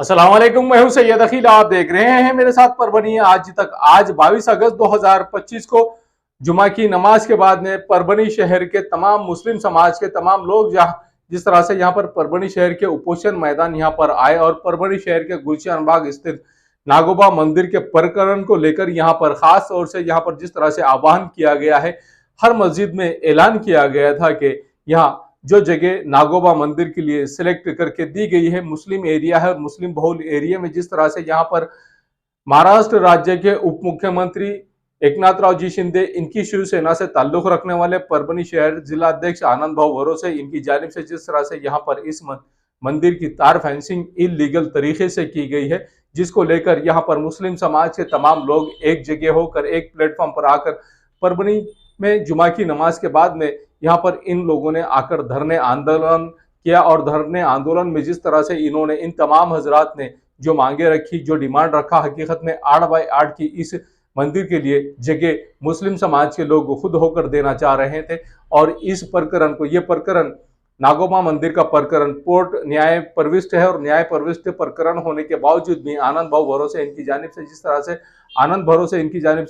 अस्सलाम वालेकुम, मैं हूं सैयद अखिल। आप देख रहे हैं मेरे साथ परभनी आज तक। आज 22 अगस्त 2025 को जुमा की नमाज के बाद में परभनी शहर के तमाम मुस्लिम समाज के तमाम लोग जिस तरह से यहाँ पर परभनी शहर के उपोषण मैदान यहाँ पर आए और परभनी शहर के गुलशन बाग स्थित नागोबा मंदिर के प्रकरण को लेकर यहाँ पर खास तौर से यहाँ पर जिस तरह से आह्वान किया गया है, हर मस्जिद में ऐलान किया गया था कि यहाँ जो जगह नागोबा मंदिर के लिए सिलेक्ट करके दी गई है मुस्लिम एरिया है और मुस्लिम बहुल एरिया में जिस तरह से यहाँ पर महाराष्ट्र राज्य के उप मुख्यमंत्री एकनाथराव जी शिंदे, इनकी शिवसेना से ताल्लुक रखने वाले परभनी शहर जिला अध्यक्ष आनंद भाव भरोसे, इनकी जानिब से जिस तरह से यहाँ पर इस मंदिर की तार फेंसिंग इलीगल तरीके से की गई है, जिसको लेकर यहाँ पर मुस्लिम समाज के तमाम लोग एक जगह होकर एक प्लेटफॉर्म पर आकर परभनी में जुमा की नमाज के बाद में यहाँ पर इन लोगों ने आकर धरने आंदोलन किया और धरने आंदोलन में जिस तरह से इन्होंने इन तमाम हजरात ने जो मांगे रखी, जो डिमांड रखा, हकीकत में 8 बाई 8 की इस मंदिर के लिए जगह मुस्लिम समाज के लोग खुद होकर देना चाह रहे थे। और इस प्रकरण को, ये प्रकरण नागोबा मंदिर का प्रकरण कोर्ट न्याय प्रविष्ट है और न्याय प्रविष्ट प्रकरण होने के बावजूद भी आनंद भाव भरोसे इनकी जानिब से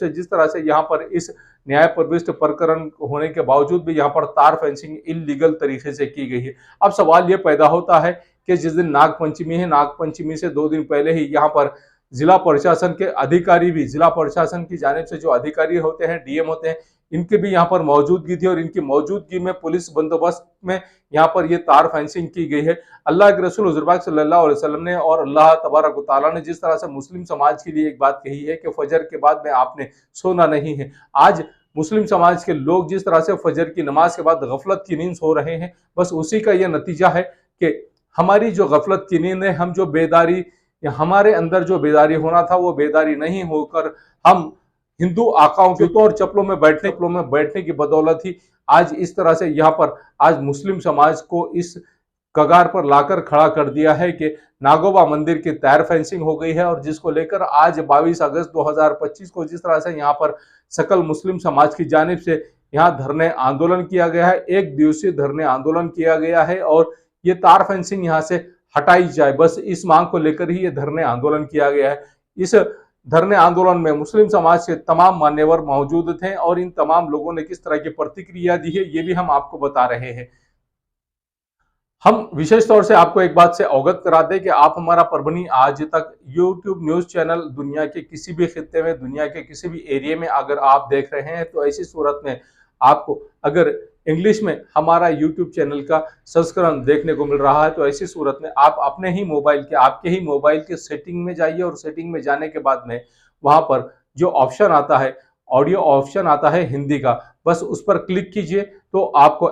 जिस तरह से यहाँ पर इस न्याय प्रविष्ट प्रकरण होने के बावजूद भी यहाँ पर तार फेंसिंग इलीगल तरीके से की गई है। अब सवाल ये पैदा होता है कि जिस दिन नागपंचमी है, नागपंचमी से 2 दिन पहले ही यहाँ पर जिला प्रशासन के अधिकारी भी, जिला प्रशासन की जानिब से जो अधिकारी होते हैं, डीएम होते हैं, इनकी भी यहाँ पर मौजूदगी थी और इनकी मौजूदगी में पुलिस बंदोबस्त में यहाँ पर ये तार फेंसिंग की गई है। अल्लाह के रसूल हुज़ूर पाक सल्लल्लाहु अलैहि वसल्लम ने और अल्लाह तबारक व तआला ने जिस तरह से मुस्लिम समाज के लिए एक बात कही है कि फजर के बाद में आपने सोना नहीं है। आज मुस्लिम समाज के लोग जिस तरह से फजर की नमाज के बाद गफलत की नींद सो रहे हैं, बस उसी का यह नतीजा है कि हमारी जो गफलत की नींद है, हम जो बेदारी या हमारे अंदर जो बेदारी होना था वो बेदारी नहीं होकर हम हिंदू आकाओं के जूतों और चप्पलों में बैठने की बदौलत ही आज इस तरह से यहाँ पर आज मुस्लिम समाज को इस कगार पर लाकर खड़ा कर दिया है कि नागोबा मंदिर की तार फेंसिंग हो गई है। और जिसको लेकर आज 22 अगस्त 2025 को जिस तरह से यहाँ पर सकल मुस्लिम समाज की जानिब से यहाँ धरने आंदोलन किया गया है, 1 दिवसीय धरने आंदोलन किया गया है और ये तार फेंसिंग यहाँ से हटाई जाए, बस इस मांग को लेकर ही ये धरने आंदोलन किया गया है। इस धरने आंदोलन में मुस्लिम समाज के तमाम मान्यवर मौजूद थे और इन तमाम लोगों ने किस तरह की प्रतिक्रिया दी है ये भी हम आपको बता रहे हैं। हम विशेष तौर से आपको एक बात से अवगत करा दें कि आप हमारा परभनी आज तक यूट्यूब न्यूज चैनल दुनिया के किसी भी खित्ते में, दुनिया के किसी भी एरिया में अगर आप देख रहे हैं तो ऐसी सूरत में आपको अगर इंग्लिश में हमारा यूट्यूब चैनल का संस्करण देखने को मिल रहा है तो ऐसी सूरत में आप अपने ही मोबाइल के, आपके ही मोबाइल के सेटिंग में जाइए और सेटिंग में जाने के बाद में वहां पर जो ऑप्शन आता है, ऑडियो ऑप्शन आता है हिंदी का, बस उस पर क्लिक कीजिए तो आपको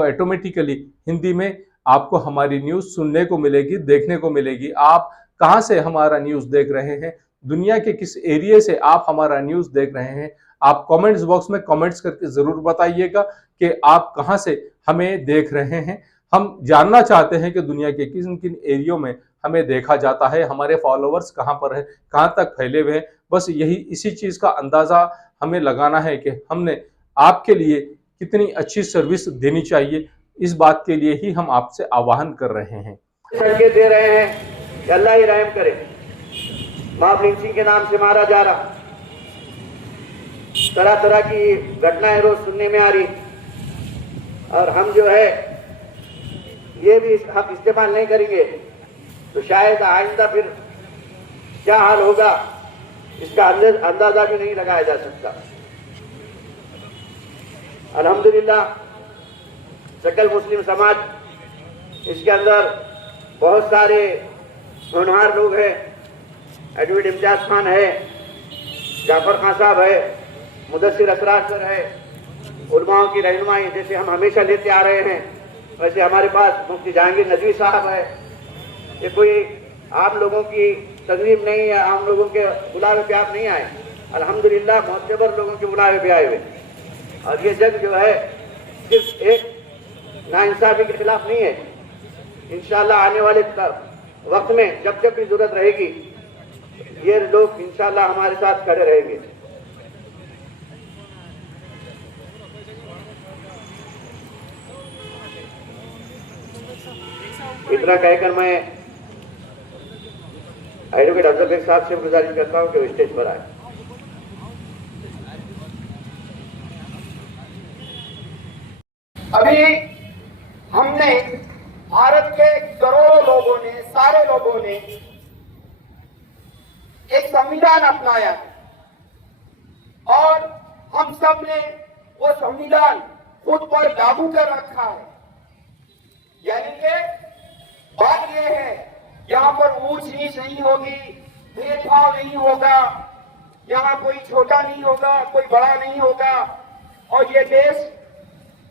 ऑटोमेटिकली हिंदी में आपको हमारी न्यूज सुनने को मिलेगी, देखने को मिलेगी। आप कहां से हमारा न्यूज देख रहे हैं, दुनिया के किस एरिया से आप हमारा न्यूज देख रहे हैं, आप कमेंट्स बॉक्स में कमेंट्स करके जरूर बताइएगा कि आप कहां से हमें देख रहे हैं। हम जानना चाहते हैं कि दुनिया के किन किन एरियो में हमें देखा जाता है, हमारे फॉलोअर्स कहां पर है, कहां तक फैले हुए हैं। बस यही इसी चीज का अंदाजा हमें लगाना है कि हमने आपके लिए कितनी अच्छी सर्विस देनी चाहिए, इस बात के लिए ही हम आपसे आह्वान कर रहे हैं। संकेत दे रहे हैं कि अल्लाह ही रहम करे। बाप सिंह के नाम से मारा जा रहा, तरह तरह की घटनाएं रोज सुनने में आ रही और हम जो है ये भी हम इस्तेमाल नहीं करेंगे तो शायद आइंदा फिर क्या हाल होगा इसका अंदाजा भी नहीं लगाया जा सकता। अल्हम्दुलिल्लाह सकल मुस्लिम समाज, इसके अंदर बहुत सारे होनहार लोग हैं, एडवोकेट इम्तियाज खान है, जाफर खान साहब है, मुदस्सिर असरार सर है, उलमाओं की रहनुमाई जैसे हम हमेशा लेते आ रहे हैं, वैसे हमारे पास मुफ्ती जहांगीर नदवी साहब है। ये कोई आम लोगों की तकलीफ नहीं है, आम लोगों के बुलावे पे आप नहीं आए, अल्हम्दुलिल्लाह मोतबर लोगों के बुलावे पे आए हुए। और ये जंग जो है सिर्फ एक नाइंसाफी के खिलाफ नहीं है, इंशाल्लाह आने वाले वक्त में जब जब भी जरूरत रहेगी ये लोग इंशाल्लाह हमारे साथ खड़े रहेंगे। इतना कहकर मैं एडवोकेट अफजल बेग साहब से गुजारिश करता हूं कि वो स्टेज पर आए। अभी हमने भारत के करोड़ों लोगों ने, सारे लोगों ने एक संविधान अपनाया और हम सब ने वो संविधान खुद पर लागू कर रखा है। यानी कि बात यह है, यहाँ पर ऊंच नीच नहीं होगी, भेदभाव नहीं होगा, यहाँ कोई छोटा नहीं होगा, कोई बड़ा नहीं होगा और ये देश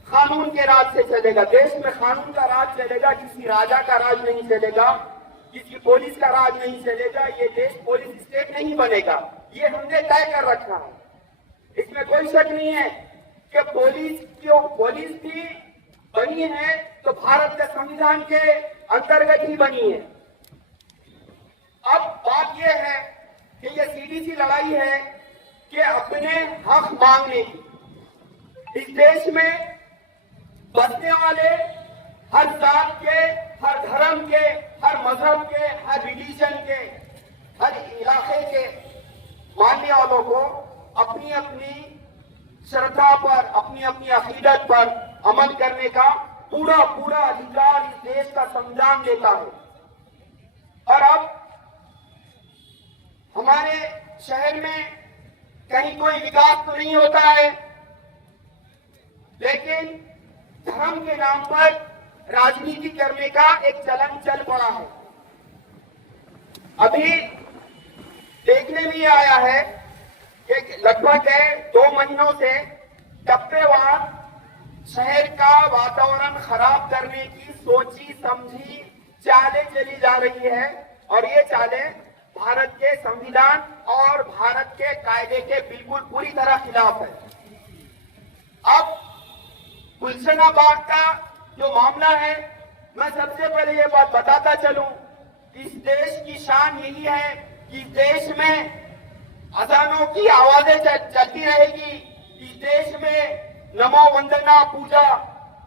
कानून के राज से चलेगा। देश में कानून का राज चलेगा, किसी राजा का राज नहीं चलेगा, किसी पुलिस का राज नहीं चलेगा। ये देश पुलिस स्टेट नहीं बनेगा, ये हमने तय कर रखा है। इसमें कोई शक नहीं है कि पुलिस भी बनी है तो भारत के संविधान के अंतर्गत ही बनी है। अब बात यह है कि ये सीधी सी लड़ाई है कि अपने हक मांगने की। इस देश में बसने वाले हर जात के, हर धर्म के, हर मजहब के, हर रिलीजन के, हर इलाके के मानने वालों को अपनी अपनी श्रद्धा पर, अपनी अपनी अकीदत पर अमल करने का पूरा अधिकार इस देश का संविधान देता है। और अब हमारे शहर में कहीं कोई विकास तो नहीं होता है, लेकिन धर्म के नाम पर राजनीति करने का एक चलन चल पड़ा है। अभी देखने में आया है कि लगभग 2 महीनों से टप्पेवार शहर का वातावरण खराब करने की सोची समझी चालें चली जा रही है और ये चालें भारत के संविधान और भारत के कायदे के बिल्कुल पूरी तरह खिलाफ है। अब गुलशनाबाग का जो मामला है, मैं सबसे पहले ये बात बताता चलूं, इस देश की शान यही है कि देश में अजानों की आवाजें चलती रहेगी, इस देश में नमो वंदना पूजा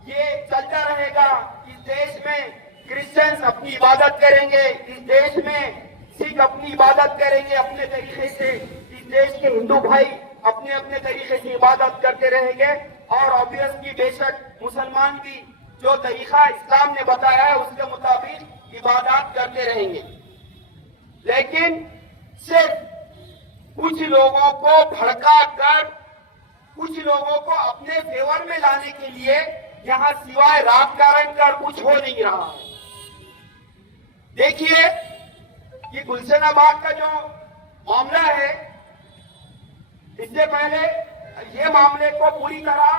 ये चलता रहेगा, इस देश में क्रिश्चियंस अपनी इबादत करेंगे, इस देश में सिख अपनी इबादत करेंगे अपने तरीके से, इस देश के हिंदू भाई अपने अपने तरीके से इबादत करते रहेंगे और ऑब्वियसली बेशक मुसलमान भी जो तरीका इस्लाम ने बताया है उसके मुताबिक इबादत करते रहेंगे। लेकिन सिर्फ कुछ लोगों को भड़का कर, कुछ लोगों को अपने फेवर में लाने के लिए यहाँ सिवाय राजकारण कर कुछ हो नहीं रहा है। देखिए, ये गुलशनाबाग का जो मामला है, इससे पहले ये मामले को पूरी तरह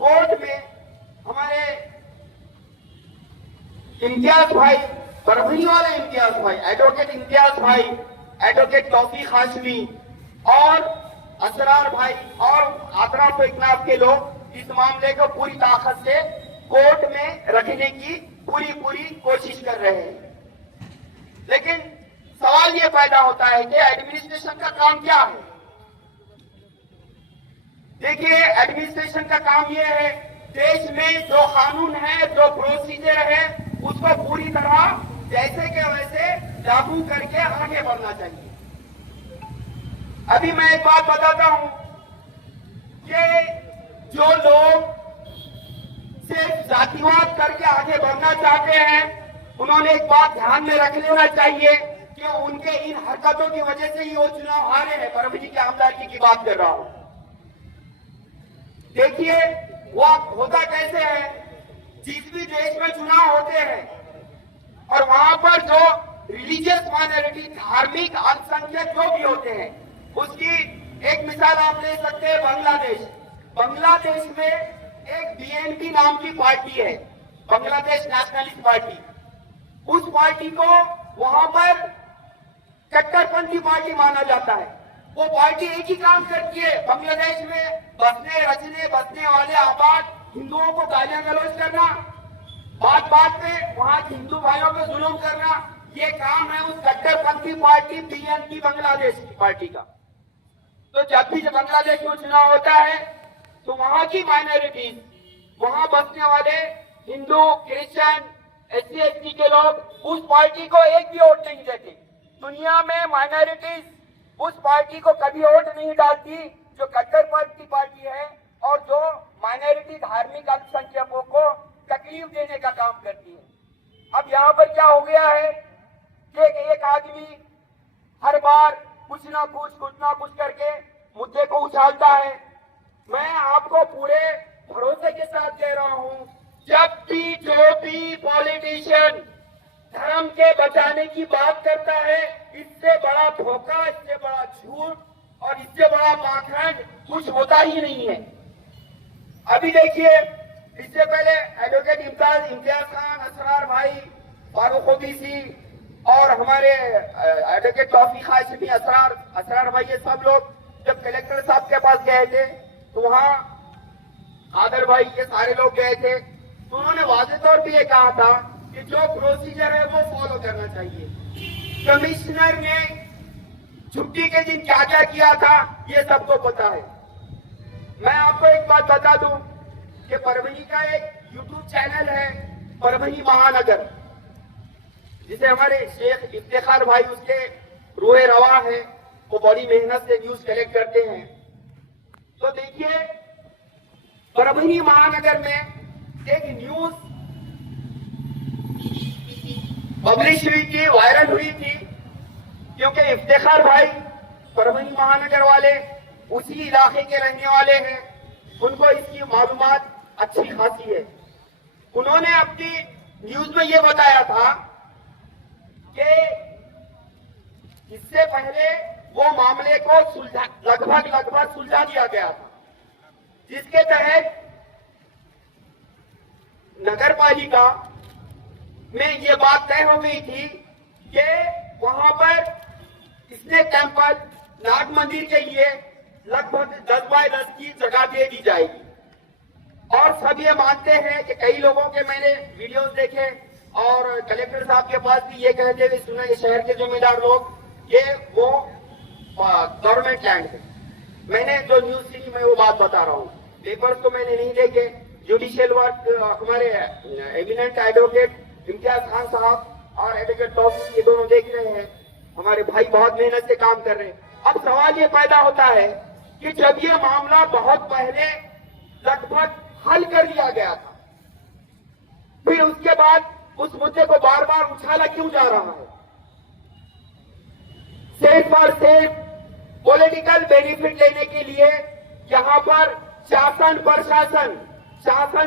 कोर्ट में हमारे इम्तियाज भाई, परभनी वाले इम्तियाज भाई, एडवोकेट इम्तियाज भाई, एडवोकेट तौफीक हाशमी और असरार भाई और आतराफ इकनाफ के लोग इस मामले को पूरी ताकत से कोर्ट में रखने की पूरी कोशिश कर रहे हैं। लेकिन सवाल ये पैदा होता है कि एडमिनिस्ट्रेशन का काम क्या है। देखिए, एडमिनिस्ट्रेशन का काम ये है, देश में जो कानून है, जो प्रोसीजर है, उसको पूरी तरह जैसे के वैसे लागू करके आगे बढ़ना चाहिए। अभी मैं एक बात बताता हूं कि जो लोग सिर्फ जातिवाद करके आगे बढ़ना चाहते हैं, उन्होंने एक बात ध्यान में रख लेना चाहिए कि उनके इन हरकतों की वजह से ही वो चुनाव हारे हैं। परभनी के आमदार की बात कर रहा हूं। देखिए, वो होता कैसे है, जिस भी देश में चुनाव होते हैं और वहां पर जो रिलीजियस माइनॉरिटी, धार्मिक अल्पसंख्यक जो भी होते हैं, उसकी एक मिसाल आप ले सकते हैं बांग्लादेश। बांग्लादेश में एक बीएनपी नाम की पार्टी है, बांग्लादेश नेशनलिस्ट पार्टी। उस पार्टी को वहां पर कट्टरपंथी पार्टी माना जाता है। वो पार्टी एक ही काम करती है, बांग्लादेश में बसने वाले आबाद हिंदुओं को गालियां गलौज करना, बात पे वहां हिंदू भाइयों पे जुल्म करना, ये काम है उस कट्टरपंथी पार्टी बीएनपी बांग्लादेश की पार्टी का। तो जब भी बांग्लादेश में चुनाव होता है तो वहां की माइनॉरिटीज, वहां बसने वाले हिंदू, क्रिश्चियन, SC ST के लोग उस पार्टी को एक भी वोट नहीं देते। दुनिया में माइनॉरिटीज उस पार्टी को कभी वोट नहीं डालती जो कट्टरपंथी पार्टी है और जो माइनॉरिटी धार्मिक अल्पसंख्यकों को तकलीफ देने का काम करती है। अब यहाँ पर क्या हो गया है कि एक आदमी हर बार कुछ ना कुछ करके मुद्दे को उछालता है। मैं आपको पूरे भरोसे के साथ कह रहा हूं, जब भी जो भी पॉलिटिशियन धर्म के बचाने की बात करता है, इससे बड़ा धोखा, इससे बड़ा झूठ और इससे बड़ा पाखंड कुछ होता ही नहीं है। अभी देखिए, इससे पहले एडवोकेट इम्तियाज खान, असरार भाई, फारूक ओबीसी और हमारे एडवोकेट तौफीक हाशिमी, असरार भाई, ये सब लोग जब कलेक्टर साहब के पास गए थे तो वहां आदर भाई, ये सारे लोग गए थे, तो उन्होंने वाज़ेह तौर पे ये कहा था कि जो प्रोसीजर है वो फॉलो करना चाहिए। कमिश्नर ने छुट्टी के दिन क्या क्या किया था ये सबको पता है। मैं आपको एक बात बता दूं कि परभनी का एक यूट्यूब चैनल है परभनी महानगर, जिसे हमारे शेख इफ्तिखार भाई, उसके रूहे रवा है, वो बड़ी मेहनत से न्यूज कलेक्ट करते हैं। तो देखिए, परभनी महानगर में एक न्यूज पब्लिश हुई थी, वायरल हुई थी, क्योंकि इफ्तिखार भाई परभनी महानगर वाले उसी इलाके के रहने वाले हैं, उनको इसकी मालूमात अच्छी खासी है। उन्होंने अपनी न्यूज में ये बताया था कि इससे पहले वो मामले को लगभग सुलझा दिया गया था, जिसके तहत नगर पालिका में ये बात तय हो गई थी कि वहां पर स्नेक टेम्पल, नाग मंदिर के लिए लगभग 10 बाय 10 की जगह दे दी जाएगी। और सब ये मानते हैं कि कई लोगों के मैंने वीडियोस देखे और कलेक्टर साहब के पास भी ये कहते हुए सुना, ये शहर के जिम्मेदार लोग, ये वो गवर्नमेंट लैंड है। मैंने जो न्यूज सुनी मैं वो बात बता रहा हूँ, पेपर्स तो मैंने नहीं देखे। जुडिशियल वर्क हमारे एमिनेंट एडवोकेट इम्तियाज खान साहब और एडवोकेट तौफीक, ये दोनों देख रहे हैं, हमारे भाई बहुत मेहनत से काम कर रहे हैं। अब सवाल ये पैदा होता है कि जब ये मामला बहुत पहले लगभग हल कर दिया गया था, फिर उसके बाद उस मुद्दे को बार बार उछाला क्यों जा रहा है? सिर्फ और सिर्फ पॉलिटिकल बेनिफिट लेने के लिए यहाँ पर शासन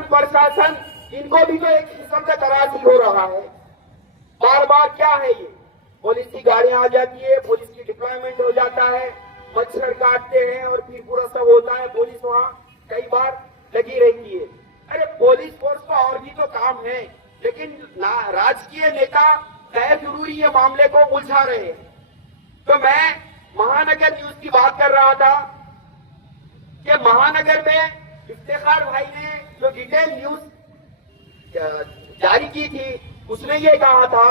प्रशासन इनको भी तो एक किस्म का तराजी हो रहा है। बार बार क्या है ये, पुलिस की गाड़ियां आ जाती है, पुलिस की डिप्लॉयमेंट हो जाता है, मच्छर काटते हैं और फिर पूरा सब होता है, पुलिस वहां कई बार लगी रहती है। अरे पुलिस फोर्स का और भी तो काम है, लेकिन राजकीय नेता गैर जरूरी ये मामले को उलझा रहे हैं। तो मैं महानगर न्यूज की बात कर रहा था कि महानगर में इफ्तिखार भाई ने जो डिटेल न्यूज जारी की थी, उसमें ये कहा था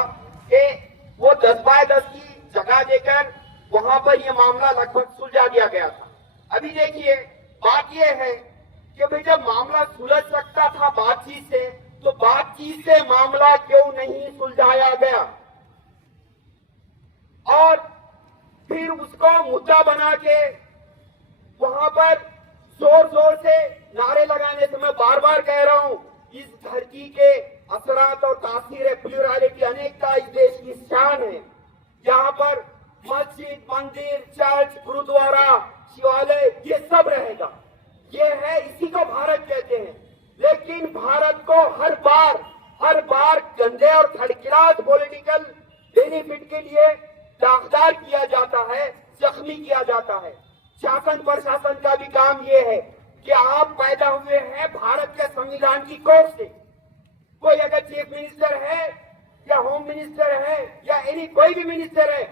कि वो 10 बाय 10 की जगह देकर वहां पर ये मामला लगभग सुलझा दिया गया था। अभी देखिए, बात ये है कि भाई जब मामला सुलझ सकता था बातचीत से, तो बातचीत से मामला क्यों नहीं सुलझाया गया? और फिर उसको मुद्दा बना के वहां पर जोर से नारे लगाने से, मैं बार बार कह रहा हूं, इस धरती के असरात और तासीर प्लुरलिटी, अनेकता इस देश की शान है। यहाँ पर मस्जिद, मंदिर, चर्च, गुरुद्वारा, शिवालय, ये सब रहेगा। ये है, इसी को भारत कहते हैं। लेकिन भारत को हर बार गंदे और थड़किलात पॉलिटिकल बेनिफिट के लिए दागदार किया जाता है, जख्मी किया जाता है। शासन प्रशासन का भी काम ये है कि आप पैदा हुए हैं भारत के संविधान की कोख से। कोई अगर चीफ मिनिस्टर है या होम मिनिस्टर है या कोई भी मिनिस्टर है,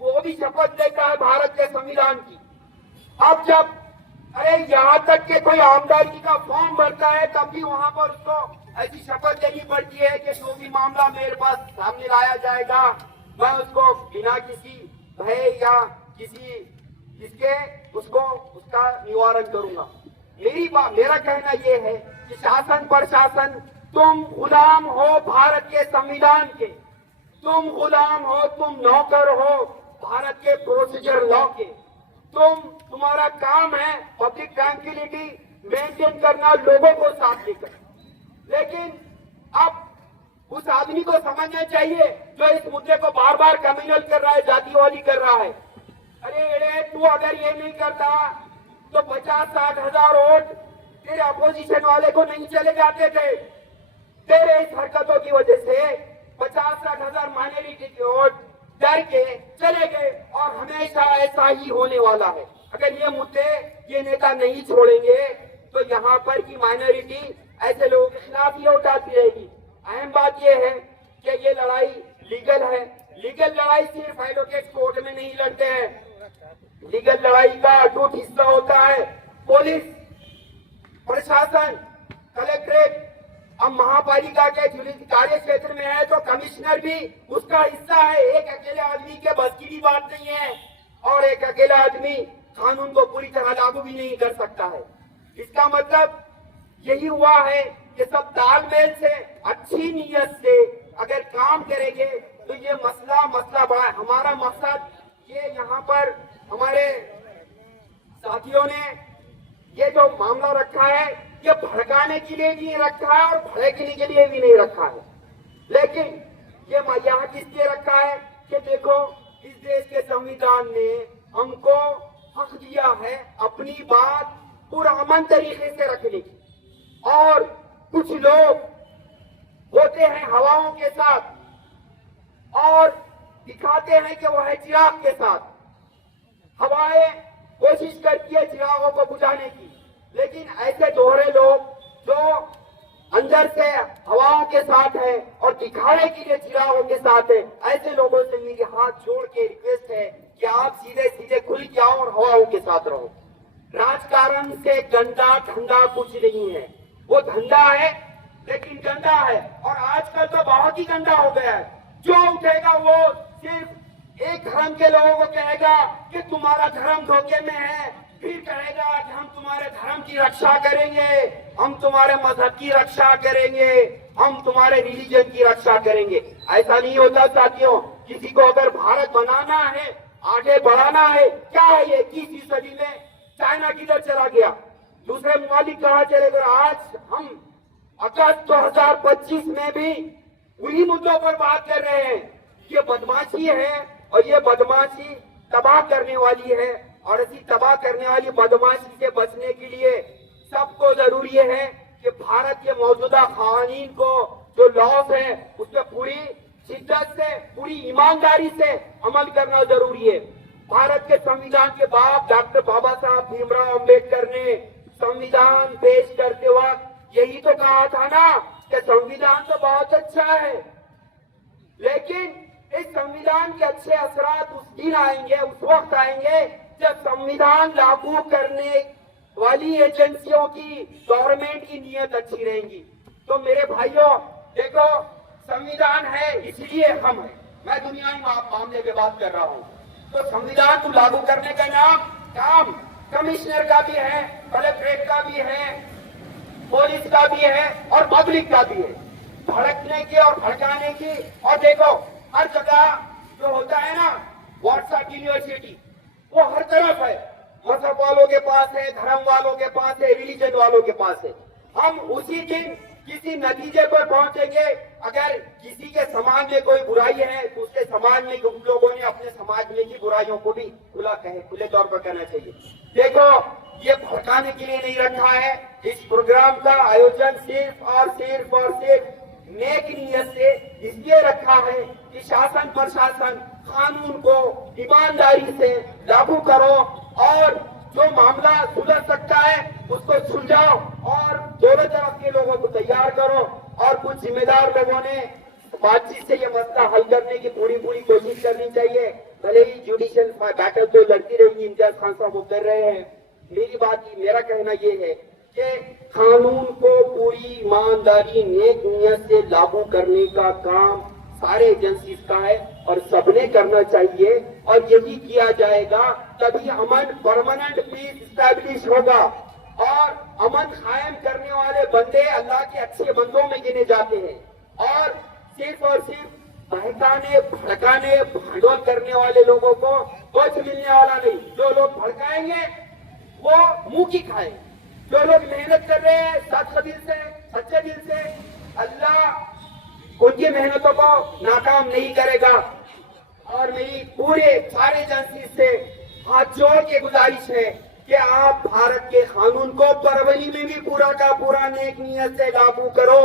वो भी शपथ लेता है भारत के संविधान की। अब जब यहाँ तक के कोई आमदनी का फॉर्म भरता है, तब भी वहां पर उसको ऐसी शपथ लेनी पड़ती है कि जो भी मामला मेरे पास सामने लाया जाएगा, मैं उसको बिना किसी भय या उसका निवारण करूंगा। मेरा कहना यह है कि शासन प्रशासन, तुम गुलाम हो भारत के संविधान के। तुम गुलाम हो, तुम नौकर हो भारत के प्रोसीजर लॉ के। तुम्हारा काम है पब्लिक ट्रैंक्विलिटी मेंटेन करना, लोगों को साथ लेकर। लेकिन अब उस आदमी को समझना चाहिए जो इस मुद्दे को बार बार कम्युनल कर रहा है, जातिवादी कर रहा है। अरे तू अगर ये नहीं करता तो 50-60 हजार वोट तेरे अपोजिशन वाले को नहीं चले जाते थे। तेरे इस हरकतों की वजह से 50-60 हजार माइनॉरिटी के वोट डर के चले गए और हमेशा ऐसा ही होने वाला है। अगर ये मुद्दे ये नेता नहीं छोड़ेंगे तो यहाँ पर की माइनॉरिटी ऐसे लोगों के खिलाफ ही उठाती रहेगी। अहम बात यह है कि ये लड़ाई लीगल है। लीगल लड़ाई सिर्फ एडवोकेट कोर्ट में नहीं लड़ते हैं। लीगल लड़ाई का अटूट हिस्सा होता है पुलिस प्रशासन, कलेक्ट्रेट। अब महापालिका के कार्य क्षेत्र में है तो कमिश्नर भी उसका हिस्सा है। एक अकेले आदमी के बस की भी बात नहीं है और एक अकेला आदमी कानून को पूरी तरह लागू भी नहीं कर सकता है। इसका मतलब यही हुआ है कि सब तालमेल से, अच्छी नीयत से अगर काम करेंगे तो ये मसला बड़ा है। हमारा मकसद ये यहाँ पर हमारे साथियों ने ये जो मामला रखा है ये भड़काने के लिए भी रखा है और भड़कने के लिए भी नहीं रखा है। लेकिन ये यहाँ किस लिए रखा है कि देखो इस देश के संविधान ने हमको हक दिया है अपनी बात पुरअमन तरीके से रखने की। और कुछ लोग होते हैं हवाओं के साथ और दिखाते हैं कि वह है चिराग के साथ। हवाएं कोशिश करती है चिरागों को बुझाने की, लेकिन ऐसे दोहरे लोग जो अंदर से हवाओं के साथ है और दिखाने के लिए चिरागों के साथ है, ऐसे लोगों से मेरी हाथ जोड़ के रिक्वेस्ट है कि आप सीधे सीधे खुल जाओ और हवाओं के साथ रहो। राजकारण से गंदा धंधा कुछ नहीं है। वो धंधा है लेकिन गंदा है और आजकल तो बहुत ही गंदा हो गया है। जो उठेगा वो सिर्फ एक धर्म के लोगों को कहेगा कि तुम्हारा धर्म धोखे में है, फिर कहेगा कि हम तुम्हारे धर्म की रक्षा करेंगे, हम तुम्हारे मजहब की रक्षा करेंगे, हम तुम्हारे रिलीजन की रक्षा करेंगे। ऐसा नहीं होता साथियों। किसी को अगर भारत बनाना है, आगे बढ़ाना है, क्या है ये 21वीं सदी में चाइना किधर चला गया, दूसरे ममालिक कहाँ चले गए। आज हम अगस्त 2025 में भी उन्हीं मुद्दों पर बात कर रहे हैं। ये बदमाशी है और ये बदमाशी तबाह करने वाली है और ऐसी तबाह करने वाली बदमाशी से बचने के लिए सबको जरूरी है कि भारत के मौजूदा कानून को जो लॉज है उस पर पूरी शिद्दत से, पूरी ईमानदारी से अमल करना जरूरी है। भारत के संविधान के बाप डॉक्टर बाबा साहब भीमराव अम्बेडकर ने संविधान पेश करते वक्त यही तो कहा था ना कि संविधान तो बहुत अच्छा है, लेकिन इस संविधान के अच्छे असरात उस दिन आएंगे, उस वक्त आएंगे जब संविधान लागू करने वाली एजेंसियों की, गवर्नमेंट की नीयत अच्छी रहेगी। तो मेरे भाइयों देखो, संविधान है इसलिए हम हैं। मैं दुनिया में मामले पे बात कर रहा हूँ। तो संविधान को लागू करने का काम कमिश्नर का भी है, कलेक्ट्रेट का भी है, पुलिस का भी है और पब्लिक का भी है, भड़कने की और भड़काने की। और देखो हर जगह जो होता है ना व्हाट्सएप यूनिवर्सिटी, वो हर तरफ है। मजहब वालों के पास है, धर्म वालों के पास है, रिलीजन वालों के पास है। हम उसी दिन किसी नतीजे पर पहुंचेंगे। अगर किसी के समाज में कोई बुराई है तो उसके समाज में उन लोगों ने अपने समाज में की बुराइयों को भी खुले तौर पर कहना चाहिए। देखो ये भड़काने के लिए नहीं रखा है। इस प्रोग्राम का आयोजन सिर्फ और सिर्फ नेक नीयत से इसलिए रखा है कि शासन प्रशासन कानून को ईमानदारी से लागू करो और जो मामला सुलझ सकता है उसको सुलझाओ और दोनों तरफ के लोगों को तैयार करो। और कुछ जिम्मेदार लोगों ने बातचीत से ये मसला हल करने की पूरी कोशिश करनी चाहिए। भले ही जुडिशियल बैटल तो लड़ती रहेगी, इम्तियाज खान साहब वो कर रहे हैं। मेरा कहना ये है कि कानून को पूरी ईमानदारी नेक नियत से लागू करने का काम सारे एजेंसीज का है और सबने करना चाहिए। और यही किया जाएगा तभी अमन, परमानेंट पीस स्टैब्लिश होगा। और अमन कायम करने वाले बंदे अल्लाह के अच्छे बंदों में गिने जाते हैं। और सिर्फ बहकाने भड़काने भांडवल करने वाले लोगों को कुछ मिलने वाला नहीं। जो लोग भड़काएंगे वो मुंह की खाए, जो लोग मेहनत कर रहे हैं सच्चे दिल से अल्लाह उनकी मेहनतों को नाकाम नहीं करेगा। और मेरी पूरे सारे जनसी से हाथ जोड़ के गुजारिश है कि आप भारत के कानून को परवली में भी पूरा का पूरा नेक नियत से लागू करो।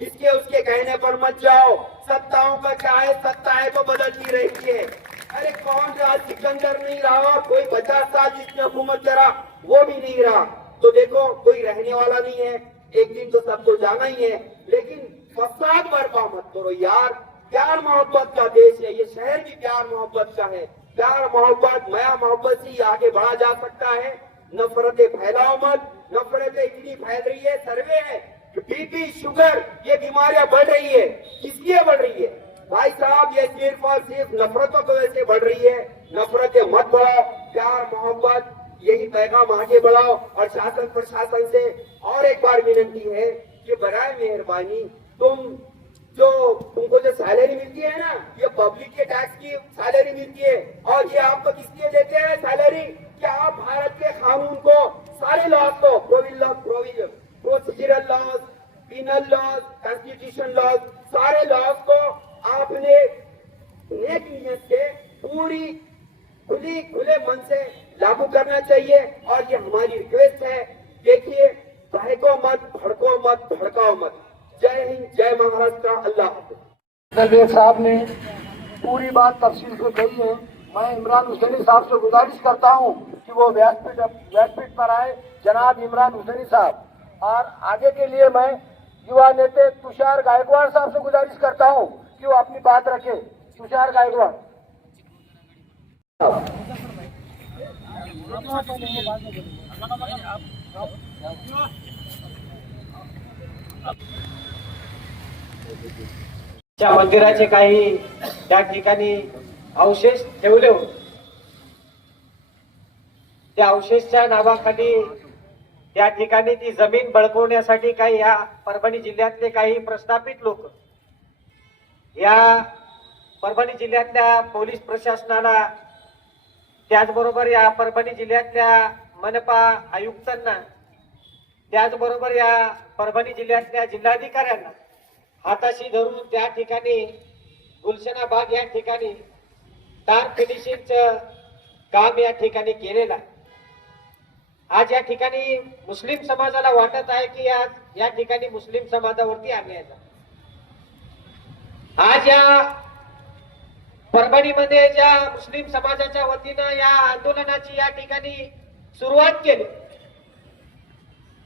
इसके उसके कहने पर मत जाओ। सत्ताओं का चाहे सत्ताएं तो बदलती रहती है। अरे कौन राज सिकंदर नहीं रहा, कोई 50 साल जिसने हुकूमत करा वो भी नहीं रहा। तो देखो कोई रहने वाला नहीं है, एक दिन तो सबको जाना ही है। लेकिन फसाद बर्पा मत करो यार। प्यार मोहब्बत का देश है, ये शहर भी प्यार मोहब्बत का है। प्यार मोहब्बत माया मोहब्बत से आगे बढ़ा जा सकता है। नफरतें फैलाओ मत। नफरतें इतनी फैल रही है, सर्वे है कि बीपी शुगर ये बीमारियां बढ़ रही है। किसलिए बढ़ रही है भाई साहब? ये सिर्फ और सिर्फ नफरतों की वजह से बढ़ रही है। नफरतें मत बढ़ाओ, प्यार मोहब्बत यही पैगाम आगे बढ़ाओ। और शासन प्रशासन से और एक बार विनती है कि बराए मेहरबानी तुमको जो सैलरी मिलती है ना, ये पब्लिक के टैक्स की सैलरी मिलती है। और ये आपको किसलिए देते हैं सैलरी? कि आप भारत के कानून को, सारे लॉज को, procedural laws, penal laws, constitution laws, सारे लॉज को आपने नेक नियत से पूरी खुले मन से लागू करना चाहिए। और ये हमारी रिक्वेस्ट है। देखिए, बहको मत, भड़को मत, भड़काओ मत। जय हिंद, जय महाराष्ट्र, अल्लाह हाफिज। नजर साहब ने पूरी बात तफसील से कही है। मैं इमरान हुसैनी साहब से गुजारिश करता हूं कि वो व्यासपीठ पर आए, जनाब इमरान हुसैनी साहब। और आगे के लिए मैं युवा नेता तुषार गायकवाड़ साहब से गुजारिश करता हूं कि वो अपनी बात रखे। तुषार गायकवाड़। त्या मंदिराचे काही त्या ठिकाणी अवशेष ठेवले होते। त्या अवशेषच्या नावाखाली त्या ठिकाणी ती जमीन बळकवण्यासाठी काही या परभणी जिल्ह्यातले काही प्रस्थापित लोक, या परभणी जिल्ह्यातल्या पोलीस प्रशासनाला, त्याचबरोबर या परभणी जिल्ह्यातल्या मनपा आयुक्तांना, त्याचबरोबर या परभणी जिल्ह्यातल्या जिल्हाधिकाऱ्यांना हाताशी धरून त्या ठिकाणी गुलशना बाग या ठिकाणी तार फिनिशिंगचं काम या ठिकाणी केलेलं आहे। आज या ठिकाणी मुस्लिम समाजाला वाटत आहे की आज या ठिकाणी मुस्लिम समाजावरती अन्याय झाला। आज या परभणीमध्ये ज्या मुस्लिम समाजाच्या वतीनं या आंदोलनाची या ठिकाणी सुरुवात केली,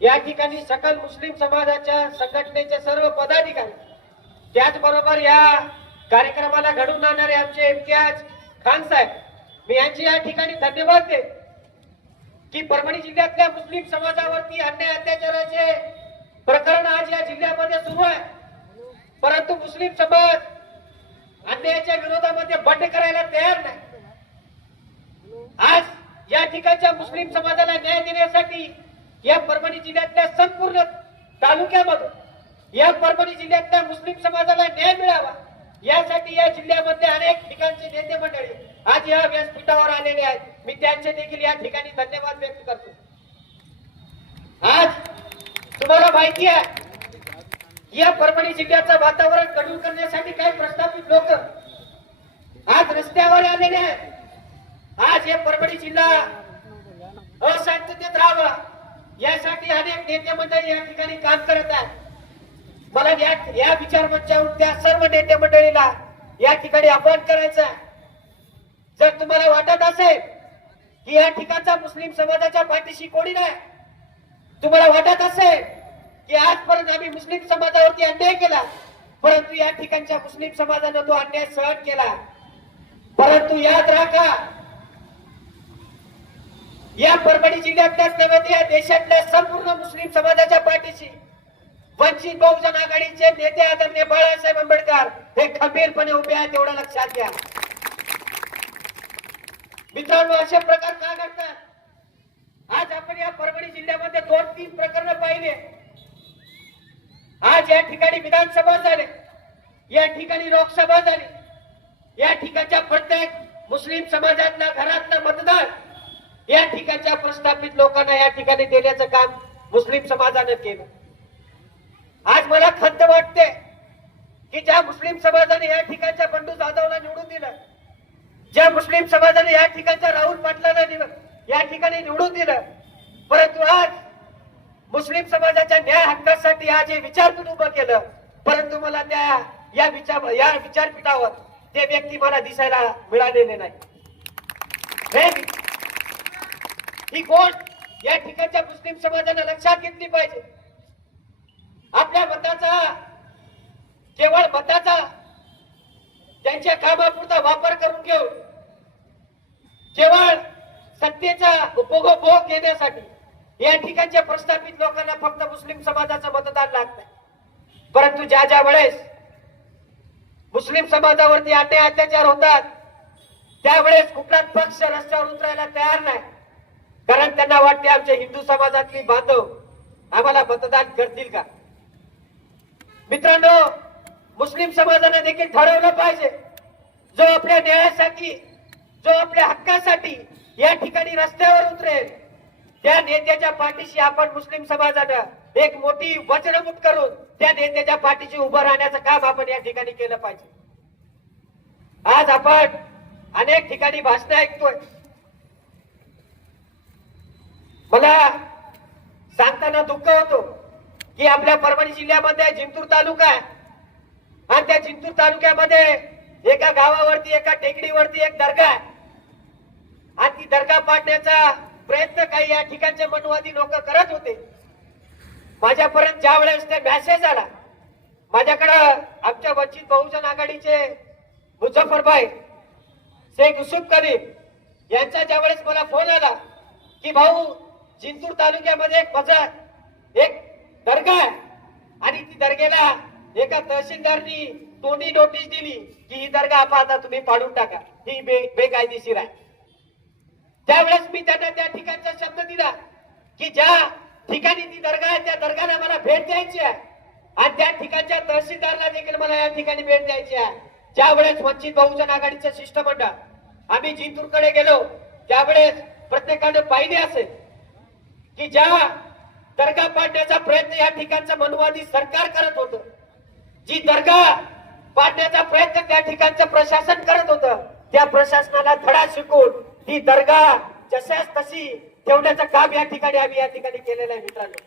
या ठिकाणी सकल मुस्लिम समाजाच्या संघटनेचे सर्व पदाधिकारी, त्याचबरोबर या कार्यक्रमाला घडवून आणणारे आमचे इम्तियाज खान साहेब, मी यांचे या ठिकाणी धन्यवाद देतो की परभणी जिल्ह्यातल्या मुस्लिम समाजावरती अन्याय अत्याचाराचे प्रकरण आज या जिल्ह्यामध्ये सुरू आहे। परंतु मुस्लिम समाज अन्यायाच्या विरोधामध्ये बंड करायला तयार नाही। आज या ठिकाणच्या मुस्लिम समाजाला न्याय देण्यासाठी या परभणी जिल्ह्यातल्या संपूर्ण तालुक्यामध्ये या परभणी जिल्ह्यातल्या मुस्लिम समाजाला न्याय मिळावा यासाठी या जिल्ह्यामध्ये अनेक ठिकाणचे नेते मंडळी आज या व्यासपीठावर आलेले आहेत। मी त्यांचे देखील या ठिकाणी धन्यवाद व्यक्त करतो। आज तुम्हाला माहिती आहे या परभणी जिल्ह्याचं वातावरण कडून करण्यासाठी काही प्रस्थापित लोक आज रस्त्यावर आलेले आहेत। आज या परभणी जिल्हा अशांततेत राहावा यासाठी अनेक नेते मंडळी या ठिकाणी काम करत आहेत। मला या विचार मंचावरून त्या सर्व नेते मंडळीला या ठिकाणी आवाहन करायचं आहे, जर तुम्हाला वाटत असेल की या ठिकाणच्या मुस्लिम समाजाच्या पाठीशी कोणी नाही, तुम्हाला वाटत असेल की आजपर्यंत आम्ही मुस्लिम समाजावरती अन्याय केला, परंतु या ठिकाणच्या मुस्लिम समाजाने तो अन्याय सहन केला, परंतु याद राखा या परभणी जिल्ह्यातल्याच नव्हे या देशातल्या संपूर्ण मुस्लिम समाजाच्या पाठीशी वंचित बहुजन आघाडीचे नेते आदरणीय बाळासाहेब आंबेडकर हे खंबीरपणे उभे आहेत, एवढं लक्षात घ्या। मित्रांनो, असे प्रकार का घडतात? आज आपण या परभणी जिल्ह्यामध्ये 2-3 प्रकरण पाहिले। आज या ठिकाणी विधानसभा झाले, या ठिकाणी लोकसभा झाली, या ठिकाणच्या प्रत्येक मुस्लिम समाजातल्या घरातलं मतदान या ठिकाणच्या प्रस्थापित लोकांना या ठिकाणी देण्याचं काम मुस्लिम समाजाने केलं. आज मला खंत वाटते की ज्या मुस्लिम समाजाने या ठिकाणच्या बंडू जाधवला निवडून दिलं, ज्या मुस्लिम समाजाने या ठिकाणच्या राहुल पाटलांना या ठिकाणी निवडून दिलं, परंतु आज मुस्लिम समाजाच्या न्याय हक्कासाठी आज हे विचारपीठ उभं केलं, परंतु मला या विचारपीठावर ते व्यक्ती मला दिसायला मिळालेले नाही. ही कोण या ठिकाणच्या मुस्लिम समाजाने लक्षात घेतली पाहिजे. आपल्या मताचा केवळ मताचा त्यांच्या कामापुरता वापर करून घेऊन केवळ सत्तेचा उपभोग घेण्यासाठी या ठिकाणच्या प्रस्थापित लोकांना फक्त मुस्लिम समाजाचं मतदान लागतं. परंतु ज्या ज्या वेळेस मुस्लिम समाजावरती अन्याय अत्याचार होतात त्यावेळेस कुठलाच पक्ष रस्त्यावर उतरायला तयार नाही, कारण त्यांना वाटते आमच्या हिंदू समाजातली बांधव आम्हाला मतदान करतील का. मित्रांनो, मुस्लिम समाजाने देखील ठरवलं पाहिजे, जो आपल्या न्यायासाठी, जो आपल्या हक्कासाठी या ठिकाणी रस्त्यावर उतरेल त्या नेत्याच्या पाठीशी आपण मुस्लिम समाजानं एक मोठी वचनमूठ करून त्या नेत्याच्या पाठीशी उभं राहण्याचं काम आपण या ठिकाणी केलं पाहिजे. आज आपण अनेक ठिकाणी भाषण ऐकतोय. मला सांगताना दुःख होतो की आपल्या परभणी जिल्ह्यामध्ये जिंतूर तालुका आहे आणि त्या जिंतूर तालुक्यामध्ये एका गावावरती, एका टेकडीवरती एक दर्गा आहे आणि ती दर्गा पाडण्याचा प्रयत्न काही या ठिकाणचे मनवादी लोक करत होते. माझ्यापर्यंत ज्या वेळेस ते मेसेज आला, माझ्याकडं आमच्या वंचित बहुजन आघाडीचे मुझफ्फरभाई शेख युसुफ करीम यांचा ज्या वेळेस मला फोन आला की भाऊ, जिंतूर तालुक्यामध्ये एक दर्गा आहे आणि ती दर्गेला एका तहसीलदारनी तोंडी नोटीस दिली की ही दर्गा आता तुम्ही पाडून टाका, ही बेकायदेशीर आहे. त्यावेळेस मी त्यांना त्या ठिकाणचा शब्द दिला की ज्या ठिकाणी ती दर्गा आहे त्या दर्गाला मला भेट द्यायची आहे आणि त्या ठिकाणच्या तहसीलदारला देखील मला या ठिकाणी भेट द्यायची आहे. ज्यावेळेस वंचित बहुजन आघाडीचं शिष्टमंडळ आम्ही जिंतूरकडे गेलो त्यावेळेस प्रत्येकाने पाहिले असेल की ज्या दर्गा पाडण्याचा प्रयत्न या ठिकाणचं मनवादी सरकार करत होतं, जी दर्गा पाडण्याचा प्रयत्न त्या ठिकाणचं प्रशासन करत होतं, त्या प्रशासनाला धडा शिकून ती दर्गा जशाच तशी ठेवण्याचं काम या ठिकाणी आम्ही केलेलं आहे. मित्रांनो,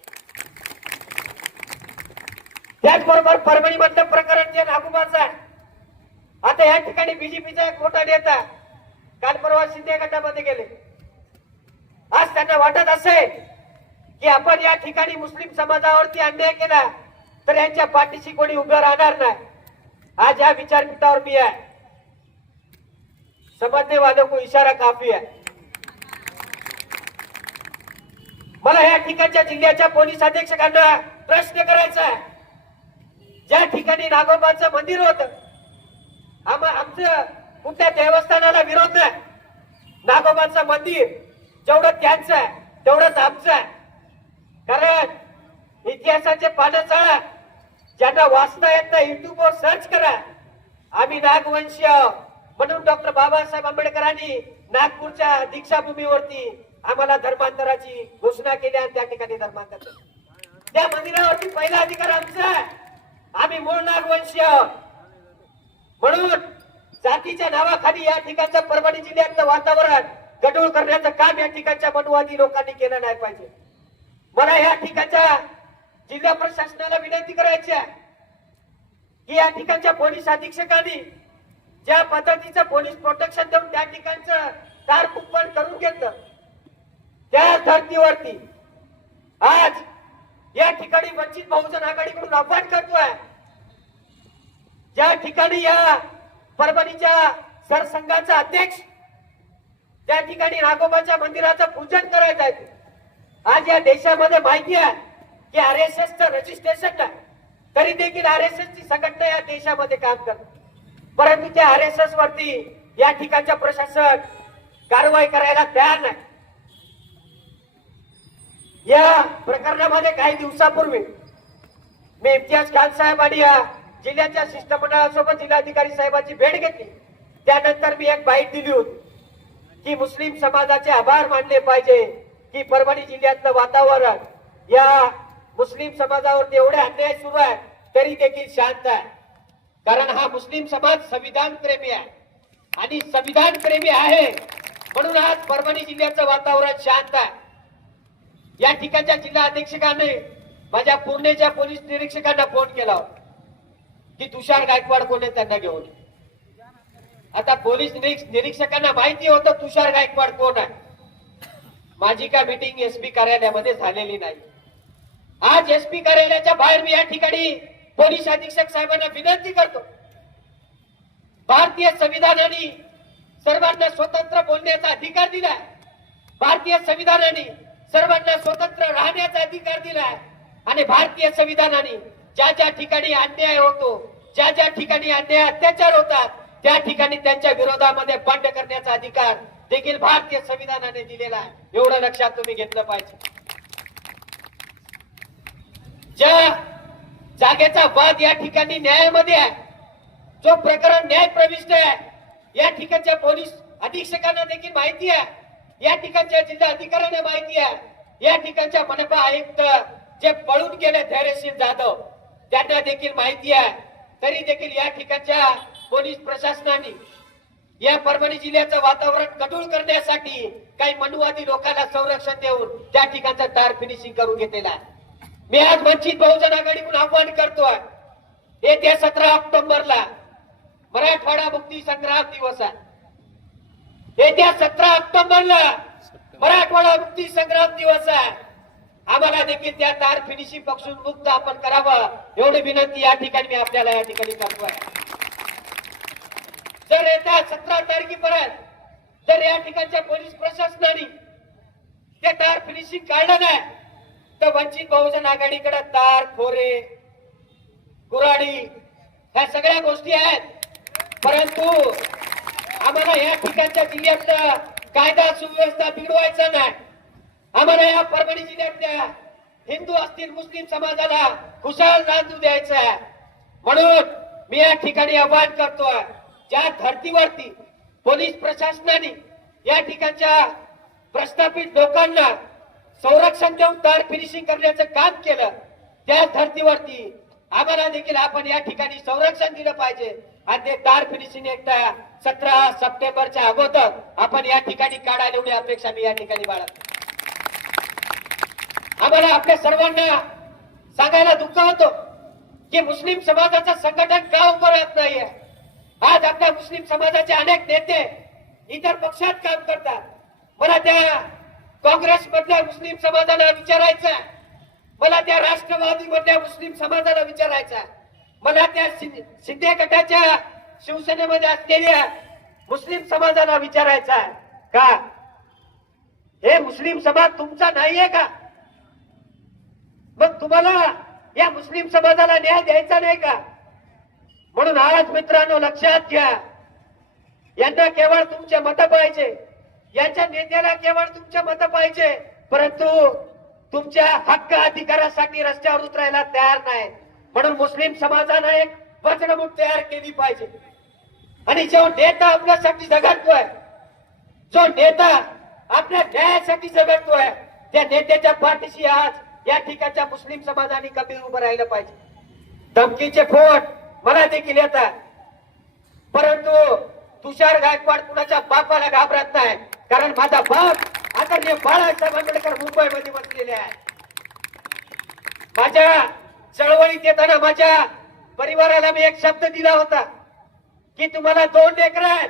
त्याचबरोबर परभणी मधलं प्रकरण जे नागोबाचं आहे, आता या ठिकाणी बीजेपीचा एक मोठा नेता काल परवा शिंदे गटामध्ये गेले. आज त्यांना वाटत असेल की आपण या ठिकाणी मुस्लिम समाजावरती अन्याय केला तर यांच्या पाठीशी कोणी उभं राहणार नाही. आज या विचारपीठावर मी आहे. समझने वालों को इशारा काफी है. मला या ठिकाणच्या जिल्ह्याच्या पोलीस अधीक्षकांना प्रश्न करायचा आहे. ज्या ठिकाणी नागोबाचं मंदिर होतं, आमचं कुठल्या देवस्थानाला विरोध नाही. नागोबाचं मंदिर जेवढं त्यांचं आहे तेवढंच आमचं आहे. कारण इतिहासाचे पानं चाळा, ज्यांना वाचता येत नाही युट्यूबवर सर्च करा. आम्ही नागवंशीय म्हणून डॉक्टर बाबासाहेब आंबेडकरांनी नागपूरच्या दीक्षाभूमीवरती आम्हाला धर्मांतराची घोषणा केली आणि त्या ठिकाणी धर्मांतर केलं. त्या मंदिरावरती पहिला अधिकार आमचा आहे. आम्ही मूळ नागवंशीय म्हणून जातीच्या नावाखाली या ठिकाणचं परभणी जिल्ह्यातलं वातावरण गढूळ करण्याचं काम या ठिकाणच्या मनवादी लोकांनी केलं नाही पाहिजे. मला या ठिकाणच्या जिल्हा प्रशासनाला विनंती करायची आहे की या ठिकाणच्या पोलीस अधीक्षकांनी ज्या पद्धतीचं पोलीस प्रोटेक्शन देऊन त्या ठिकाणचं दार कुंपण करून घेतलं, त्या धर्तीवरती आज या ठिकाणी वंचित बहुजन आघाडीकडून आव्हान करतोय. ज्या ठिकाणी या परभणीच्या सरसंघाचा अध्यक्ष त्या ठिकाणी नागोबाच्या मंदिराचं पूजन करायचं आहे. आज या देशामध्ये माहिती आहे की RSSचं रजिस्ट्रेशन नाही, तरी देखील RSS ची संघटना या देशामध्ये काम करते. परंतु त्या RSS वरती या ठिकाणच्या प्रशासन कारवाई करायला तयार नाही. या प्रकरणामध्ये काही दिवसापूर्वी मी इम्तियाज खान साहेब आणि जिल्ह्याच्या शिष्टमंडळासोबत जिल्हाधिकारी साहेबांची भेट घेतली. त्यानंतर मी एक बाईट दिली होती की मुस्लिम समाजाचे आभार मानले पाहिजे की परभणी जिल्ह्यातलं वातावरण या मुस्लिम समाजावर एवढे अन्याय सुरू आहे तरी देखील शांत आहे. कारण हा मुस्लिम समाज संविधान प्रेमी आहे आणि संविधान प्रेमी आहे म्हणून आज परभणी जिल्ह्याचं वातावरण शांत आहे. या ठिकाणच्या जिल्हा अधीक्षकाने माझ्या पुणेच्या पोलीस निरीक्षकांना फोन केला होता की तुषार गायकवाड कोण आहे त्यांना घेऊन. आता पोलीस निरीक्षकांना माहिती होतं तुषार गायकवाड कोण आहे. माझी का मीटिंग एसपी कार्यालयामध्ये झालेली नाही. आज एसपी कार्यालयाच्या बाहेर मी या ठिकाणी पोलीस अधीक्षक साहेबांना विनंती करतो, भारतीय संविधानाने सर्वांना स्वतंत्र बोलण्याचा अधिकार दिलाय. भारतीय संविधानाने सर्वांना स्वतंत्र राहण्याचा अधिकार दिलाय आणि भारतीय संविधानाने ज्या ज्या ठिकाणी अन्याय होतो, ज्या ज्या ठिकाणी अन्याय अत्याचार होतात त्या ठिकाणी त्यांच्या विरोधामध्ये बंड करण्याचा अधिकार देखील भारतीय संविधानाने दिलेला आहे. एवढं लक्षात तुम्ही घेतलं पाहिजे. ज्या जागेचा वाद या ठिकाणी न्यायामध्ये आहे, जो प्रकरण न्याय प्रविष्ट आहे, या ठिकाणच्या पोलीस अधीक्षकांना देखील माहिती आहे, या ठिकाणच्या जिल्हा अधिकाऱ्यांना माहिती आहे, या ठिकाणच्या मनपा आयुक्त जे पळून गेले धैर्यशील जाधव त्यांना देखील माहिती आहे. तरी देखील या ठिकाणच्या पोलीस प्रशासनाने या परभणी जिल्ह्याचं वातावरण कठोर करण्यासाठी काही मनुवादी लोकांना संरक्षण देऊन त्या ठिकाणचं तार फिनिशिंग करून घेतलेला आहे. मी आज वंचित बहुजन आघाडीकडून आव्हान करतोय, येत्या 17 ऑक्टोबरला मराठवाडा मुक्ती संग्राम दिवस आहे. येत्या 17 ऑक्टोबरला मराठवाडा मुक्ती संग्राम दिवस आहे. आम्हाला देखील त्या तार फिनिशिंग पासून मुक्त आपण करावं एवढी विनंती या ठिकाणी मी आपल्याला या ठिकाणी करतोय. जर येत्या 17 तारखेपर्यंत जर या ठिकाणच्या पोलीस प्रशासनाने ते तार फिनिशिंग काढलं नाही तर वंचित बहुजन आघाडीकडे तार, खोरे, कुऱ्हाडी ह्या सगळ्या गोष्टी आहेत. परंतु आम्हाला या ठिकाणच्या जिल्ह्यातलं कायदा सुव्यवस्था बिघडवायचा नाही. आम्हाला या परभणी जिल्ह्यातल्या हिंदू असतील मुस्लिम समाजाला खुशाल नांदू द्यायचं आहे. म्हणून मी या ठिकाणी आवाहन करतोय, ज्या धर्तीवरती पोलीस प्रशासनाने या ठिकाणच्या प्रस्थापित लोकांना संरक्षण देऊन तार फिनिशिंग करण्याचं काम केलं, त्या धर्तीवरती आम्हाला देखील आपण या ठिकाणी संरक्षण दिलं पाहिजे आणि ते तार फिनिशिंग एकदा 17 सप्टेंबरच्या अगोदर आपण या ठिकाणी काढायला एवढी अपेक्षा मी या ठिकाणी बाळगतो. आम्हाला आपल्या सर्वांना सांगायला दुःख होतो की मुस्लिम समाजाचं संघटन का उभं राहत नाहीये. आज आपल्या मुस्लिम समाजाचे अनेक नेते इतर पक्षात काम करतात. मला त्या काँग्रेस मधल्या मुस्लिम समाजाला विचारायचं, मला त्या राष्ट्रवादी मधल्या मुस्लिम समाजाला विचारायचं, मला त्या शिंदे गटाच्या शिवसेनेमध्ये असलेल्या मुस्लिम समाजाला विचारायचं आहे का हे मुस्लिम समाज तुमचा नाहीये का? मग तुम्हाला या मुस्लिम समाजाला न्याय द्यायचा नाही का? म्हणून आज मित्रांनो लक्षात घ्या, यांना केवळ तुमचे मत पाहिजे, यांच्या नेत्याला केवळ तुमचे मत पाहिजे, परंतु तुमच्या हक्क अधिकारासाठी रस्त्यावर उतरायला तयार नाही. म्हणून मुस्लिम समाजानं एक वचनमूठ तयार केली पाहिजे आणि जो नेता आपल्यासाठी झगडतोय, जो नेता आपल्या न्यायासाठी झगडतोय, त्या नेत्याच्या पाठीशी आज या ठिकाणच्या मुस्लिम समाजाने कमी उभं राहिलं पाहिजे. धमकीचे फोन मला देखील येतात, परंतु तुषार गायकवाड कुणाच्या बापाला घाबरत नाही, कारण माझा बाप आदरणीय बाळासाहेब आंबेडकर मुंबईमध्ये बसलेले आहे. माझ्या चळवळीत येताना माझ्या परिवाराला मी एक शब्द दिला होता की तुम्हाला 2 लेकरं आहेत,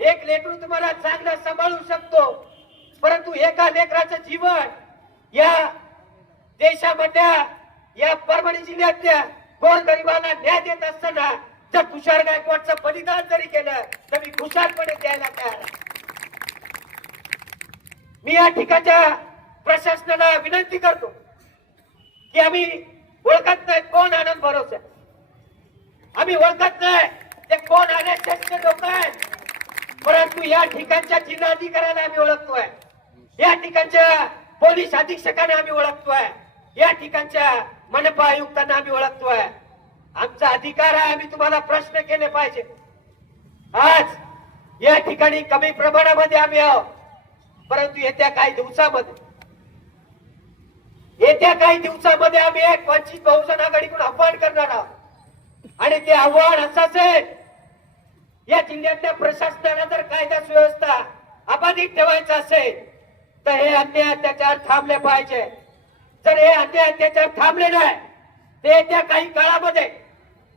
एक लेकरू तुम्हाला चांगलं सांभाळू शकतो, परंतु एका लेकराचं जीवन या देशामधल्या या परभणी जिल्ह्यातल्या गोरगरिबांना न्याय देत असताना जर तुषार गायकवाडचं बलिदान जरी केलं तर मी खुशालपणे द्यायला तयार आहे. मी या ठिकाणच्या प्रशासनाला विनंती करतो की आम्ही ओळखत नाही कोण आनंद भरोसे, आम्ही ओळखत नाही ते कोण आरएसएसचे लोक आहेत, परंतु या ठिकाणच्या जिल्हाधिकाऱ्याला आम्ही ओळखतोय, या ठिकाणच्या पोलीस अधीक्षकांना आम्ही ओळखतोय, या ठिकाणच्या मनपा आयुक्तांना आम्ही ओळखतोय. आमचा अधिकार आहे, आम्ही तुम्हाला प्रश्न केले पाहिजे. आज या ठिकाणी कमी प्रमाणामध्ये आम्ही आहोत, परंतु येत्या काही दिवसामध्ये आम्ही एक वंचित बहुजन आघाडीकडून आव्हान करणार आहोत. आणि ते आव्हान असंच आहे, या जिल्ह्यातल्या प्रशासनाला जर कायदा सुव्यवस्था अबाधित ठेवायचं असेल तर हे अन्याय अत्याचार थांबले पाहिजे. जर हे अन्याय अत्याचार थांबले नाही तर येत्या काही काळामध्ये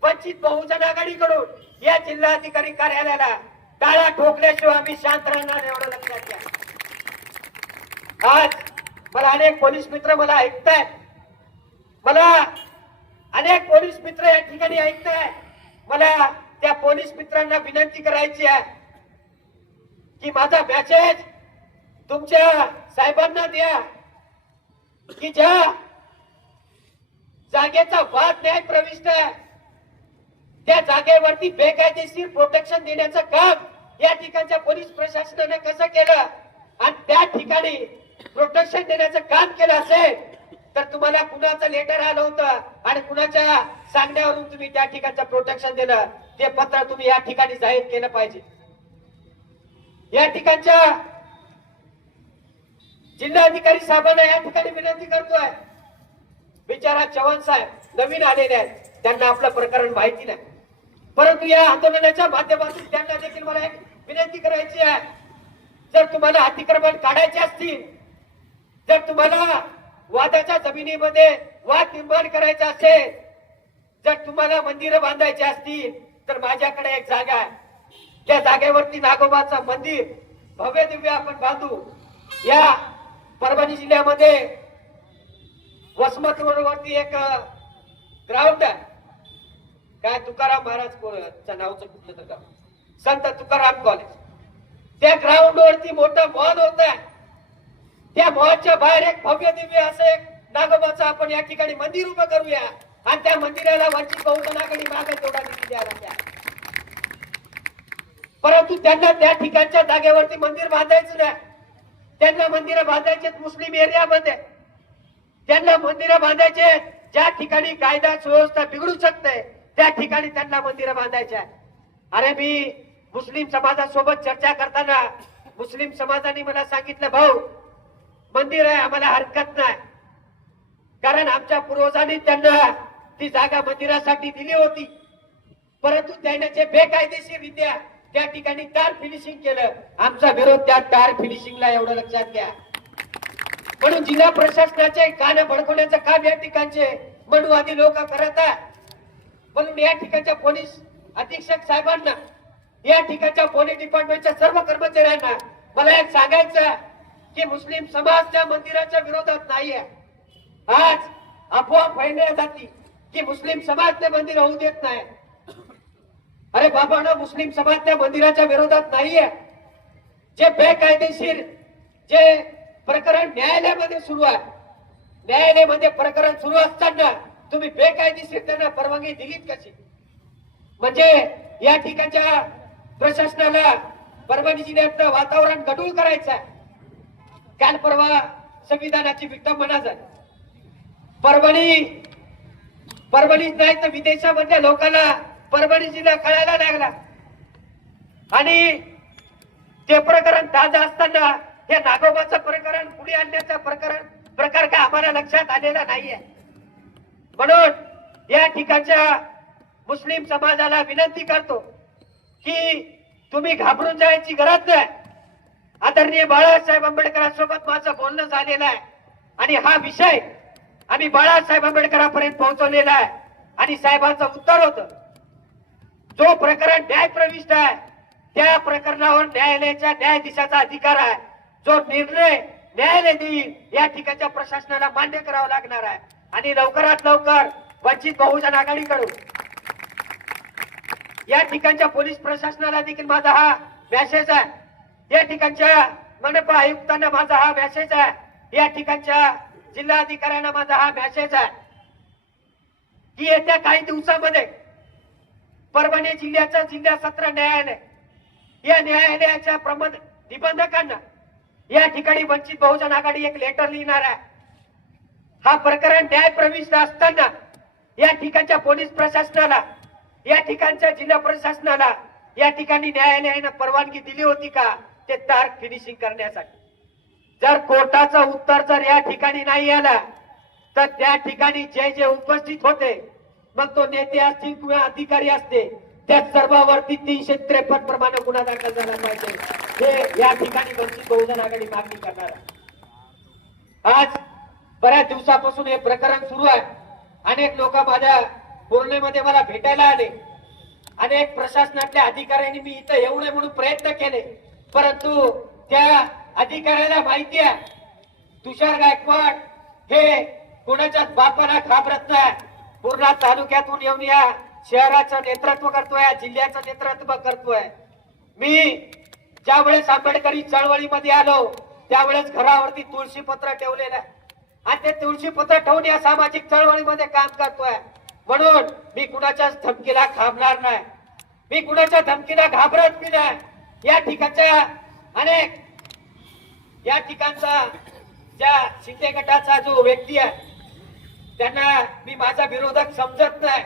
वंचित बहुजन आघाडीकडून या जिल्हाधिकारी कार्यालयाला टाळा ठोकल्याशिवाय आम्ही शांत राहणार, एवढं लक्षात घ्या. आज मला अनेक पोलीस मित्र मला ऐकतायत, मला अनेक पोलीस मित्र या ठिकाणी ऐकतायत. मला त्या पोलीस मित्रांना विनंती करायची आहे की माझा मेसेज तुमच्या साहेबांना द्या की ज्या जागेचा वाद न्याय प्रविष्ट आहे त्या जागेवरती बेकायदेशीर प्रोटेक्शन देण्याचं काम या ठिकाणच्या पोलीस प्रशासनाने कसं केलं आणि त्या ठिकाणी प्रोटेक्शन देण्याचं काम केलं असेल तर तुम्हाला कुणाचं लेटर आलं होतं आणि कुणाच्या सांगण्यावरून तुम्ही त्या ठिकाणचं प्रोटेक्शन दिलं ते पत्र तुम्ही या ठिकाणी जाहीर केलं पाहिजे. या ठिकाणच्या जिल्हाधिकारी साहेबांना या ठिकाणी विनंती करतोय, बिचारा चव्हाण साहेब नवीन आलेले आहेत, त्यांना आपलं प्रकरण माहिती नाही, परंतु या आंदोलनाच्या माध्यमातून त्यांना देखील मला एक विनंती करायची आहे, जर तुम्हाला अतिक्रमण काढायचे असतील, जर तुम्हाला वादाच्या जमिनीमध्ये वाद निर्माण करायचा असेल, जर तुम्हाला मंदिरं बांधायची असतील तर माझ्याकडे एक जागा आहे, त्या जागेवरती नागोबाचं मंदिर भव्य दिव्य आपण बांधू. या परभणी जिल्ह्यामध्ये वसमत रोडवरती एक ग्राउंड आहे, काय तुकाराम महाराज नावचं कुठलं तर गाव, संत तुकाराम कॉलेज, त्या ग्राउंड वरती मोठं मॉल होत आहे. त्या मॉलच्या बाहेर एक भव्य दिव्य असं एक नागोबाचं आपण या ठिकाणी मंदिर उभं करूया आणि त्या मंदिराला वंचित बहुजन आघाडी मागे तेवढा निधी द्यायला द्या. परंतु त्यांना त्या ठिकाणच्या जागेवरती मंदिर बांधायचं नाही, त्यांना मंदिरं बांधायचे मुस्लिम एरियामध्ये, त्यांना मंदिरं बांधायचे ज्या ठिकाणी कायदा सुव्यवस्था बिघडू शकते त्या ठिकाणी त्यांना मंदिरं बांधायचे. अरे मी मुस्लिम समाजासोबत चर्चा करताना मुस्लिम समाजाने मला सांगितलं, भाऊ मंदिर आहे आम्हाला हरकत नाही, कारण आमच्या पूर्वजांनी त्यांना ती जागा मंदिरासाठी दिली होती, परंतु त्याने जे बेकायदेशीररित्या त्या ठिकाणी टार फिनिशिंग केलं, आमचा विरोध त्या टार फिनिशिंगला, एवढं लक्षात घ्या. म्हणून जिल्हा प्रशासनाचे कान भडकवण्याचं काम या ठिकाणचे मनुवादी लोक करत आहेत. म्हणून या ठिकाणच्या पोलीस अधीक्षक साहेबांना, या ठिकाणच्या पोलीस डिपार्टमेंटच्या सर्व कर्मचाऱ्यांना मला एक सांगायचं की मुस्लिम समाज त्या मंदिराच्या विरोधात नाहीये. आज अफवा फैलल्या जाती की मुस्लिम समाज ते मंदिर होऊ देत नाही. अरे बाबांनो, मुस्लिम समाज त्या मंदिराच्या विरोधात नाहीये. जे बेकायदेशीर जे प्रकरण न्यायालयामध्ये सुरू आहे, न्यायालयामध्ये प्रकरण सुरू असताना तुम्ही बेकायदेशीर त्यांना परवानगी दिलीत कशी? म्हणजे या ठिकाणच्या प्रशासनाला परभणी जिल्ह्यातलं वातावरण गढूळ करायचं आहे. काल परवा संविधानाची विटंबना झाली. परभणीत नाही तर विदेशामधल्या लोकांना परभणी जिल्हा कळायला लागला आणि ते प्रकरण ताजं असताना हे नागोबाचं प्रकरण पुढे आणण्याचा प्रकार काय आम्हाला लक्षात आलेला नाहीये. म्हणून या ठिकाणच्या मुस्लिम समाजाला विनंती करतो की तुम्ही घाबरून जायची गरज नाही. आदरणीय बाळासाहेब आंबेडकरांसोबत माझं बोलणं झालेलं आहे आणि हा विषय आम्ही बाळासाहेब आंबेडकरांपर्यंत पोहोचवलेला आहे आणि साहेबांचं उत्तर होतं, जो प्रकरण न्यायप्रविष्ट आहे त्या प्रकरणावर न्यायालयाच्या न्यायाधीशाचा अधिकार आहे. जो निर्णय न्यायालय देईल या ठिकाणच्या प्रशासनाला मान्य करावा लागणार आहे आणि लवकरात लवकर वंचित बहुजन आघाडीकडून या ठिकाणच्या पोलीस प्रशासनाला देखील माझा हा मेसेज आहे. या ठिकाणच्या मनपा आयुक्तांना माझा हा मेसेज आहे. या ठिकाणच्या जिल्हाधिकाऱ्यांना माझा हा मेसेज आहे की येत्या काही दिवसामध्ये परभणी जिल्ह्याचं जिल्हा सत्र न्यायालय या न्यायालयाच्या निबंधकांना या ठिकाणी वंचित बहुजन आघाडी एक लेटर लिहिणार आहे. हा प्रकरण न्यायप्रविष्ट असताना या ठिकाणच्या पोलीस प्रशासनाला, या ठिकाणच्या जिल्हा प्रशासनाला या ठिकाणी न्यायालयाने परवानगी दिली होती का ते तार फिनिशिंग करण्यासाठी? जर कोर्टाचं उत्तर जर या ठिकाणी नाही आला तर त्या ठिकाणी जे जे उपस्थित होते, मग तो नेते असतील किंवा अधिकारी असते, त्या सर्वांवरती 353 प्रमाणे गुन्हा दाखल झाला पाहिजे, हे या ठिकाणी वंचित बहुजन आघाडी मागणी करणार आहे. आज बऱ्याच दिवसापासून हे प्रकरण सुरू आहे. अनेक लोक माझ्या बोलण्यामध्ये मला भेटायला आले. अनेक प्रशासनातल्या अधिकाऱ्यांनी मी इथं येऊ नये म्हणून प्रयत्न केले, परंतु त्या अधिकाऱ्याला माहिती आहे तुषार गायकवाड हे कोणाच्याच बापाला घाबरत नाही. पूर्ण तालुक्यातून येऊन या शहराचं नेतृत्व करतोय, जिल्ह्याचं नेतृत्व करतोय. मी ज्या वेळेस आंबेडकरी चळवळीमध्ये आलो त्यावेळेस घरावरती तुळशी पत्र ठेवलेलं आहे आणि ते तुळशी पत्र ठेवून या सामाजिक चळवळीमध्ये काम करतोय. म्हणून मी कुणाच्याच धमकीला घाबरणार नाही, मी कुणाच्या धमकीला घाबरत मी नाही. या ठिकाणच्या अनेक या ठिकाणचा ज्या शिंदे गटाचा जो व्यक्ती आहे त्यांना मी माझा विरोधक समजत नाही,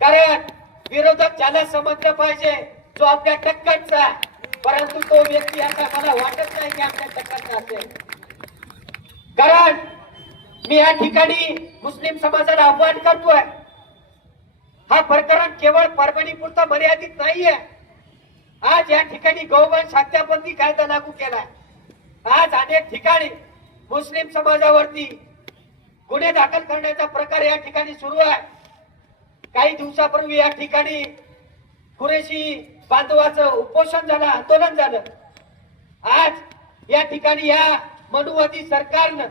कारण विरोधक ज्याला समजलं पाहिजे जो आपल्या टक्करचा आहे, परंतु तो व्यक्ती आता मला वाटत नाही की आपल्या टक्करचा असेल. कारण मी या ठिकाणी मुस्लिम समाजाला आव्हान करतोय, हा प्रकरण केवळ परभणी पुरता मर्यादित नाहीये. आज या ठिकाणी गौवंश हत्याबंदी कायदा लागू केलाय. आज अनेक ठिकाणी मुस्लिम समाजावरती गुन्हे दाखल करण्याचा प्रकार या ठिकाणी सुरू आहे. काही दिवसापूर्वी या ठिकाणी कुरेशी बांधवाचं उपोषण झालं, आंदोलन झालं. आज या ठिकाणी या मनुवादी सरकारनं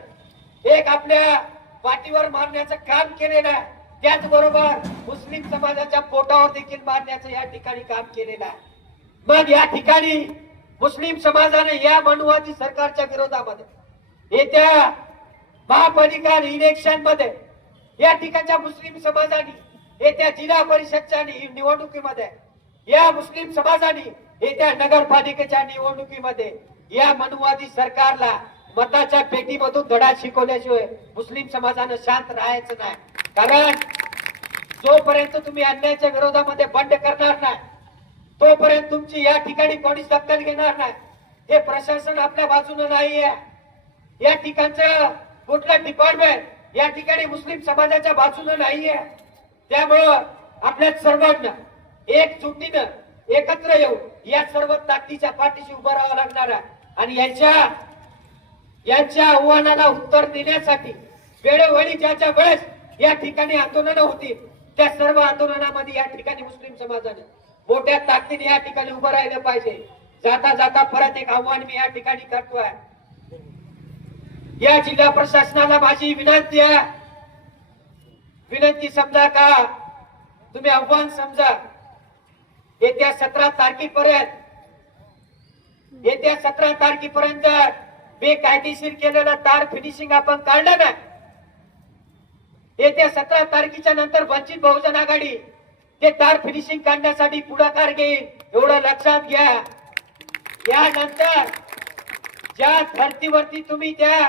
एक आपल्या पाठीवर मारण्याचं काम केलेलं आहे, त्याचबरोबर मुस्लिम समाजाच्या पोटावर देखील मारण्याचं या ठिकाणी काम केलेलं आहे. मग या ठिकाणी मुस्लिम समाजाने या मनुवादी सरकारच्या विरोधामध्ये येत्या महापालिका इलेक्शन मध्ये या ठिकाणच्या मुस्लिम समाजाने येत्या जिल्हा परिषदच्या निवडणुकीमध्ये, या मुस्लिम समाजाने येत्या नगरपालिकेच्या निवडणुकीमध्ये या मनुवादी सरकारला मताच्या पेटीमधून धडा शिकवल्याशिवाय मुस्लिम समाजानं शांत राहायचं नाही. कारण जोपर्यंत तुम्ही अन्यायाच्या विरोधामध्ये बंड करणार नाही तोपर्यंत तुमची या ठिकाणी कोणीच दखल घेणार नाही. हे प्रशासन आपल्या बाजूने नाहीये, या ठिकाणचं कुठलं डिपार्टमेंट या ठिकाणी मुस्लिम समाजाच्या बाजूने नाहीये. त्यामुळं आपल्या सर्वांना एकजुटीनं एकत्र येऊन या सर्व ताकदीच्या पाठीशी उभं राहावं लागणार आहे. आणि यांच्या आव्हानाला उत्तर देण्यासाठी वेळोवेळी ज्याच्या वेळेस या ठिकाणी आंदोलनं होती त्या सर्व आंदोलनामध्ये या ठिकाणी मुस्लिम समाजाने मोठ्या ताकदीने या ठिकाणी उभं राहिलं पाहिजे. जाता जाता परत एक आव्हान मी या ठिकाणी करतोय. या जिल्हा प्रशासनाला माझी विनंती आहे, विनंती समजा का तुम्ही आव्हान समजा. येत्या 17 तारखेपर्यंत बेकायदेशीर केलेलं तार फिनिशिंग आपण काढलं नाही. येत्या 17 तारखेच्या नंतर वंचित बहुजन आघाडी ते तार फिनिशिंग काढण्यासाठी पुढाकार घेईल, एवढं लक्षात घ्या. यानंतर ज्या धर्तीवरती तुम्ही त्या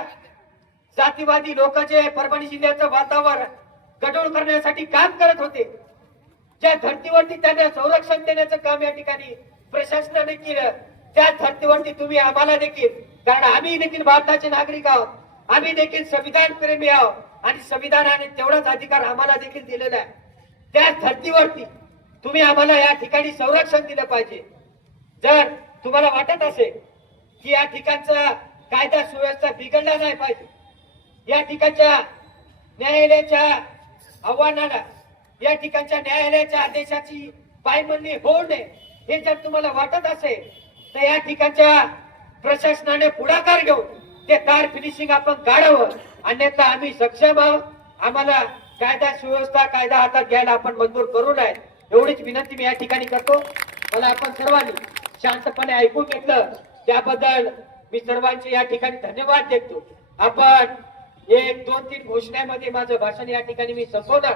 जातीवादी लोक जे परभणी जिल्ह्याचं वातावरण गढूळ करण्यासाठी काम करत होते, ज्या धर्तीवरती त्यांना संरक्षण देण्याचं काम या ठिकाणी प्रशासनाने केलं, त्या धर्तीवरती तुम्ही आम्हाला देखील, कारण आम्ही देखील भारताचे नागरिक आहोत, आम्ही देखील संविधान प्रेमी आहोत आणि संविधानाने तेवढाच अधिकार आम्हाला देखील दिलेला आहे. त्या धर्तीवरती तुम्ही आम्हाला या ठिकाणी संरक्षण दिलं पाहिजे. जर तुम्हाला वाटत असेल की या ठिकाणचा कायदा सुव्यवस्था बिघडला नाही पाहिजे, या ठिकाणच्या न्यायालयाच्या आव्हानाला, या ठिकाणच्या न्यायालयाच्या आदेशाची पायमल्ली होऊ नये, हे जर तुम्हाला वाटत असेल तर या ठिकाणच्या प्रशासनाने पुढाकार घेऊन ते तार फिनिशिंग आपण काढावं. अन्यथा आम्ही सक्षम आहोत, आम्हाला कायदा सुव्यवस्था कायदा हातात घ्यायला आपण मंजूर करू नये, एवढीच विनंती मी या ठिकाणी करतो. मला आपण सर्वांनी शांतपणे ऐकून घेतलं त्याबद्दल मी सर्वांचे या ठिकाणी धन्यवाद देतो. आपण 1-2-3 घोषणामध्ये माझं भाषण या ठिकाणी मी संपवणार.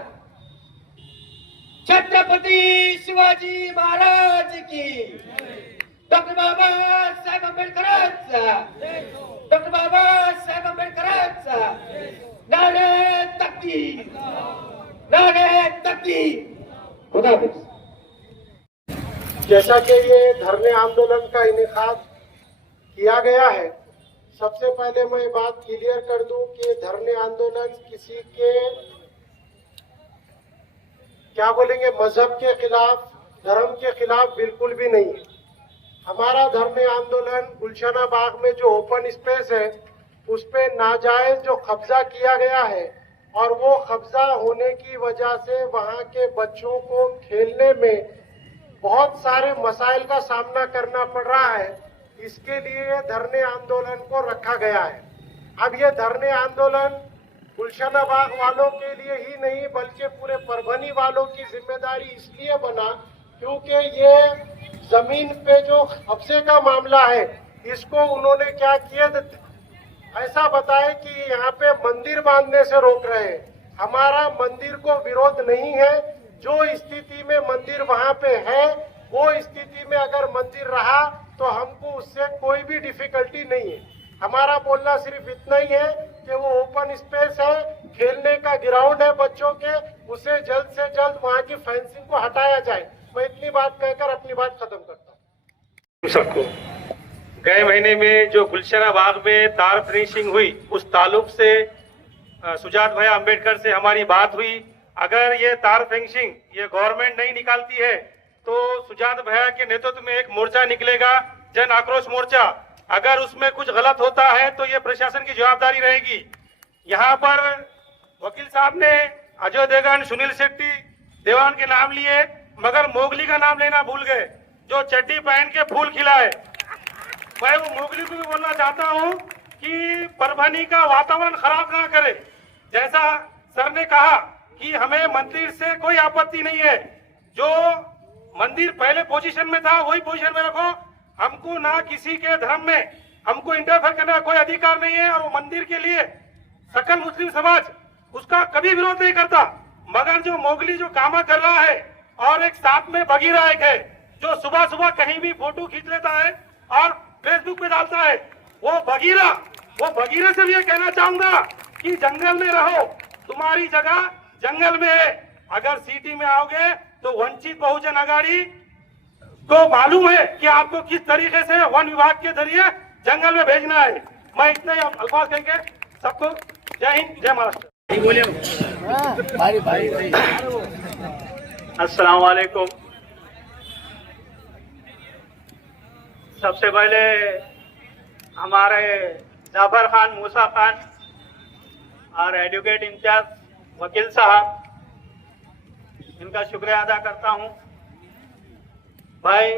छत्रपती शिवाजी महाराज की, डॉक्टर बाबासाहेब आंबेडकरांचा, डॉक्टर बाबासाहेब आंबेडकरांचा नारे तकबीर, नारे तकबीर। खुदा हाफिज। जैसा कि ये धरने आंदोलन का इनेकाद किया गया है, सबसे पहले मैं बात क्लियर कर दूं कि ये धरने आंदोलन किसी के क्या बोलेंगे मजहब के खिलाफ, धर्म के खिलाफ बिल्कुल भी नहीं है। हमारा धरने आंदोलन गुलशना बाग में जो ओपन स्पेस है उस पे नाजायज जो कब्जा किया गया है और वो कब्जा होने की वजह से वहां के बच्चों को खेलने में बहुत सारे मसाइल का सामना करना पड़ रहा है, इसके लिए धरने आंदोलन को रखा गया है। अब ये धरने आंदोलन गुलशना बाग वालों के लिए ही नहीं बल्कि पूरे परभनी वालों की जिम्मेदारी इसलिए बना क्योंकि ये जमीन पे जो कब्जे का मामला है इसको उन्होंने क्या किया, ऐसा बताया कि यहाँ पे मंदिर बांधने से रोक रहे हैं। हमारा मंदिर को विरोध नहीं है, जो स्थिति में मंदिर वहाँ पे है वो स्थिति में अगर मंदिर रहा तो हमको उससे कोई भी डिफिकल्टी नहीं है। हमारा बोलना सिर्फ इतना ही है कि वो ओपन स्पेस है, खेलने का ग्राउंड है बच्चों के, उसे जल्द से जल्द वहाँ की फेंसिंग को हटाया जाए। मैं इतनी बात कहकर अपनी बात खत्म करता हूँ। सबको गए महीने में जो गुलशना बाग में तार फिनिशिंग हुई उस ताल्लुक से सुजात भाई अंबेडकर से हमारी बात हुई। अगर ये तार फिनिशिंग ये गवर्नमेंट नहीं निकालती है तो सुजात भैया के नेतृत्व में एक मोर्चा निकलेगा, जन आक्रोश मोर्चा। अगर उसमें कुछ गलत होता है तो ये प्रशासन की जवाबदारी रहेगी। यहाँ पर वकील साहब ने अजय देवगन, सुनील शेट्टी, देवान के नाम लिए मगर मोगली का नाम लेना भूल गए, जो चड्डी पहन के फूल खिलाए। मैं वो मोगली को भी बोलना चाहता हूँ कि परभनी का वातावरण खराब ना करे। जैसा सर ने कहा कि हमें मंदिर से कोई आपत्ति नहीं है, जो मंदिर पहले पोजीशन में था वही पोजीशन में रखो। हमको ना किसी के धर्म में हमको इंटरफेयर करने का कोई अधिकार नहीं है और वो मंदिर के लिए सकल मुस्लिम समाज उसका कभी विरोध नहीं करता। मगर जो मोगली जो काम कर रहा है और एक साथ में बगीरा एक है जो सुबह सुबह कहीं भी फोटो खींच लेता है और फेसबुक पे डालता है, वो बगीरे से भी ये कहना चाहूंगा कि जंगल में रहो, तुम्हारी जगह जंगल में है। अगर सिटी में आओगे तो वंचित बहुजन अघाड़ी को मालूम है कि आपको किस तरीके से वन विभाग के जरिए जंगल में भेजना है। मैं इतने अल्फाज कहेंगे सबको जय हिंद, जय महाराष्ट्र। अस्सलाम वालेकुम। सबसे पहले हमारे जाफर खान, मूसा खान और एडवोकेट इंचार्ज वकील साहब, इनका शुक्रिया अदा करता हूं। भाई,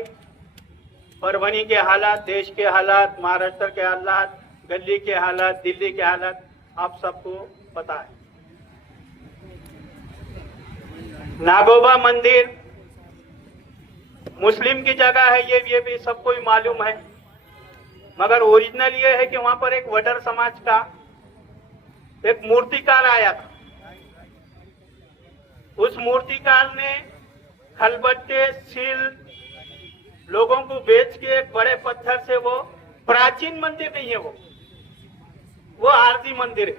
परभनी के हालात, देश के हालात, महाराष्ट्र के हालात, गली के हालात, दिल्ली के हालात आप सबको पता है। नागोबा मंदिर मुस्लिम की जगह है, ये भी सबको ही मालूम है। मगर ओरिजिनल ये है कि वहां पर एक वडर समाज का एक मूर्तिकार आया था। उस मूर्तिकार ने खलबट्टे, सील लोगों को बेच के एक बड़े पत्थर से, वो प्राचीन मंदिर नहीं है, वो आरजी मंदिर है।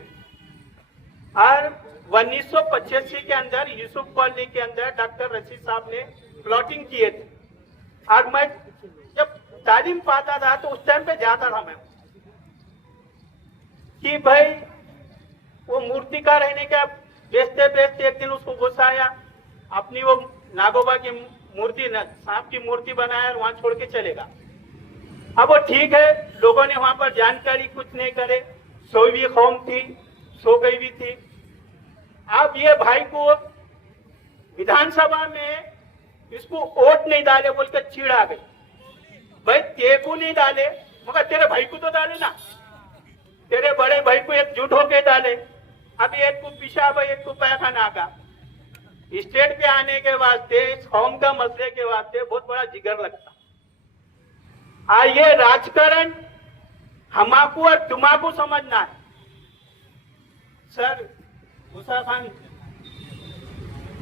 और 1985 के अंदर यूसुफ कॉलोनी के अंदर डॉक्टर रशीद साहब ने प्लॉटिंग किए थे। और मैं जब तालीम पाता था तो उस टाइम पे जाता था मैं कि भाई वो मूर्ति का रहने का बेचते बेचते एक दिन उसको गुस्सा आया, अपनी वो नागोबा की मूर्ति, सांप की मूर्ति बनाया और वहां छोड़ के चलेगा। अब वो ठीक है, लोगों ने वहां पर जानकारी कुछ नहीं करे, सोई भी कौम थी, सो गई भी थी। अब ये भाई को विधानसभा में इसको वोट नहीं डाले बोलकर चिढ़ आ गई। भाई तेरे को नहीं डाले मगर तेरे भाई को तो डाले ना, तेरे बड़े भाई को एक जुट होके डाले। अब एक को पेशाब, एक को पैखाना का। स्टेट पे आने के वास्ते, कौम का मसले के वास्ते बहुत बड़ा जिगर लगता। और ये राजकारण हमाको और तुम्हाको समझना है। सर मूसा खान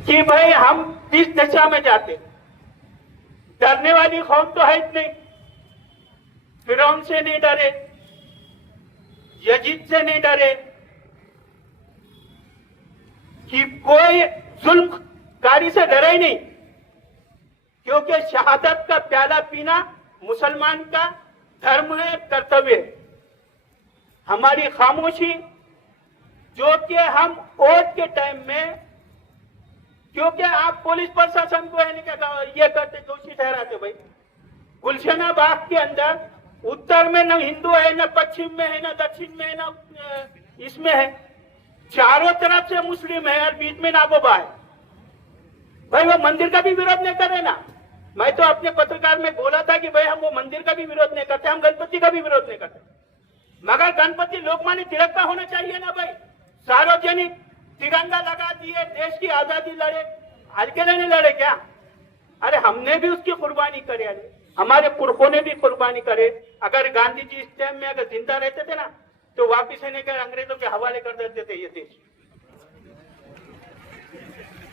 कि भाई हम किस दिशा में जाते, डरने वाली कौम तो है नहीं। फिरौन से नहीं डरे, यजीद से नहीं डरे कि कोई जुल्मकारी से डरे ही नहीं, क्योंकि शहादत का प्याला पीना मुसलमान का धर्म है, कर्तव्य है। हमारी खामोशी जो कि हम ओट के टाइम में, क्योंकि आप पुलिस प्रशासन को है नहीं ये करते, दोषी ठहराते। भाई गुलशना बाग के अंदर उत्तर में न हिंदू है, न पश्चिम में है, न दक्षिण में है, न इसमें है, चारों तरफ से मुस्लिम है और बीच में नागोबा है। भाई वो मंदिर का भी विरोध नहीं कर रहे ना। मैं तो अपने पत्रकार में बोला था कि भाई हम वो मंदिर का भी विरोध नहीं करते, हम गणपति का भी विरोध नहीं करते, मगर गणपति लोकमान्य तिलक का होना चाहिए ना भाई। सार्वजनिक तिरंगा लगा दिए, देश की आजादी लड़े, हल्के नहीं लड़े क्या? अरे हमने भी उसकी कुर्बानी करे, अरे हमारे पुरखों ने भी कुर्बानी करे। अगर गांधी जी इस टाइम में अगर जिंदा रहते थे ना, तो वापिस आने के अंग्रेजों के हवाले कर देते थे ये देश,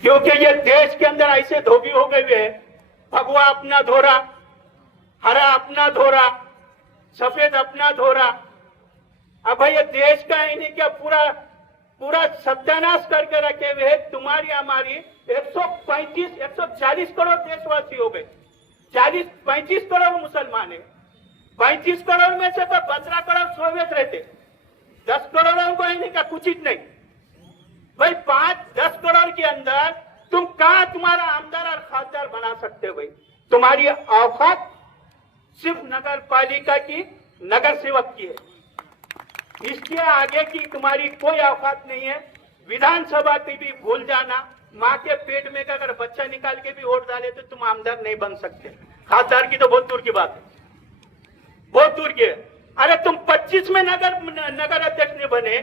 क्योंकि ये देश के अंदर ऐसे धोबी हो गए हुए हैं। भगवा अपना धोरा, हरा अपना धोरा, सफेद अपना धोरा। अब भाई ये देश का इन्हें क्या पूरा सत्यानाश करके रखे हुए। तुम्हारी हमारी 140 करोड़ देशवासी हो गए, 35 करोड़ मुसलमान है। 35 करोड़ में से तो 15 करोड़ सोवियत रहते, 10 करोड़ को इन्हें का कुछ नहीं। भाई 5-10 करोड़ के अंदर तुम कहां तुम्हारा आमदार और खासदार बना सकते हो? भाई तुम्हारी औकात सिर्फ नगर पालिका की, नगर सेवक की है, इसके आगे की तुम्हारी कोई औकात नहीं है। विधानसभा की भी भूल जाना, माँ के पेट में का अगर बच्चा निकाल के भी वोट डाले तो तुम आमदार नहीं बन सकते। खासदार की तो बहुत दूर की बात है, बहुत दूर की है। अरे तुम 25 में नगर अध्यक्ष ने बने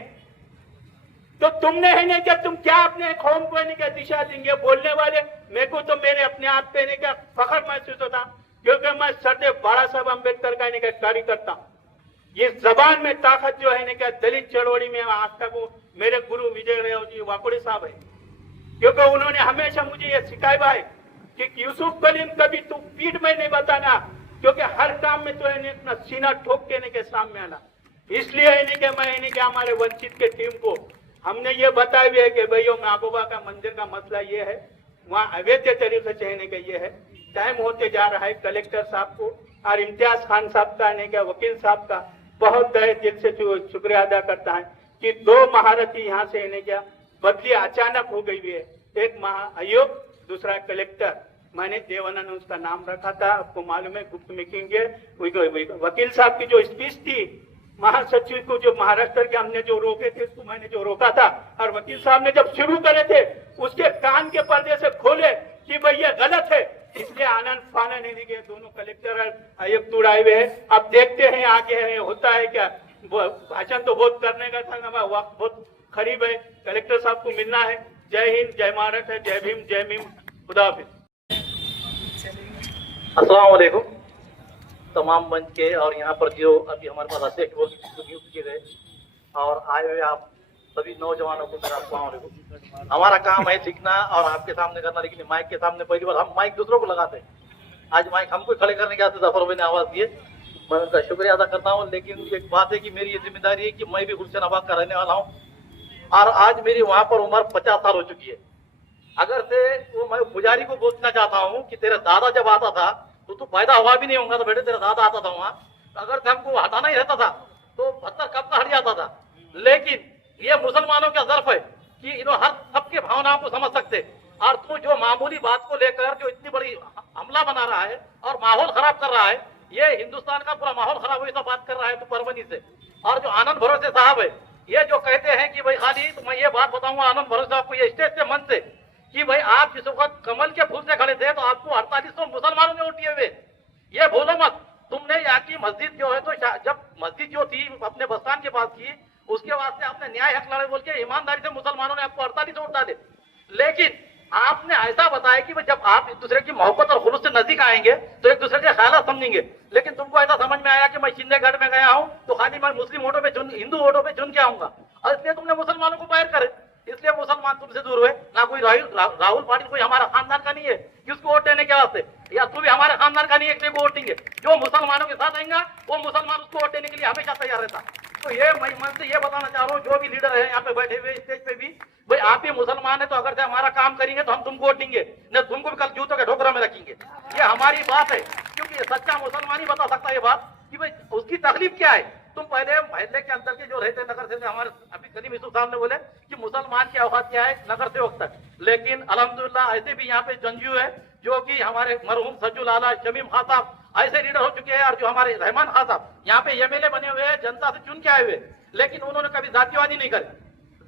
तो तुमने है नहीं क्या, तुम क्या अपने कौम को नहीं क्या दिशा देंगे? बोलने वाले मेरे को तो मेरे अपने आप पे नहीं क्या फखर महसूस होता, क्योंकि मैं सरदेव बाबा साहब अम्बेडकर का नहीं क्या कार्यकर्ता हूं। ये जबान में ताकत जो है नहीं क्या, दलित चळवळी में आज तक वो मेरे गुरु विजय रेव जी वाकोड़े साहब है, क्योंकि उन्होंने हमेशा मुझे ये सिखाया है कि यूसुफ कलीम कभी तू पीठ में नहीं बताना, क्योंकि हर काम में तो है अपना सीना ठोक के नहीं के सामने आना। इसलिए नहीं कि मैं नहीं कि हमारे वंचित के टीम को हमने ये बताया भी है कि भैया नागोबा का मंदिर का मसला ये है, वहाँ अवैध तरीके से है कि ये है। टाइम होते जा रहा है, कलेक्टर साहब को और इम्तियाज खान साहब का नहीं क्या, वकील साहब का बहुत तहे दिल से शुक्रिया अदा करता है कि 2 महारथी यहाँ से नहीं क्या बदली अचानक हो गई है। एक महाआयोग, दूसरा कलेक्टर। मैंने देवानंद उसका नाम रखा था, आपको मालूम है, गुप्त मीटिंग है। वकील साहब की जो स्पीच थी, महासचिव को जो महाराष्ट्र के हमने जो रोके थे, उसको मैंने जो रोका था, और वकील साहब ने जब शुरू करे थे उसके कान के पर्दे से खोले कि भाई ये गलत है, इसलिए आनंद फानन नहीं गए। दोनों कलेक्टर आयुक्त उड़ाए हुए हैं। अब देखते हैं आगे है होता है क्या। भाषण तो बहुत करने का था ना, वक्त बहुत करीब है, कलेक्टर साहब को मिलना है। जय हिंद, जय महाराष्ट्र, जय भीम, जय भीम, खुदा हाफिज। अस्सलाम वालेकुम तमाम मंच के और यहाँ पर जो अभी हमारे पास अध्यक्ष नियुक्त किए गए और आए हुए आप सभी नौजवानों को मेरा अस्सलाम वालेकुम। हमारा काम है सीखना और आपके सामने करना, लेकिन माइक के सामने पहली बार हम माइक दूसरों को लगाते हैं। आज माइक हमको खड़े करने के आते जफर भाई ने आवाज दिए, मैं उनका शुक्रिया अदा करता हूँ। लेकिन एक बात है कि मेरी ये जिम्मेदारी है कि मैं भी गुलशन बाग का रहने वाला हूँ और आज मेरी वहाँ पर उम्र 50 साल हो चुकी है। अगर से वो मैं पुजारी को पूछना चाहता हूँ कि तेरा दादा जब आता था तो तू पैदा हुआ भी नहीं होगा, तो बेटे तेरा दादा आता था वहाँ, अगर से हमको हटाना ही रहता था तो पत्थर कब का हट जाता था। लेकिन ये मुसलमानों का ज़र्फ है कि इन्होंने हर सबके भावनाओं को समझ सकते, और तू जो मामूली बात को लेकर जो इतनी बड़ी हमला बना रहा है और माहौल खराब कर रहा है, ये हिंदुस्तान का पूरा माहौल खराब हुआ, ऐसा बात कर रहा है तू परवनी से। और जो आनंद भरोसे साहब है, ये जो कहते हैं कि भाई खाली, तो मैं ये बात बताऊंगा आनंद भरोसे साहब को ये स्टेज से मन से कि भाई आप जिस वक्त कमल के फूल से खड़े थे तो आपको 4800 मुसलमानों ने वोट दिए हुए, ये भूलो मत। तुमने यहाँ की मस्जिद जो है, तो जब मस्जिद जो थी अपने बस्तान के पास की, उसके वास्ते आपने न्याय हक लड़े बोल के ईमानदारी से मुसलमानों ने आपको 48 वोट डाले। लेकिन आपने ऐसा बताया कि जब आप एक दूसरे की मोहब्बत और खुलूस से नजदीक आएंगे तो एक दूसरे के ख्यालात समझेंगे। लेकिन तुमको ऐसा समझ में आया कि मैं शिंदेगढ़ में गया हूँ तो खाली मैं मुस्लिम वोटों पे हिंदू वोटों पे चुन के आऊंगा, और इसलिए तुमने मुसलमानों को बाहर करे, इसलिए मुसलमान तुमसे दूर हुए। ना कोई राहुल पाटिल कोई हमारा खानदान का नहीं है कि उसको वोट देने के वास्ते, या तू भी हमारे खानदान का नहीं है कि वोट देंगे। जो मुसलमानों के साथ आएगा वो मुसलमान उसको वोट देने के लिए हमेशा तैयार रहता। तो ये मैं मन से ये बताना चाह रहा हूँ, जो भी लीडर है यहाँ पे बैठे हुए स्टेज पे भी, भाई आप ही मुसलमान है तो अगर से हमारा काम करेंगे तो हम तुमको वोट देंगे, न तुमको भी कल जूतों के ढोकरा में रखेंगे। ये हमारी बात है, क्योंकि सच्चा मुसलमान ही बता सकता है ये बात कि भाई उसकी तकलीफ क्या है। तुम पहले महल्ले के अंदर के जो रहते नगर सेवक, हमारे अभी करीम यूसुफ साहब ने बोले कि मुसलमान की औकात क्या है नगर सेवक तक, लेकिन अल्हम्दुलिल्लाह ऐसे भी यहाँ पे जंजू है जो कि हमारे मरहूम सज्जुल आला शमीम खान साहब ऐसे लीडर हो चुके हैं, और जो हमारे रहमान खान साहब यहाँ पे एमएलए बने हुए हैं, जनता से चुन के आए हुए, लेकिन उन्होंने कभी जातिवादी नहीं करे।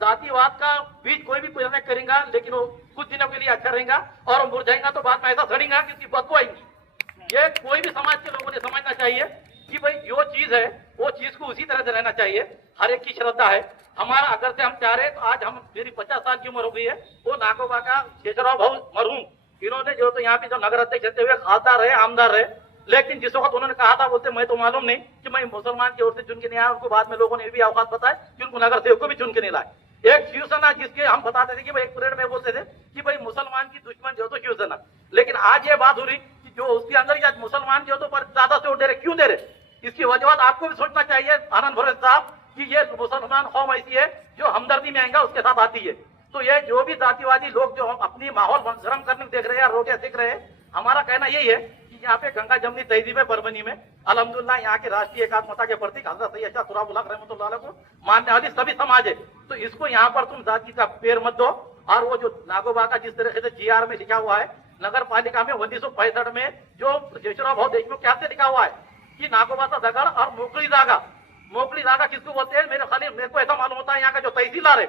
जातिवाद का बीज कोई भी प्रयोग करेगा लेकिन वो कुछ दिनों के लिए अच्छा रहेगा, और मुरझाएगा तो बाद में ऐसा सड़ेगा कि उसकी बदबू आएगी। ये कोई भी समाज के लोगों ने समझना चाहिए कि भाई जो चीज है वो चीज को उसी तरह से रहना चाहिए। हर एक की श्रद्धा है। हमारा अगर से हम चाह रहे तो आज हम, मेरी 50 साल की उम्र हो गई है, वो नागोबा का शेषराव भाऊ मरहूम, इन्होंने जो तो यहाँ पे जो नगर अध्यक्ष रहते हुए खासदार रहे, आमदार रहे, लेकिन जिस वक्त उन्होंने कहा था बोलते मैं तो मालूम नहीं कि मैं मुसलमान की ओर से चुन के नहीं आया। उनको बाद में लोगों ने भी औकात बताया कि उनको नगर सेवक को भी चुन के नहीं लाए। एक शिवसेना जिसके हम बताते थे कि भाई एक परेड में बोलते थे कि भाई मुसलमान की दुश्मन जो तो शिवसेना, लेकिन आज ये बात हो रही कि जो उसके अंदर आज मुसलमान जो तो पर ज्यादा से वोट दे रहे, क्यों दे रहे? इसकी वजह आपको भी सोचना चाहिए आनंद भोरे साहब कि ये मुसलमान कौम ऐसी है जो हमदर्दी में आएगा उसके साथ आती है। तो ये जो भी जातिवादी लोग जो अपनी माहौल गर्म करने देख रहे हैं, रोटियां सीख रहे हैं, हमारा कहना यही है कि यहाँ पे गंगा जमनी तहजीब है परभनी में, अल्हम्दुलिल्लाह यहाँ के राष्ट्रीय एकात्मता के प्रतीक हजरत सैयद शाह तुराब उल हक रहमतुल्लाह अलैह को मानने वाली सभी समाज है। तो इसको यहाँ पर तुम जाति का पेड़ मत दो। और वो जो नागोबा का जिस तरीके से जीआर में लिखा हुआ है, नगर पालिका में 1965 में जो शेषराव भाऊ देशमुख के हाथ से लिखा हुआ है कि नागोबा सा दगड़ और मोकली जागा किसको बोलते हैं? मेरे को ऐसा मालूम होता है यहाँ का जो तहसीलदार है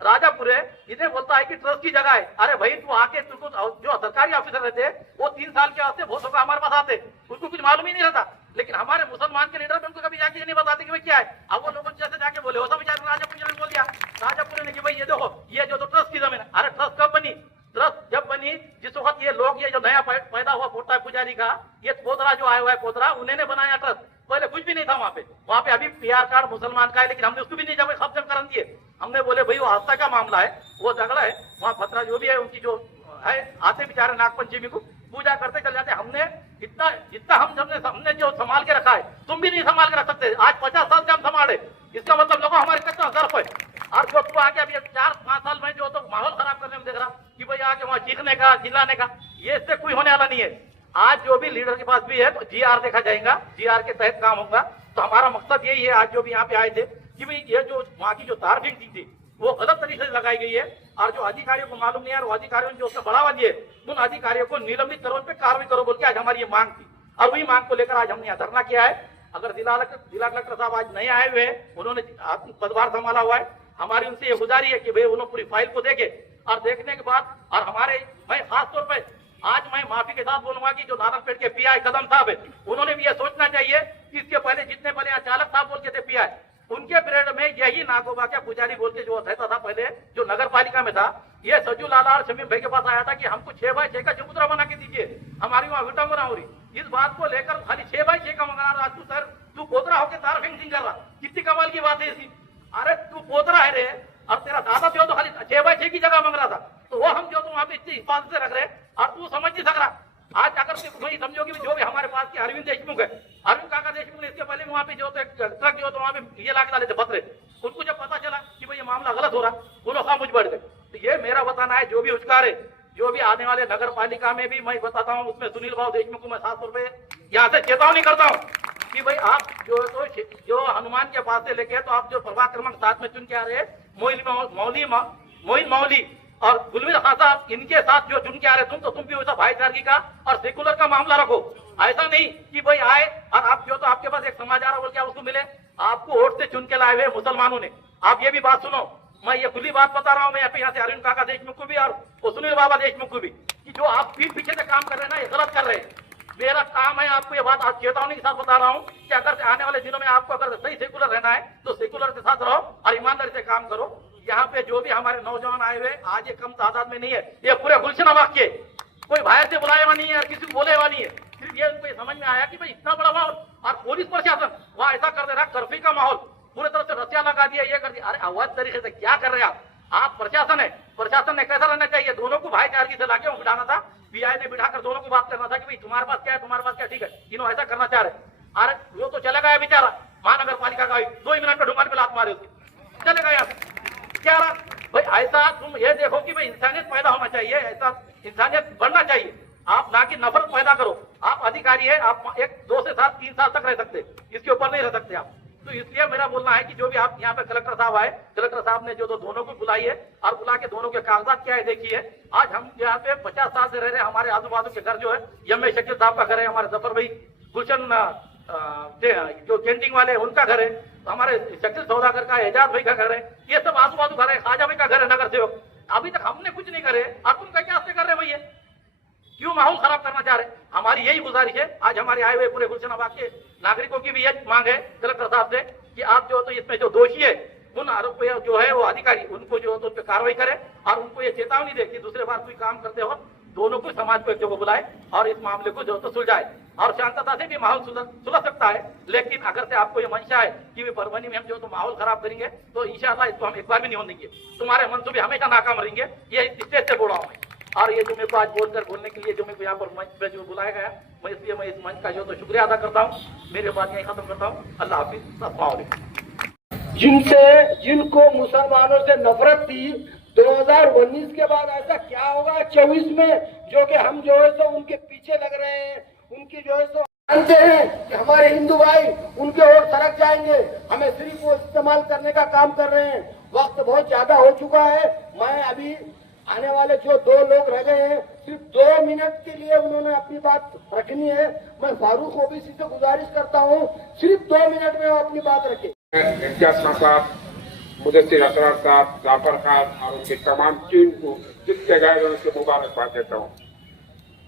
राजापुर है, इन्हें बोलता है कि ट्रस्ट की जगह है। अरे भाई तू आके तुमको जो सरकारी ऑफिसर रहते हैं वो 3 साल के वास्ते बहुत होगा हमारे पास आते, उनको कुछ मालूम ही नहीं रहता। लेकिन हमारे मुसलमान के लीडर उनको कभी जाके नहीं बताते कि भाई क्या है। अब वो लोगों जैसे जाके बोले हो सब राजापुर ने बोल दिया, राजापुर ने कि भाई ये देखो ये जो तो ट्रस्ट की जमीन है। अरे ट्रस्ट कब बनी? ट्रस्ट जब बनी जिस वक्त ये लोग, ये जो नया पैदा हुआ पोता पुजारी का, ये पोतरा जो आया हुआ है पोतरा, उन्होंने बनाया ट्रस्ट। पहले कुछ भी नहीं था वहाँ पे अभी पीआर कार्ड मुसलमान का है, लेकिन हमने उसको भी नहीं जब खत्म कर दिए। हमने बोले भाई वो आस्था का मामला है, वो झगड़ा है, वहाँ फतरा जो भी है उनकी जो है, आते बेचारे नागपंचमी को पूजा करते चल जाते। हमने जितना हमने जो संभाल के रखा है तुम भी नहीं संभाल के रख सकते। आज 50 साल से हम संभाले, इसका मतलब लोगों हमारे कितना सर्फ है। और जो तू आके अभी 4-5 साल में जो तो माहौल खराब करने में देख रहा कि भाई आके वहाँ चीखने का चिल्लाने का, ये इससे कोई होने वाला नहीं है। आज जो भी लीडर के पास भी है तो जीआर देखा जाएगा, जीआर के तहत काम होगा। तो हमारा मकसद यही है, आज जो भी यहाँ पे आए थे कि भाई ये जो वहाँ की जो तार फेंसिंग थी वो गलत तरीके से लगाई गई है, और जो अधिकारियों को मालूम नहीं है, वो अधिकारियों ने जो उसका बढ़ावा दिए, उन अधिकारियों को निलंबित करो, उन पे कार्रवाई करो बोल के आज हमारी ये मांग थी। और वही मांग को लेकर आज हमने यहाँ धरना किया है। अगर जिला कलेक्टर साहब आज नहीं आए हुए हैं, उन्होंने पदभार संभाला हुआ है, हमारी उनसे ये गुजारिश है कि भाई उन्होंने पूरी फाइल को देखे, और देखने के बाद और हमारे मैं खास तौर पर आज मैं माफी के साथ बोलूंगा कि जो नारायणपेट के पीआई कदम साहब है, उन्होंने भी ये सोचना चाहिए कि इसके पहले जितने पहले चालक साहब बोल के थे पीआई, उनके पीरियड में यही नागोबा का पुजारी बोल के जो रहता था पहले, जो नगर पालिका में था, ये सज्जू लाला और शमीम भाई के पास आया था कि हमको 6x6 का चबूतरा बना के दीजिए, हमारी वहाँ विटंबना हो रही। इस बात को लेकर खाली 6x6 का मंगा रहा, तू सर तू पोतरा होकर तार फेंसिंग कर रहा, कितनी कमाल की बात है इसकी। अरे तू पोतरा है रे, और तेरा दादा जो तो खाली 6x6 की जगह मांग रहा था, तो वो हम जो तो वहाँ पे इतनी हिफाजत से रख रहे, और तू समझ नहीं सक रहा। आज अगर कोई समझोगे जो भी हमारे पास के अरविंद देशमुख है, अरविंद काका देशमुख ने इसके पहले वहाँ पे जो ट्रक जो तो वहाँ पे ये ला के डाले थे पत्थरे, उनको जब पता चला कि भाई ये मामला गलत हो रहा, वो लोग खामोश बढ़ गए। तो ये मेरा बताना है, जो भी उचकार है, जो भी आने वाले नगर पालिका में भी मैं बताता हूँ, उसमें सुनील भाव देशमुख को मैं 700 रुपए यहाँ से चेतावनी करता हूँ कि भाई आप जो हनुमान के पास से लेके, तो आप जो प्रभाग क्रमांक 7 में चुन के आ रहे हैं, मोइन मौली और गुलवीर खान साहब, इनके साथ जो चुन के आ रहे तुम भी वैसा भाईचारगी का और सेकुलर का मामला रखो। ऐसा नहीं कि भाई आए और आप जो तो आपके पास एक समाचार बोल के उसको मिले, आपको वोट से चुन के लाए हुए मुसलमानों ने। आप ये भी बात सुनो, मैं ये खुली बात बता रहा हूँ, मैं यहाँ से अरविंद काका देशमुख को भी और सुनील बाबा देशमुख को भी, कि जो आप पीठ पीछे से काम कर रहे हैं ना, ये गलत कर रहे हैं। मेरा काम है आपको ये बात आज चेतावनी के साथ बता रहा हूँ कि अगर आने वाले दिनों में आपको अगर सही सेकुलर रहना है तो सेकुलर के साथ रहो और ईमानदारी से काम करो। यहाँ पे जो भी हमारे नौजवान आए हुए, आज ये कम तादाद में नहीं है, ये पूरे गुलशन वाक्य, कोई बाहर से बुलाया हुआ नहीं है और किसी को बोले हुआ नहीं है। सिर्फ ये उनको समझ में आया कि भाई इतना बड़ा माहौल, और पुलिस प्रशासन वहाँ ऐसा कर दे रहा, कर्फ्यू का माहौल, पूरे तरह से रस्सियां लगा दिया, ये कर दिया। अरे अवैध तरीके से क्या कर रहे हैं आप? प्रशासन है, प्रशासन ने कैसा रहना चाहिए? दोनों को भाईचारगी से लाके बिठाना था, पीआई ने बिठाकर दोनों को बात करना था कि भाई तुम्हारे पास क्या है, तुम्हारे पास क्या, ठीक है, इन्होंने ऐसा करना चाह रहे। अरे वो तो चला गया बेचारा, महानगर पालिका का 2 मिनट में ढुंगान पे लात मारे उसकी, चलेगा यहाँ से क्या रहा भाई? ऐसा तुम ये देखो कि भाई इंसानियत पैदा होना चाहिए, ऐसा इंसानियत बढ़ना चाहिए, आप ना कि नफरत पैदा करो। आप अधिकारी है, आप 1, 2 से 7, 3 साल तक रह सकते, इसके ऊपर नहीं रह सकते आप। तो इसलिए मेरा बोलना है कि जो भी आप यहाँ पे कलेक्टर साहब आए, कलेक्टर साहब ने जो दोनों को बुलाई है और बुला के दोनों के कागजात क्या है देखिए। आज हम यहाँ पे 50 साल से रह रहे हैं, हमारे आजू बाजू के घर जो है यम शकील साहब का घर है, हमारे जफर भाई गुलशन जो कैंटीन वाले उनका घर है, हमारे शकील सौदागर का एजाज भाई का घर है, ये सब आजू बाजू घर है, खाजा भाई का घर है नगर सेवक। अभी तक हमने कुछ नहीं करे और तुम क्या कर रहे भैया, क्यों माहौल खराब करना चाह रहे? हमारी यही गुजारिश है, आज हमारे आए हुए पूरे गुलशनाबाद के नागरिकों की भी यही मांग है कलेक्टर साहब से कि आप जो तो इसमें जो दोषी है उन आरोपी जो है वो अधिकारी उनको जो तो उन पर कार्रवाई करे और उनको ये चेतावनी दे कि दूसरे बार कोई काम करते हो दोनों को समाज को एक जगह बुलाए और इस मामले को जो तो सुलझाए और शांतता से भी माहौल सुलझ सकता है। लेकिन अगर से आपको ये मंशा है कि परभनी में हम जो तो माहौल खराब करेंगे तो इंशाल्लाह इसको हम एक बार भी नहीं होने देंगे, तुम्हारे मंसूबे हमेशा नाकाम रहेंगे। ये स्टेज से बोल रहा हूँ और ये जो मेरे को आज बोलने के लिए जो मेरे को यहाँ पर मंच पे जो बुलाया गया, इसलिए मैं इस मंच का जो तो शुक्रिया अदा करता हूँ। मेरे बात यही खत्म करता हूँ। अल्लाह हाफिज, अस्सलाम वालेकुम। जिनको मुसलमानों से नफरत थी 2019 के बाद ऐसा क्या होगा 24 में, जो कि हम जो है सो उनके पीछे लग रहे हैं, उनकी जो है सो जानते हैं कि हमारे हिंदू भाई उनके ओर सरक जाएंगे, हमें सिर्फ वो इस्तेमाल करने का काम कर रहे हैं। वक्त बहुत ज्यादा हो चुका है। मैं अभी आने वाले जो 2 लोग रह गए हैं, सिर्फ 2 मिनट के लिए उन्होंने अपनी बात रखनी है। मैं फारूक ओबीसी से गुजारिश करता हूँ सिर्फ 2 मिनट में वो अपनी बात रखे। इम्तियाज खान साहब, मुदस्सिर असरार साहब, जाफर खान और उनकी तमाम टीम को जितने गए हैं उनसे मुबारकबाद देता हूँ।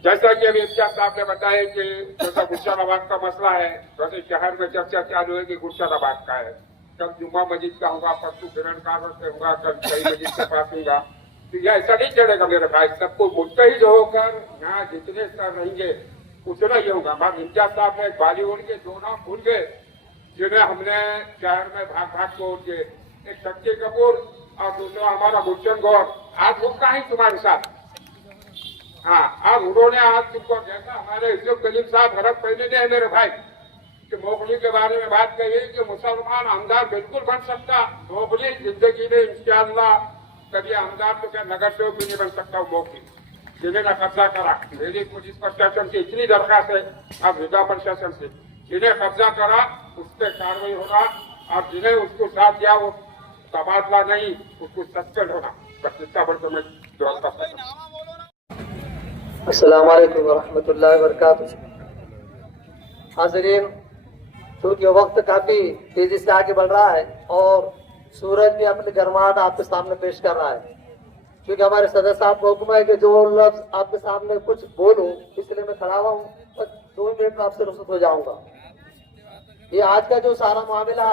जैसा कि अभी इम्तियाज साहब ने बताया कि जैसा गुलशनाबाद का मसला है, वैसे शहर में चर्चा चालू है कि गुलशनाबाद का है। कल जुम्मा मस्जिद का होगा, परसों किरण कारवर से होगा, कल कई मस्जिद के पास होगा। तो यह ऐसा नहीं चलेगा मेरे भाई, सबको मुस्तैद होकर यहाँ जितने स्तर रहेंगे उतना ही होगा। बात इम्तियाज साहब ने बॉलीवुड के 2 नाम भूल गए जिन्हें हमने शहर में भाग भाग को उनके, एक शक्ति कपूर और दूसरा हमारा गुलशन गौर। आज वो कहीं तुम्हारे साथ, हाँ आज उन्होंने आज तुमको जैसा हमारे यूसुफ कलीम साहब हरफ पहले ने मेरे भाई कि मोगली के बारे में बात कही कि मुसलमान आमदार बिल्कुल बन सकता। मोगली जिंदगी में इंशाअल्लाह कभी आमदार तो क्या नगर सेवक भी नहीं बन सकता। मोगली जिन्हें कब्जा करा, मेरी पुलिस प्रशासन की इतनी दरखास्त है, अब जिला प्रशासन से जिन्हें कब्जा करा उस पर कार्रवाई होगा और जिन्हें उसको साथ दिया वो तबादला नहीं, उसको सस्पेंड होगा। बस इतना बड़ा मैं दुआ करता हूं। अस्सलाम वालेकुम रहमतुल्लाहि व बरकातुहू। हाज़रीन, क्योंकि वक्त काफी तेजी से आगे बढ़ रहा है और सूरज भी अपने गर्माहट आपके सामने पेश कर रहा है, क्योंकि हमारे सदस्य साहब को हुक्म है कि जो लफ्ज आपके सामने कुछ बोलूं, इसलिए मैं खड़ा हुआ हूँ। बस 2 मिनट में आपसे रुखसत हो जाऊंगा। ये आज का जो सारा मामला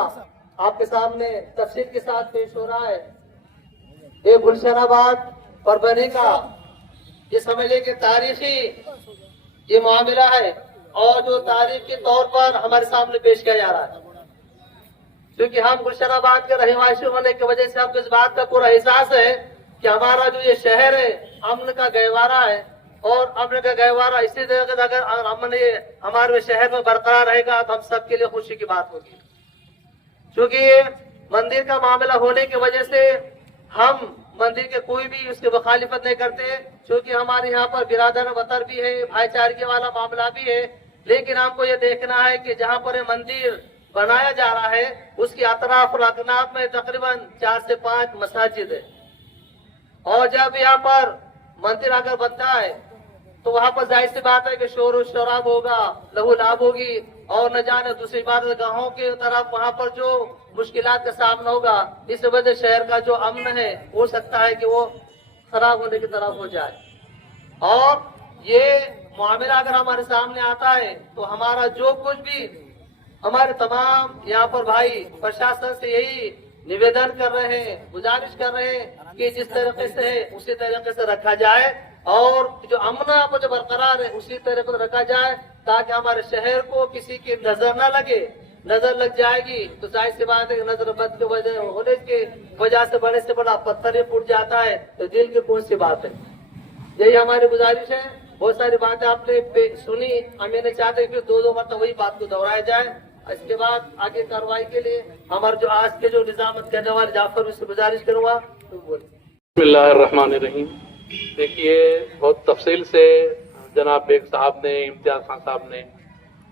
आपके सामने तफसील के साथ पेश हो रहा है, ये गुलशनाबाद परभनी का ये समझ लें कि तारीखी ये मामला है और जो तारीख के तौर पर हमारे सामने पेश किया जा रहा है, क्योंकि हम गुलशनाबाद के रहवासी होने की वजह से हमको इस बात का पूरा एहसास है कि हमारा जो ये शहर है अमन का गहवारा है और अमन का गहवारा इसी तरह से अगर अमन ये हमारे शहर में बरकरार रहेगा तो हम सबके लिए खुशी की बात होगी। क्योंकि ये मंदिर का मामला होने की वजह से हम मंदिर के कोई भी उसकी मुखालिफत नहीं करते, क्योंकि हमारे यहाँ पर बिरादर वतर भी है, भाईचारे वाला मामला भी है। लेकिन हमको ये देखना है कि जहाँ पर मंदिर बनाया जा रहा है उसके अतराफ और अकनाफ में तकरीबन 4 से 5 मसाजिद है, और जब यहाँ पर मंदिर अगर बनता है तो वहाँ पर जाहिर सी बात है कि शोर और शराब होगा, लहू लाभ होगी, और न जाने दूसरी बात गांवों के तरफ वहाँ पर जो मुश्किलात का सामना होगा, इस वजह से शहर का जो अमन है हो सकता है कि वो खराब होने की तरफ हो जाए। और ये मामला अगर हमारे सामने आता है तो हमारा जो कुछ भी हमारे तमाम यहाँ पर भाई प्रशासन से यही निवेदन कर रहे हैं, गुजारिश कर रहे हैं कि जिस तरीके से है उसी तरीके से रखा जाए और जो अमन आपको जो बरकरार है उसी तरीके से रखा जाए, ताकि हमारे शहर को किसी की नजर न लगे। नजर लग जाएगी तो जाहिर सी बात है कि नजर बद की वजह होने की वजह से बड़े से बड़ा पत्थर ही फूट जाता है, तो दिल की कौन सी बात है। यही हमारी गुजारिश है। बहुत सारी बातें आपने सुनी, हम ये नहीं चाहते कि 2-2 मरतबा वही बात को दोहराया जाए। इसके बाद आगे कार्रवाई के लिए हमारे जो आज के जो निजामत करने वाले जाफर उससे गुजारिश करूंगा तो बोले। बिस्मिल्लाहिर्रहमानिर्रहीम। देखिए, बहुत तफसील से जनाब बेग साहब ने, इम्तियाज खान साहब ने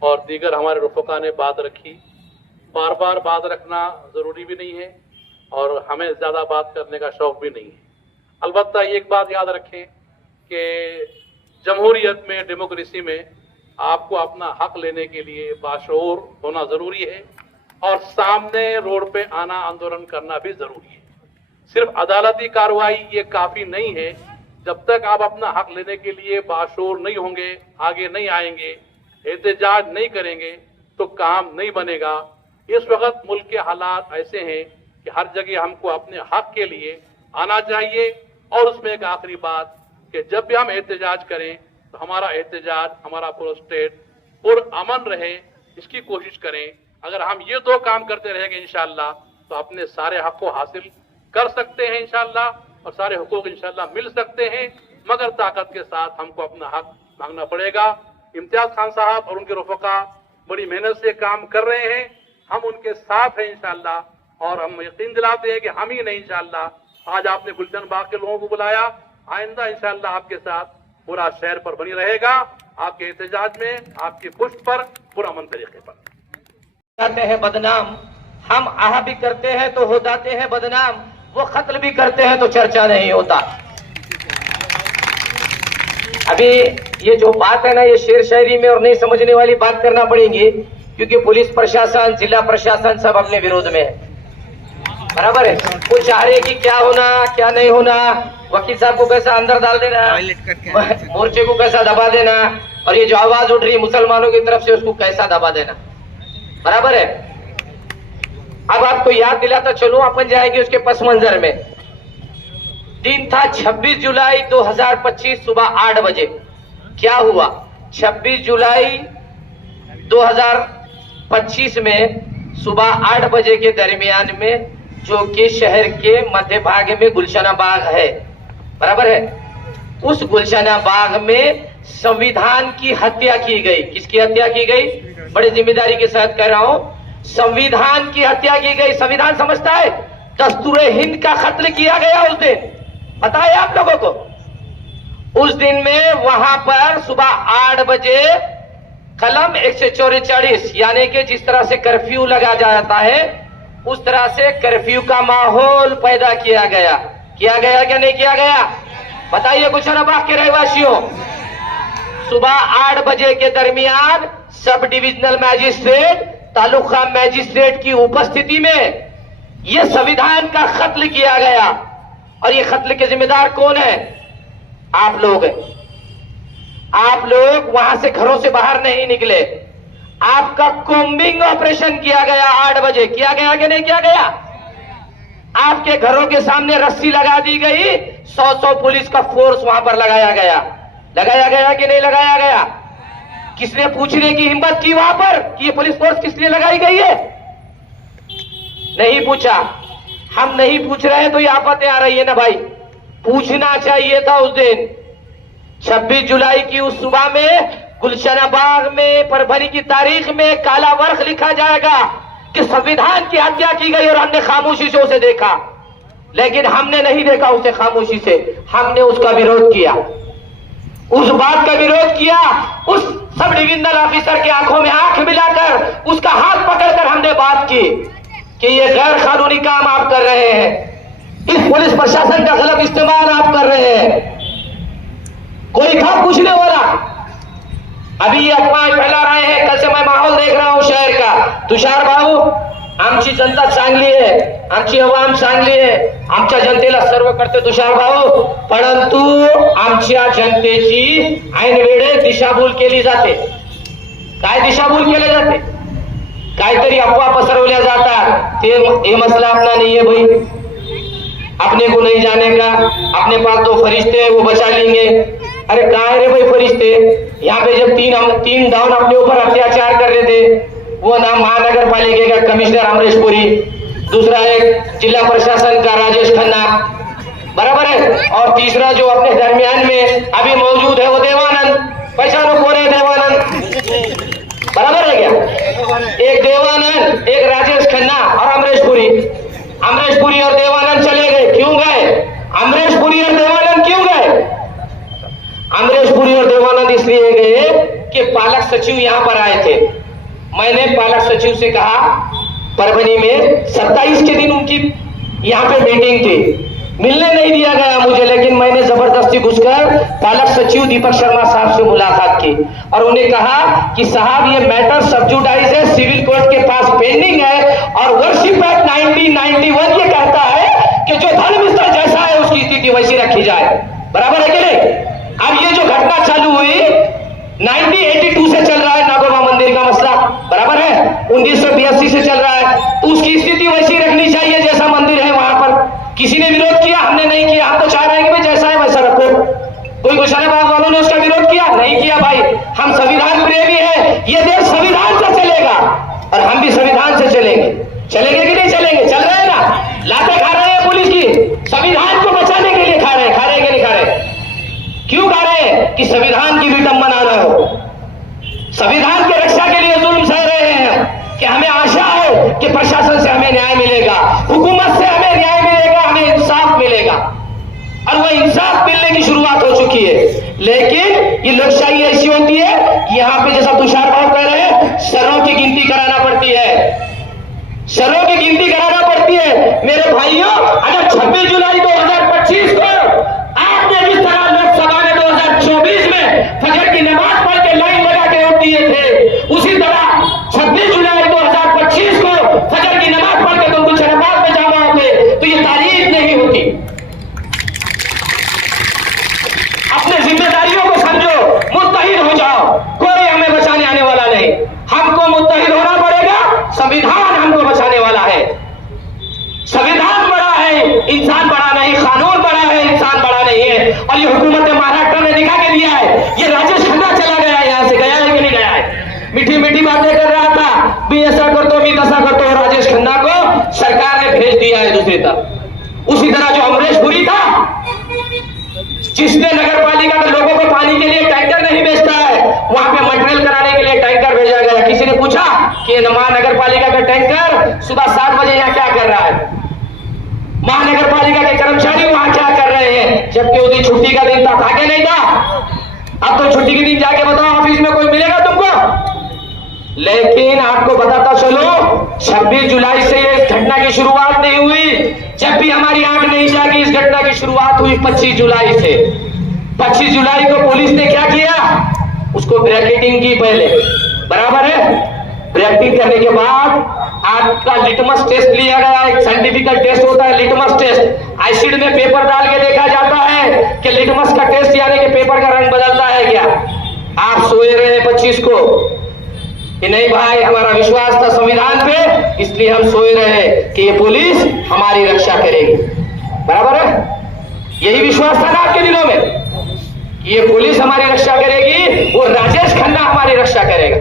और दीगर हमारे रुफका ने बात रखी। बार बार बात रखना ज़रूरी भी नहीं है और हमें ज़्यादा बात करने का शौक़ भी नहीं है। अलबत्ता एक बात याद रखें कि जमहूरियत में, डेमोक्रेसी में आपको अपना हक लेने के लिए बाशऊर होना ज़रूरी है और सामने रोड पे आना, आंदोलन करना भी ज़रूरी है। सिर्फ अदालती कार्रवाई ये काफ़ी नहीं है। जब तक आप अपना हक लेने के लिए बाशऊर नहीं होंगे, आगे नहीं आएंगे, एहतजाज नहीं करेंगे तो काम नहीं बनेगा। इस वक्त मुल्क के हालात ऐसे हैं कि हर जगह हमको अपने हक के लिए आना चाहिए। और उसमें एक आखिरी बात कि जब भी हम एहतजाज करें तो हमारा एहतजाज, हमारा पूरा स्टेट पुरअमन रहे, इसकी कोशिश करें। अगर हम ये दो काम करते रहेंगे इंशाअल्लाह तो अपने सारे हक को हासिल कर सकते हैं इंशाअल्लाह और सारे हुकूक इंशाअल्लाह मिल सकते हैं, मगर ताकत के साथ हमको अपना हक मांगना पड़ेगा। इम्तियाज खान साहब और उनके रुफका बड़ी मेहनत से काम कर रहे हैं, हम उनके साथ हैं इंशाअल्लाह और हम यकीन दिलाते हैं कि हम ही नहीं इंशाअल्लाह। आज आपने गुलशन बाग के लोगों को बुलाया, आइंदा इंशाअल्लाह आपके साथ पूरा शहर पर बनी रहेगा, आपके एहतजाज में, आपकी पुष्ट पर पुरअमन तरीके पर। जाते हैं बदनाम, हम आह भी करते हैं तो हो जाते हैं बदनाम, वो कत्ल भी करते हैं तो चर्चा नहीं होता। अभी ये जो बात है ना, ये शेर शायरी में और नहीं समझने वाली बात करना पड़ेगी, क्योंकि पुलिस प्रशासन, जिला प्रशासन सब अपने विरोध में है, बराबर है। वो चाह रहे कि क्या होना क्या नहीं होना, वकील साहब को कैसा अंदर डाल देना, मोर्चे को कैसा दबा देना, और ये जो आवाज उठ रही है मुसलमानों की तरफ से उसको कैसा दबा देना, बराबर है। अब आपको याद दिलाता चलूं, अपन जाएंगे उसके पस मंजर में। दिन था 26 जुलाई 2025 सुबह 8 बजे। क्या हुआ? 26 जुलाई 2025 में सुबह 8 बजे के दरमियान में, जो कि शहर के मध्य भाग में गुलशना बाग है, बराबर है, उस गुलशना बाग में संविधान की हत्या की गई। किसकी हत्या की गई? बड़ी जिम्मेदारी के साथ कह रहा हूं, संविधान की हत्या की गई। संविधान समझता है? दस्तूर हिंद का कत्ल किया गया उस दिन, पता है आप लोगों को? उस दिन में वहां पर सुबह 8 बजे कलम 144 यानी कि जिस तरह से कर्फ्यू लगा जाता है उस तरह से कर्फ्यू का माहौल पैदा किया गया। किया गया क्या नहीं किया गया? बताइए गुलशना बाग के रहवासियों। सुबह 8 बजे के दरमियान sub divisional magistrate, taluka magistrate की उपस्थिति में यह संविधान का कत्ल किया गया। और ये कत्ल के जिम्मेदार कौन है? आप लोग हैं। आप लोग वहां से घरों से बाहर नहीं निकले, आपका कॉम्बिंग ऑपरेशन किया गया। 8 बजे किया गया कि नहीं किया गया? आपके घरों के सामने रस्सी लगा दी गई, 100 पुलिस का फोर्स वहां पर लगाया गया। लगाया गया कि नहीं लगाया गया? किसने पूछने की हिम्मत की वहां पर कि ये पुलिस फोर्स किस लिए लगाई गई है? नहीं पूछा। हम नहीं पूछ रहे हैं तो ये आफतें आ रही है ना भाई, पूछना चाहिए था उस दिन। 26 जुलाई की उस सुबह में गुलशना बाग में परभनी की तारीख में काला वर्ष लिखा जाएगा कि संविधान की हत्या की गई और हमने खामोशी से उसे देखा। लेकिन हमने नहीं देखा उसे खामोशी से, हमने उसका विरोध किया, उस बात का विरोध किया। उस सब डिविजनल ऑफिसर के आंखों में आंख मिलाकर उसका हाथ पकड़कर हमने बात की कि ये गैर कानूनी काम आप कर रहे हैं, इस पुलिस प्रशासन का गलत इस्तेमाल आप कर रहे हैं। कोई था पूछने वाला? अभी ये अफवाह फैला रहे हैं। कल से मैं माहौल देख रहा हूं शहर का। तुषार भाऊ, आमची जनता चांगली आहे, आमची आवाम चांगली आहे, आमच्या जनतेला सर्व करते तुषार भाऊ, परंतु आमच्या जनतेची ऐन वेळे दिशाभूल केली जाते। काय दिशाभूल केले जाते? काहीतरी अफवा पसरवल्या जातात। ये मसला अपना नहीं है भाई, अपने को नहीं जानेगा, अपने पास 2 फरिश्ते हैं वो बचा लेंगे। अरे कहा रे भाई फरिश्ते? यहाँ पे जब तीन डाउन अपने ऊपर अत्याचार कर रहे थे, वो नाम महानगर पालिका का कमिश्नर अमरीश पुरी, दूसरा एक जिला प्रशासन का राजेश खन्ना, बराबर है, और तीसरा जो अपने दरमियान में अभी मौजूद है वो देवानंद। पहचानो कौन है देवानंद? बराबर है क्या? एक देवानंद, एक राजेश खन्ना और अमरीश पुरी। अमरीश पुरी और देवानंद चले गए, क्यों गए? अमरीश पुरी और देवानंद क्यों गए? अमरीश पुरी और देवानंद इसलिए गए कि पालक सचिव यहां पर आए थे। मैंने पालक सचिव से कहा, परभनी में 27 के दिन उनकी यहाँ पे मीटिंग थी, मिलने नहीं दिया गया मुझे, लेकिन मैंने जबरदस्ती घुसकर पालक सचिव दीपक शर्मा साहब से मुलाकात की और उन्हें कहा कि साहब ये मैटर सब्जुडाइज है, सिविल कोर्ट के पास पेंडिंग है और वर्शिप एक्ट 1991 ये कहता है कि जो धर्म स्थल जैसा है उसकी स्थिति वैसी रखी जाए। बराबर है कि नहीं? अब ये जो घटना चालू हुई 1982 से चल रहा है नागोबा मंदिर का मसला, बराबर है, 1982 से चल रहा है, तो उसकी स्थिति वैसी रखनी चाहिए जैसा मंदिर है वहां पर। किसी ने विरोध किया? हमने नहीं किया। हम तो चाह रहे हैं कि भाई जैसा है वैसा रखो। कोई गुलशाना बाग वालों ने उसका विरोध किया? नहीं किया भाई। हम संविधान प्रेमी हैं, ये देश संविधान से चलेगा और हम भी संविधान से चलेंगे। चलेंगे कि नहीं चलेंगे? चल रहे हैं ना, लाते खा रहे हैं पुलिस की, संविधान को बचाने के लिए खा रहे हैं। खा रहे हैं कि नहीं खा रहे? क्यों खा रहे हैं? कि संविधान की विडंबना न हो, संविधान की रक्षा के लिए जुल्म सह रहे हैं कि हमें आशा है कि प्रशासन से हमें न्याय मिलेगा, हुकूमत से हमें न्याय मिलेगा, हमें इंसाफ मिलेगा, और वह इंसाफ मिलने की शुरुआत हो चुकी है। लेकिन ये लोकशाही ऐसी होती है कि यहाँ पे जैसा तुषार भाव कह रहे हैं, शरों की गिनती कराना पड़ती है, शरों की गिनती कराना पड़ती है। मेरे भाइयों, अगर 26 जुलाई 2025 को आपने जिस तरह लोकसभा में 2024 में फजर की नमाज पढ़ के लाइन लगा के वोट दिए थे, उसी तरह 26 जुलाई 2025 को फजर की नमाज पढ़ के तुम गुलशन बाग में जमा होते तो ये तारीख नहीं होती। अपने जिम्मेदारियों को समझो, मुत्तहिद हो जाओ, कोई हमें बचाने आने वाला नहीं। हमको मुत्तहिद होना पड़ेगा, संविधान हमको बचाने वाला है। संविधान बड़ा है, इंसान बड़ा नहीं, कानून बड़ा है, इंसान बड़ा नहीं है। और ये हुकूमत महाराष्ट्र ने दिखा के दिया है। ये राजेश खन्ना चला गया है, यहां से गया है कि नहीं गया है? मीठी मीठी बातें कर रहा था, भी ऐसा कर दो, भी तैसा कर दो, राजेश खन्ना को सरकार ने भेज दिया है दूसरी तरफ। उसी तरह जो अमरीश पुरी था, जिसने नगर पालिका के लोगों को पानी के लिए टैंकर नहीं भेजता है, वहां पे मटेरियल कराने के लिए टैंकर भेजा गया। किसी ने पूछा कि महानगर पालिका का टैंकर सुबह 7 बजे यहाँ क्या कर रहा है? महानगर पालिका के कर्मचारी वहां क्या कर रहे हैं? जबकि उस दिन छुट्टी का दिन था, भागे नहीं था। अब तो छुट्टी के दिन जाके बताओ ऑफिस में कोई मिलेगा तुमको? लेकिन आपको बताता चलो, 26 जुलाई से इस घटना की शुरुआत नहीं हुई। जब भी हमारी आंख नहीं जागी, इस घटना की शुरुआत हुई 25 जुलाई से। 25 जुलाई को पुलिस ने क्या किया? उसको ब्रैकेटिंग की पहले, बराबर है। ब्रैकेटिंग करने के बाद आपका लिटमस टेस्ट लिया गया। एक साइंटिफिक टेस्ट होता है लिटमस टेस्ट। एसिड में पेपर डाल के देखा जाता है कि लिटमस का टेस्ट यानी कि पेपर का रंग बदलता है क्या? आप सोए रहे 25 को कि नहीं भाई, हमारा विश्वास था संविधान पे, इसलिए हम सोए रहे कि ये पुलिस हमारी रक्षा करेगी। बराबर है? यही विश्वास था ना आपके दिलों में कि ये पुलिस हमारी रक्षा करेगी, वो राजेश खन्ना हमारी रक्षा करेगा।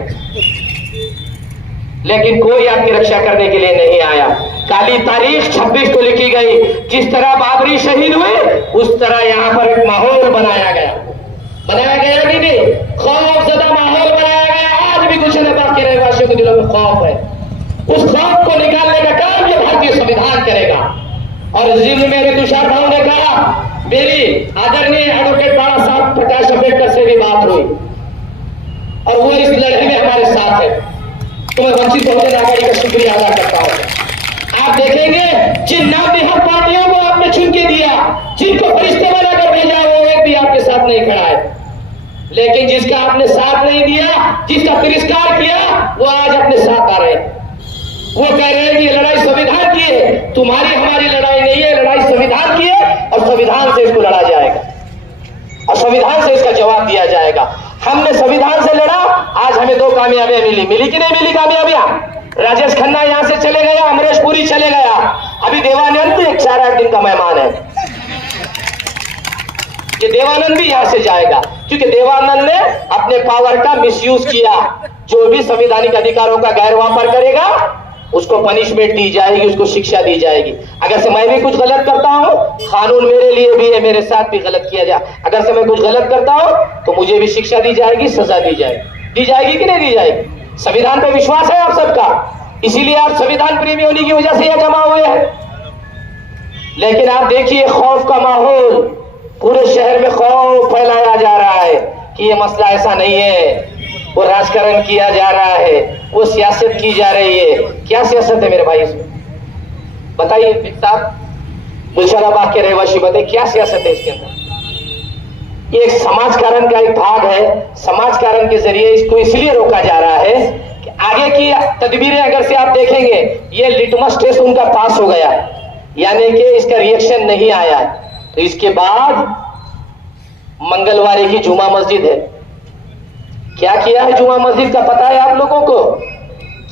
लेकिन कोई आपकी रक्षा करने के लिए नहीं आया। काली तारीख 26 को लिखी गई। जिस तरह बाबरी शहीद हुए, उस तरह यहाँ पर एक माहौल बनाया गया। बनाया गया कि नहीं? खौफजदा माहौल बनाया गया। आज भी गुलशन बाग के रहवासियों के दिलों में खौफ है। उस खौफ को निकालने का काम ये भारतीय संविधान करेगा। और जिन मेरे तुषार भाव ने कहा, मेरी आदरणीय एडवोकेट बाबा साहब प्रकाश अम्बेडकर से भी बात हुई और वो इस लड़ाई में हमारे साथ है। तो मैं वंचित बहुजन आघाड़ी का शुक्रिया अदा करता हूं। आप देखेंगे जिन नामनिहाद पार्टियों को आपने चुन के दिया, जिनको फरिश्ते बनाकर भेजा, वो एक भी आपके साथ नहीं खड़ा है। लेकिन जिसका आपने साथ नहीं दिया, जिसका तिरस्कार किया, वो आज अपने साथ आ रहे हैं। वो कह रहे हैं कि ये लड़ाई संविधान की है। तुम्हारी हमारी लड़ाई नहीं है, लड़ाई संविधान की है और संविधान से इसको लड़ा जाएगा और संविधान से इसका जवाब दिया जाएगा। हमने संविधान से लड़ा, आज हमें 2 कामयाबियां मिली कि नहीं मिली कामयाबियां? राजेश खन्ना यहां से चले गया, अमरीश पुरी चले गया, अभी देवानंद एक 4-8 दिन का मेहमान है। ये देवानंद भी यहां से जाएगा क्योंकि देवानंद ने अपने पावर का मिसयूज किया। जो भी संवैधानिक अधिकारों का गैर वापर करेगा उसको पनिशमेंट दी जाएगी, उसको शिक्षा दी जाएगी। अगर से मैं भी कुछ गलत करता हूं, कानून मेरे लिए भी है, मेरे साथ भी गलत किया जाए। अगर से मैं कुछ गलत करता हूं तो मुझे भी शिक्षा दी जाएगी, सजा दी जाएगी कि नहीं दी जाएगी? संविधान पे विश्वास है आप सबका, इसीलिए आप संविधान प्रेमी होने की वजह से यह जमा हुए हैं। लेकिन आप देखिए खौफ का माहौल, पूरे शहर में खौफ फैलाया जा रहा है कि ये मसला ऐसा नहीं है, वो राजकारण किया जा रहा है, वो सियासत की जा रही है। क्या सियासत है मेरे भाई इसमें? बताइए साहब, गुलशन बाग के रहवासी बताइए क्या सियासत है इसके अंदर? ये एक समाजकारण का एक भाग है। समाजकारण के जरिए इसको इसलिए रोका जा रहा है कि आगे की तदबीरें अगर से आप देखेंगे, ये लिटमस टेस्ट उनका पास हो गया, यानी कि इसका रिएक्शन नहीं आया। तो इसके बाद मंगलवार की जुमा मस्जिद है। क्या किया है जुमा मस्जिद का पता है आप लोगों को?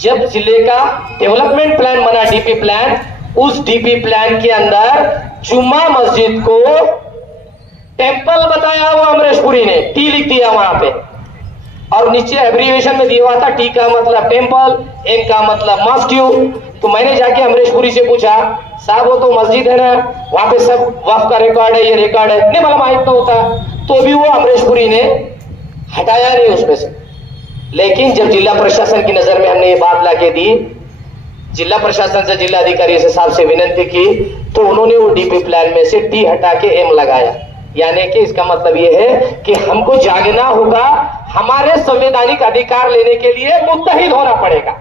जब जिले का डेवलपमेंट प्लान बना, डीपी प्लान, उस डीपी प्लान के अंदर जुमा मस्जिद को टेंपल बताया हुआ अमरेशपुरी ने, टी लिख दिया वहां पे, और नीचे एब्रीविएशन में दिया हुआ था, टी का मतलब टेंपल, एम का मतलब मॉस्क्यू। तो मैंने जाके अमरेशपुरी से पूछा, साहब वो तो मस्जिद है ना, वहां पे सब वक्फ का रिकॉर्ड है, ये रिकॉर्ड है, नहीं मतलब माहित तो होता, तो भी वो अमरेशपुरी ने हटाया नहीं उसमें से। लेकिन जब जिला प्रशासन की नजर में हमने ये बात लाके दी, जिला प्रशासन से जिला अधिकारी से साहब से विनती की, तो उन्होंने वो डीपी प्लान में से टी हटा के एम लगाया। यानी कि इसका मतलब ये है कि हमको जागना होगा, हमारे संवैधानिक अधिकार लेने के लिए मुत्तहिद होना पड़ेगा।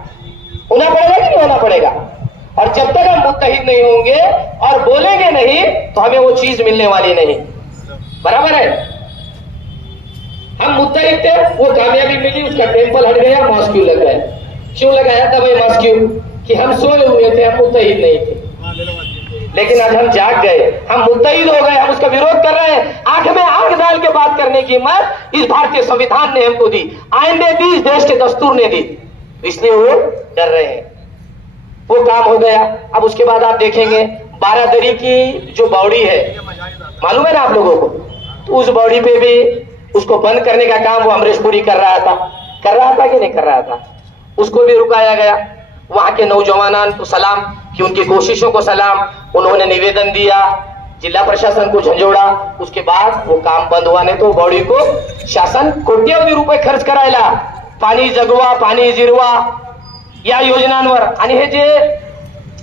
होना पड़ेगा कि नहीं होना पड़ेगा? और जब तक हम मुत्तहिद नहीं होंगे और बोलेंगे नहीं, तो हमें वो चीज मिलने वाली नहीं। बराबर है? हम मुत्तहिद थे, वो कामयाबी मिली, उसका टेंपल हट गया, मॉस्क्यू लग गया। क्यों लगाया था भाई मॉस्क्यू? कि हम सोए हुए थे, हम मुत्तहिद नहीं थे। लेकिन आज हम जाग गए, हम मुत्तहिद हो गए, हम उसका विरोध कर रहे हैं। आंख में आंख डाल के बात करने की हिम्मत इस भारतीय संविधान ने हमको दी, आइन ने दी, इस देश के दस्तूर ने दी, इसलिए वो डर रहे हैं। वो काम हो गया। अब उसके बाद आप देखेंगे बारादरी की जो बावड़ी है, मालूम है ना आप लोगों को, तो उस बावड़ी पे भी उसको बंद करने का काम वो अमरेशपुरी कर रहा था कि नहीं कर रहा था? उसको भी रुकाया गया। वहां के नौजवान को सलाम कि उनकी कोशिशों को सलाम, उन्होंने निवेदन दिया, जिला प्रशासन को झंझोड़ा, उसके बाद वो काम बंद हुआ। नहीं तो बॉडी को शासन कोट्यवधी रुपये खर्च करायला पाणी जगवा, पाणी जिरवा या योजनांवर, आणि हे जे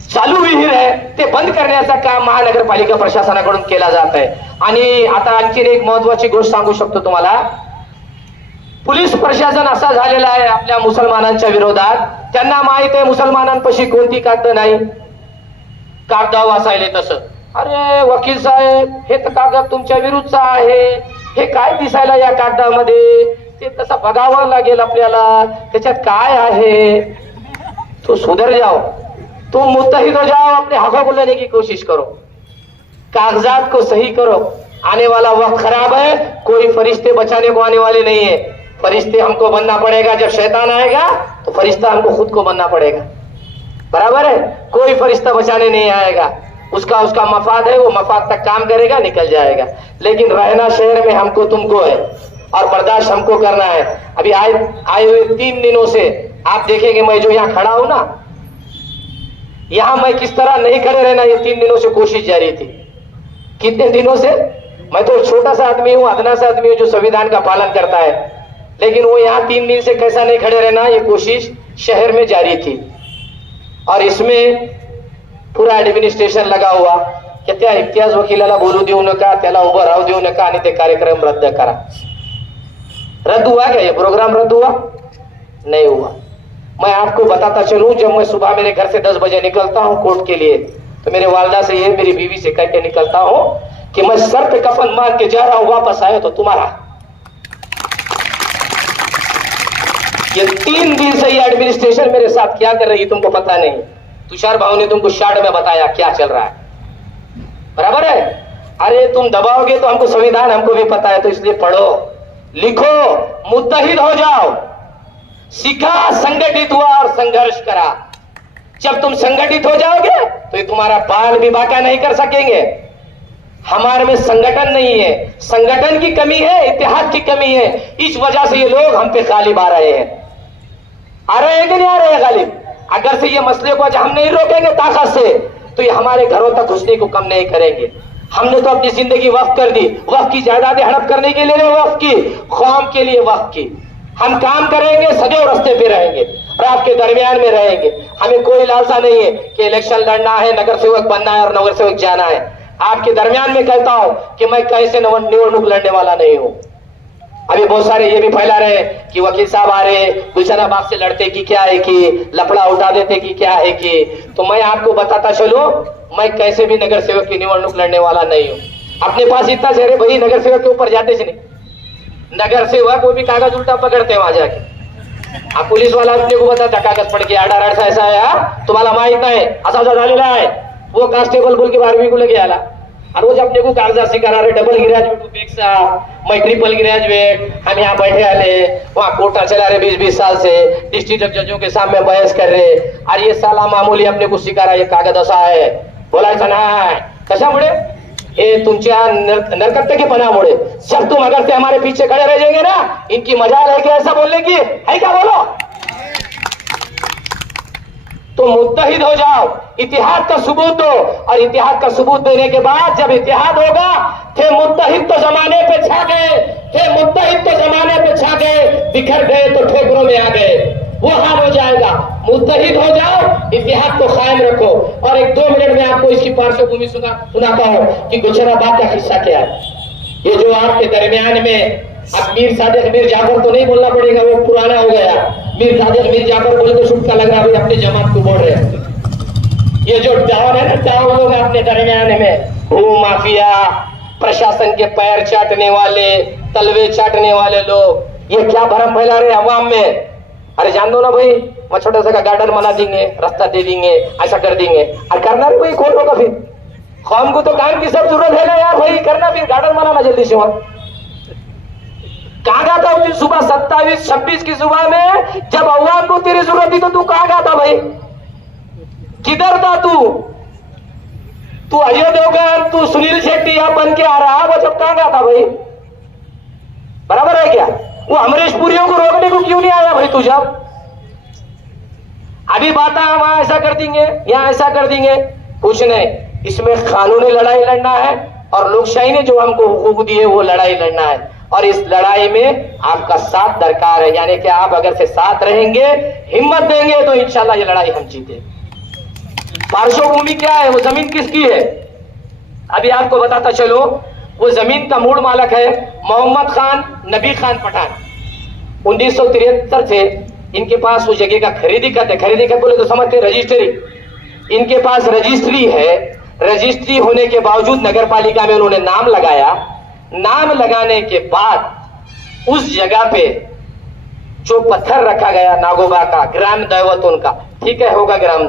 चालू विहीर आहे ते बंद करण्याचं काम महानगरपालिका प्रशासनाकडून केला जात आहे। आणि आता आणखी एक महत्वाची गोष्ट सांगू शकतो तुम्हाला, पोलीस प्रशासन असा झालेला आहे आपल्या मुसलमानांच्या विरोधात, त्यांना माहित आहे मुसलमानांपाशी कोणती कागद नाही, कागदाव असायले तसं, अरे वकील साहेब हे तर कागद तुमच्या विरुद्धचा आहे, हे काय दिसायला या कागदामध्ये, ते तसं बघावं लागेल आपल्याला, त्याच्यात काय आहे, तो सुधर जाओ, तुम मुत्तहिद हो जाओ, अपने हकों को लेने की कोशिश करो, कागजात को सही करो, आने वाला वक्त खराब है, कोई फरिश्ते बचाने को आने वाले नहीं है, फरिश्ते हमको बनना पड़ेगा। जब शैतान आएगा तो फरिश्ता हमको खुद को बनना पड़ेगा। बराबर है? कोई फरिश्ता बचाने नहीं आएगा, उसका मफाद है, वो मफाद तक काम करेगा, निकल जाएगा। लेकिन रहना शहर में हमको तुमको है और बर्दाश्त हमको करना है। अभी आए हुए 3 दिनों से आप देखेंगे, मैं जो यहाँ खड़ा हूं ना, यहां मैं किस तरह नहीं खड़े रहना, ये 3 दिनों से कोशिश जारी थी। कितने दिनों से? मैं तो छोटा सा आदमी हूं, अदना सा आदमी हूं जो संविधान का पालन करता है, लेकिन वो यहाँ 3 दिन से कैसा नहीं खड़े रहना, ये कोशिश शहर में जारी थी। और इसमें पूरा एडमिनिस्ट्रेशन लगा हुआ की त्या इम्तियाज वकिलाला बोलू देऊ नका, त्याला उभं राहू देऊ नका आणि ते कार्यक्रम रद्द करा। रद्द हुआ क्या? ये प्रोग्राम रद्द हुआ? नहीं हुआ। मैं आपको बताता चलूं, जब मैं सुबह मेरे घर से 10 बजे निकलता हूं कोर्ट के लिए, तो मेरे वालदा से ये, मेरी बीवी से कह के निकलता हूं कि मैं सर पे कफन बांध के जा रहा हूं, वापस आए तो तुम्हारा। ये 3 दिन से ये एडमिनिस्ट्रेशन मेरे साथ क्या कर रही है तुमको पता नहीं। तुषार भाव ने तुमको शॉर्ट में बताया क्या चल रहा है। बराबर है? अरे तुम दबाओगे तो हमको संविधान हमको भी पता है, तो इसलिए पढ़ो, लिखो, मुत्तहिद हो जाओ, सीखा, संगठित हुआ और संघर्ष करा। जब तुम संगठित हो जाओगे तो ये तुम्हारा बाल भी बाका नहीं कर सकेंगे। हमारे में संगठन नहीं है, संगठन की कमी है, इतिहास की कमी है, इस वजह से ये लोग हम पे गालिब आ रहे हैं। आ रहे हैं कि नहीं आ रहे हैं गालिब? अगर से ये मसले को आज हम नहीं रोकेंगे ताकत से, तो ये हमारे घरों तक घुसने को कम नहीं करेंगे। हमने तो अपनी जिंदगी वक्फ कर दी, वक्फ की जायदादें हड़प करने के लिए नहीं, वक्फ की, कौम के लिए वक्फ की। हम काम करेंगे, सदैव रास्ते पे रहेंगे और आपके दरमियान में रहेंगे। हमें कोई लालसा नहीं है कि इलेक्शन लड़ना है, नगर सेवक बनना है और नगर सेवक जाना है। आपके दरमियान में कहता हूं कि मैं कैसे निवडणूक लड़ने वाला नहीं हूं। अभी बहुत सारे ये भी फैला रहे कि वकील साहब आ रहे, गुलशना बाग से लड़ते कि क्या है कि लफड़ा उठा देते कि क्या है कि, तो मैं आपको बताता चलो, मैं कैसे भी नगर सेवक की निवडणूक लड़ने वाला नहीं हूं। अपने पास इतना चेहरे भाई नगर सेवक के ऊपर जाते से नहीं, नगर सेवक वो भी कागज उल्टा पकड़ते वहां जाके। अब पुलिस वाला अपने को बताता कागज पढ़ के आडा ऐसा है, तुम्हाला माहित नाही असा झालेला आहे, वो कांस्टेबल बोल के 12वीं को लेके आला और रोज अपने को कागजात सिखा रहे, डबल ग्रेजुएट पेक्षा मैं ट्रिपल ग्रेजुएट, हम यहाँ बैठे आले, वहाँ कोर्टा चला रहे 20-20 साल से, डिस्ट्रिक्ट जजों के सामने बहस कर रहे, और ये साला मामूली अपने को सिखा रहा, ये कागज असा आहे, बोलायचं नाही। कशामुळे? ये तुमच्या नरकट्टेपणामुळे। जब तुम अगर से हमारे पीछे खड़े रह जाएंगे ना, इनकी मजाल है कि ऐसा बोलने की है क्या? बोलो तो मुत्तहिद हो जाओ, इतिहाद का सबूत दो, और इतिहाद का सबूत देने के बाद जब इतिहाद होगा, थे मुत्तहिद तो जमाने पे छा गए, थे मुत्तहिद तो जमाने पे छा गए, बिखर गए तो ठेकरों में आ गए, वो हाल हो जाएगा। मुत्तहिद हो जाओ, इतिहाद को कायम रखो। और 1-2 मिनट में आपको इसकी पार्श्वभूमि सुनाता हूँ कि गुलशना बाग का किस्सा क्या है। ये जो आपके दरमियान में अब मीर सादिक मीर जाफर तो नहीं बोलना पड़ेगा, वो पुराना हो गया। मीर सादिक मीर जाफर बोले तो छुटका लग रहा है, अपने जमात को बोल रहे हैं। ये जो डाउन है ना, डाउन लोग अपने दरमियान में, भू माफिया, प्रशासन के पैर चाटने वाले, तलवे चाटने वाले लोग, ये क्या भरम फैला रहे अवाम में। अरे जान दो ना भाई, मैं छोटा सा गार्डन बना देंगे, रास्ता दे देंगे, ऐसा कर देंगे, और करना भी भाई कौन होगा फिर? कौम को तो काम की सब जरूरत है ना यार भाई, करना फिर गार्डन बनाना जल्दी से। वहां कहाँ गया था उस दिन सुबह 27-26 की सुबह में, जब अवाम को तेरी जरूरत थी तो तू कहाँ गया था भाई? किधर था तू? तू अजय देवगन, तू सुनील शेट्टी यहाँ बन के आ रहा, वो जब कहाँ गया था भाई? बराबर है क्या? वो अमरीश पुरियों को रोकने को क्यों नहीं आया भाई तू? जब अभी बात है वहां ऐसा कर देंगे, यहाँ ऐसा कर देंगे, कुछ नहीं। इसमें कानूनी लड़ाई लड़ना है और लोकशाही ने जो हमको हुकूक दिए वो लड़ाई लड़ना है, और इस लड़ाई में आपका साथ दरकार है। यानी कि आप अगर से साथ रहेंगे, हिम्मत देंगे, तो इंशाल्लाह ये लड़ाई हम जीते। पार्श्वभूमि क्या है? वो जमीन किसकी है? अभी आपको बताता चलो, वो जमीन का मूल मालक है मोहम्मद खान नबी खान पठान। 1973 से इनके पास वो जगह का खरीदी खत बोले तो समझते रजिस्ट्री, इनके पास रजिस्ट्री है। रजिस्ट्री होने के बावजूद नगर पालिका में उन्होंने नाम लगाया। नाम लगाने के बाद उस जगह पे जो पत्थर रखा गया नागोबा का, ग्राम दैवत उनका, ठीक है, होगा ग्राम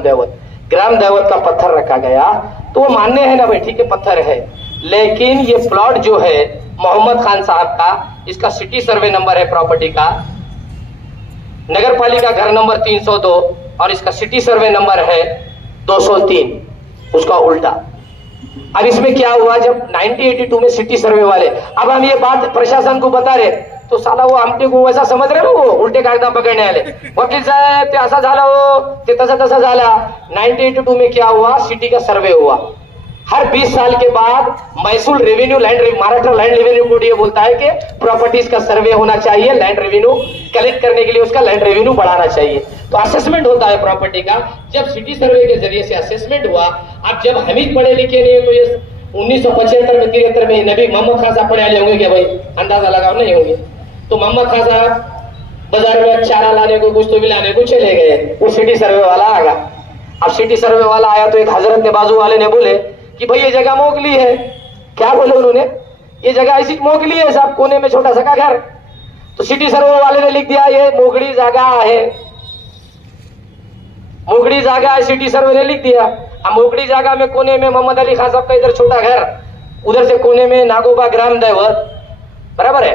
दैवत का पत्थर रखा गया, तो वो मान्य है ना भाई, ठीक है पत्थर है। लेकिन ये प्लॉट जो है मोहम्मद खान साहब का, इसका सिटी सर्वे नंबर है प्रॉपर्टी का, नगर पालिका घर नंबर 302, और इसका सिटी सर्वे नंबर है 203, उसका उल्टा। अब इसमें क्या हुआ, जब 1982 में सिटी सर्वे वाले, अब हम ये बात प्रशासन को बता रहे, तो साला वो आमटे को वैसा समझ रहे ना, वो उल्टे कागदा पकड़ने वाले, वकील साहब ते असा झाला हो, ते तसा झाला। 1982 में क्या हुआ, सिटी का सर्वे हुआ। हर 20 साल के बाद महसूल revenue Maharashtra land revenue code ये बोलता है कि प्रॉपर्टीज का सर्वे होना चाहिए, लैंड रेवेन्यू कलेक्ट करने के लिए उसका लैंड रेवेन्यू बढ़ाना चाहिए, तो असेसमेंट होता है प्रॉपर्टी का। जब सिटी सर्वे के जरिए से असेसमेंट हुआ, अब जब हम ही पढ़े लिखे नहीं है, तो ये 1975 में 73 में नबी मोहम्मद खान साहब पढ़े वाले होंगे क्या भाई? अंदाजा लगाओ, नहीं होंगे। तो मोहम्मद खान साहब बाजार में चारा लाने को, कुछ तो भी लाने को चले गए, वो सिटी सर्वे वाला आ गया। अब सिटी सर्वे वाला आया तो एक हजरत ने, बाजू वाले ने बोले कि भाई ये जगह मोगली है। क्या बोले उन्होंने? ये जगह ऐसी मोगली है साहब, कोने में छोटा सा का घर। तो सिटी सर्वे वाले ने लिख दिया ये मोगली जगह है, मोगली जगह है, सिटी सर्वे ने लिख दिया। अब मोगली जगह में कोने में मोहम्मद अली खान साहब का इधर छोटा घर, उधर से कोने में नागोबा ग्राम दैवत, बराबर है।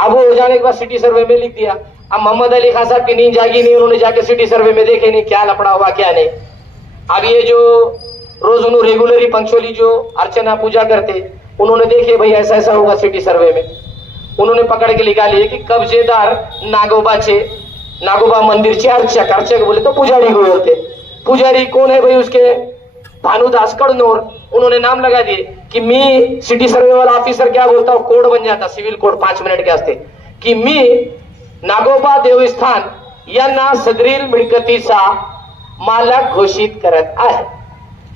अब वो हो जाने के बाद सिटी सर्वे में लिख दिया। अब मोहम्मद अली खान साहब की नींद जागी नहीं, उन्होंने जाके सिटी सर्वे में देखे नहीं क्या लफड़ा हुआ क्या नहीं। अब ये जो रोज उन्होंने रेगुलरली पंक्चुअली जो अर्चना पूजा करते, उन्होंने देखे भाई ऐसा ऐसा होगा सिटी सर्वे में, उन्होंने पकड़ के निकाली कि कब्जेदार नागोबा मंदिर चे अर्चक बोले तो पुजारी को बोलते। पुजारी कौन है भाई? उसके भानुदास कड़नोर। उन्होंने नाम लगा दिए कि मी सिटी सर्वे वाला ऑफिसर क्या बोलता हूँ, कोड बन जाता सिविल कोड 5 मिनट के वास्ते कि मी नागोबा देवस्थान यांना सदरील मिळकतीचा मालक घोषित करत आहे।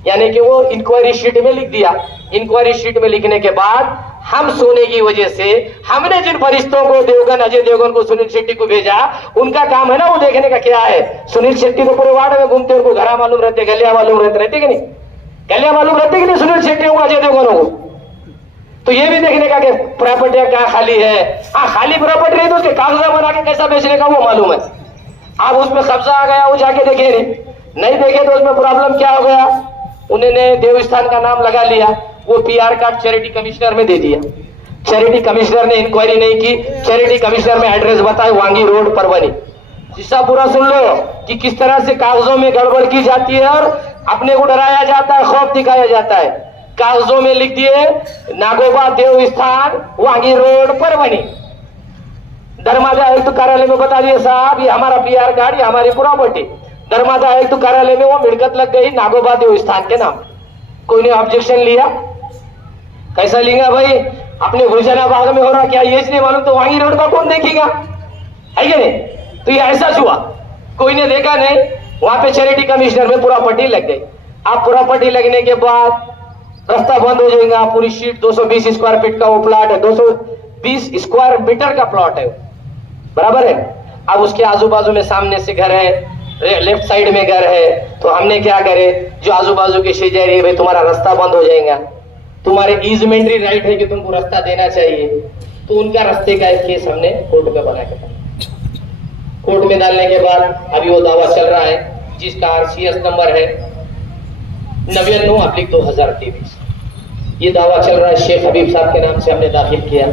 यानी कि वो इंक्वायरी शीट में लिख दिया। इंक्वायरी शीट में लिखने के बाद हम सोने की वजह से हमने जिन फरिश्तों को देवगन, अजय देवगन को, सुनील शेट्टी को भेजा, उनका काम है ना वो देखने का क्या है। सुनील शेट्टी तो पूरे वार्ड में घूमते, उनको घरा मालूम रहते, गलियां मालूम रहते कि नहीं, गलियां मालूम रहते कि नहीं सुनील शेट्टी को, अजय देवगन को। तो ये भी देखने का कि प्रॉपर्टी क्या खाली है। हाँ, खाली प्रॉपर्टी नहीं तो उसके कागजा बना के कैसा बेचने का वो मालूम है। आप उसमें कब्जा आ गया, वो जाके देखे नहीं देखे तो उसमें प्रॉब्लम क्या हो गया, उन्होंने देवस्थान का नाम लगा लिया, वो पीआर कार्ड चैरिटी कमिश्नर में दे दिया। चैरिटी कमिश्नर ने इंक्वायरी नहीं की, चैरिटी कमिश्नर में एड्रेस बताए वांगी रोड परवनी। हिस्सा पूरा सुन लो कि किस तरह से कागजों में गड़बड़ की जाती है और अपने को डराया जाता है, खौफ दिखाया जाता है। कागजों में लिख दिए नागोबा देवस्थान वांगी रोड परवनी। धर्मादा आयुक्त कार्यालय में बता दिए साहब ये हमारा पीआर कार्ड, ये हमारी प्रॉपर्टी। धर्मादा आयुक्त कार्यालय में वो मिलकत लग गई नागोबा देवस्थान के नाम। कोई ने ऑब्जेक्शन लिया? कैसा लेगा भाई, अपने गुलशना बाग में हो रहा क्या ये नहीं मालूम तो वांगी रोड का कौन देखेगा, है कि नहीं। तो ये ऐसा हुआ, कोई ने देखा नहीं, वहां पे चैरिटी कमिश्नर में प्रॉपर्टी लग गई। अब प्रॉपर्टी लगने के बाद रास्ता बंद हो जाएगा। पूरी शीट 220 स्क्वायर फीट का वो प्लॉट है, 220 स्क्वायर मीटर का प्लॉट है, बराबर है। अब उसके आजू बाजू में सामने से घर है, लेफ्ट साइड में घर है। तो हमने क्या करे, जो आजू बाजू के शेजारी है, भाई तुम्हारा रास्ता बंद हो जाएगा, तुम्हारे ईजमेंट्री राइट है कि तुमको रास्ता देना चाहिए। तो उनका रास्ते का एक केस हमने कोर्ट में बना के कोर्ट में डालने के बाद अभी वो दावा चल रहा है जिसका RCS नंबर है 99/2023। ये दावा चल रहा है, शेख हबीब साहब के नाम से हमने दाखिल किया।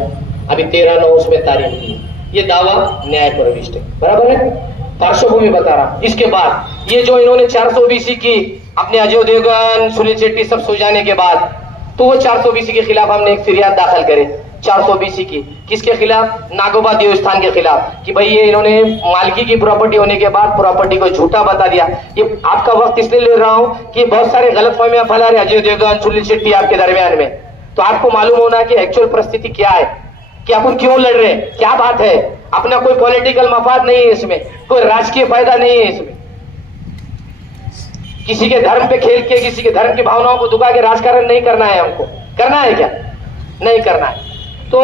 अभी 13/9 उसमें तारीख दी। ये दावा न्याय प्रविष्ट है, बराबर है। पार्श्वभूमि बता रहा। इसके बाद ये जो इन्होंने 420 की अपने अजय देवगन, सुनील शेट्टी सब सो जाने के बाद, तो वो 420 के खिलाफ हमने एक फिरियाद दाखिल करे। 420 की किसके खिलाफ? नागोबा देवस्थान के खिलाफ, कि भाई ये इन्होंने मालकी की प्रॉपर्टी होने के बाद प्रॉपर्टी को झूठा बता दिया। ये आपका वक्त इसलिए ले रहा हूं कि बहुत सारे गलतफहमियां फैला रहे अजय देवगन, सुनील शेट्टी आपके दरमियान में। तो आपको मालूम होना कि एक्चुअल परिस्थिति क्या है, कि अपन क्यों लड़ रहे हैं, क्या बात है। अपना कोई पॉलिटिकल मफाद नहीं है इसमें, कोई राजकीय फायदा नहीं है इसमें। किसी के धर्म पे खेल के, किसी के धर्म की भावनाओं को दुखा के राजकारण नहीं करना है। हमको करना है क्या? नहीं करना है। तो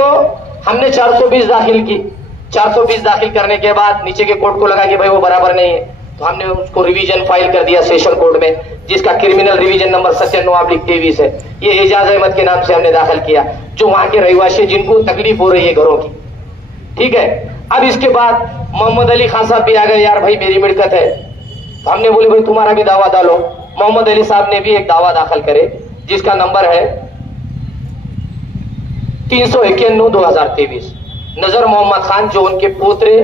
हमने 420 दाखिल की। 420 दाखिल करने के बाद नीचे के कोर्ट को लगा कि भाई वो बराबर नहीं है, तो हमने उसको रिवीजन फाइल कर दिया सेशन कोर्ट में, जिसका क्रिमिनल रिवीजन नंबर 97/23 है। ये एजाज अहमद के नाम से हमने दाखिल किया, जो वहां के रहवासी जिनको तकलीफ हो रही है घरों की, ठीक है। अब इसके बाद मोहम्मद अली खान साहब भी आ गए, यार भाई मेरी मिलकत है। तो हमने बोले भाई तुम्हारा भी दावा डालो। मोहम्मद अली साहब ने भी एक दावा दाखिल करे, जिसका नंबर है 391/2023। नजर मोहम्मद खान जो उनके पोतरे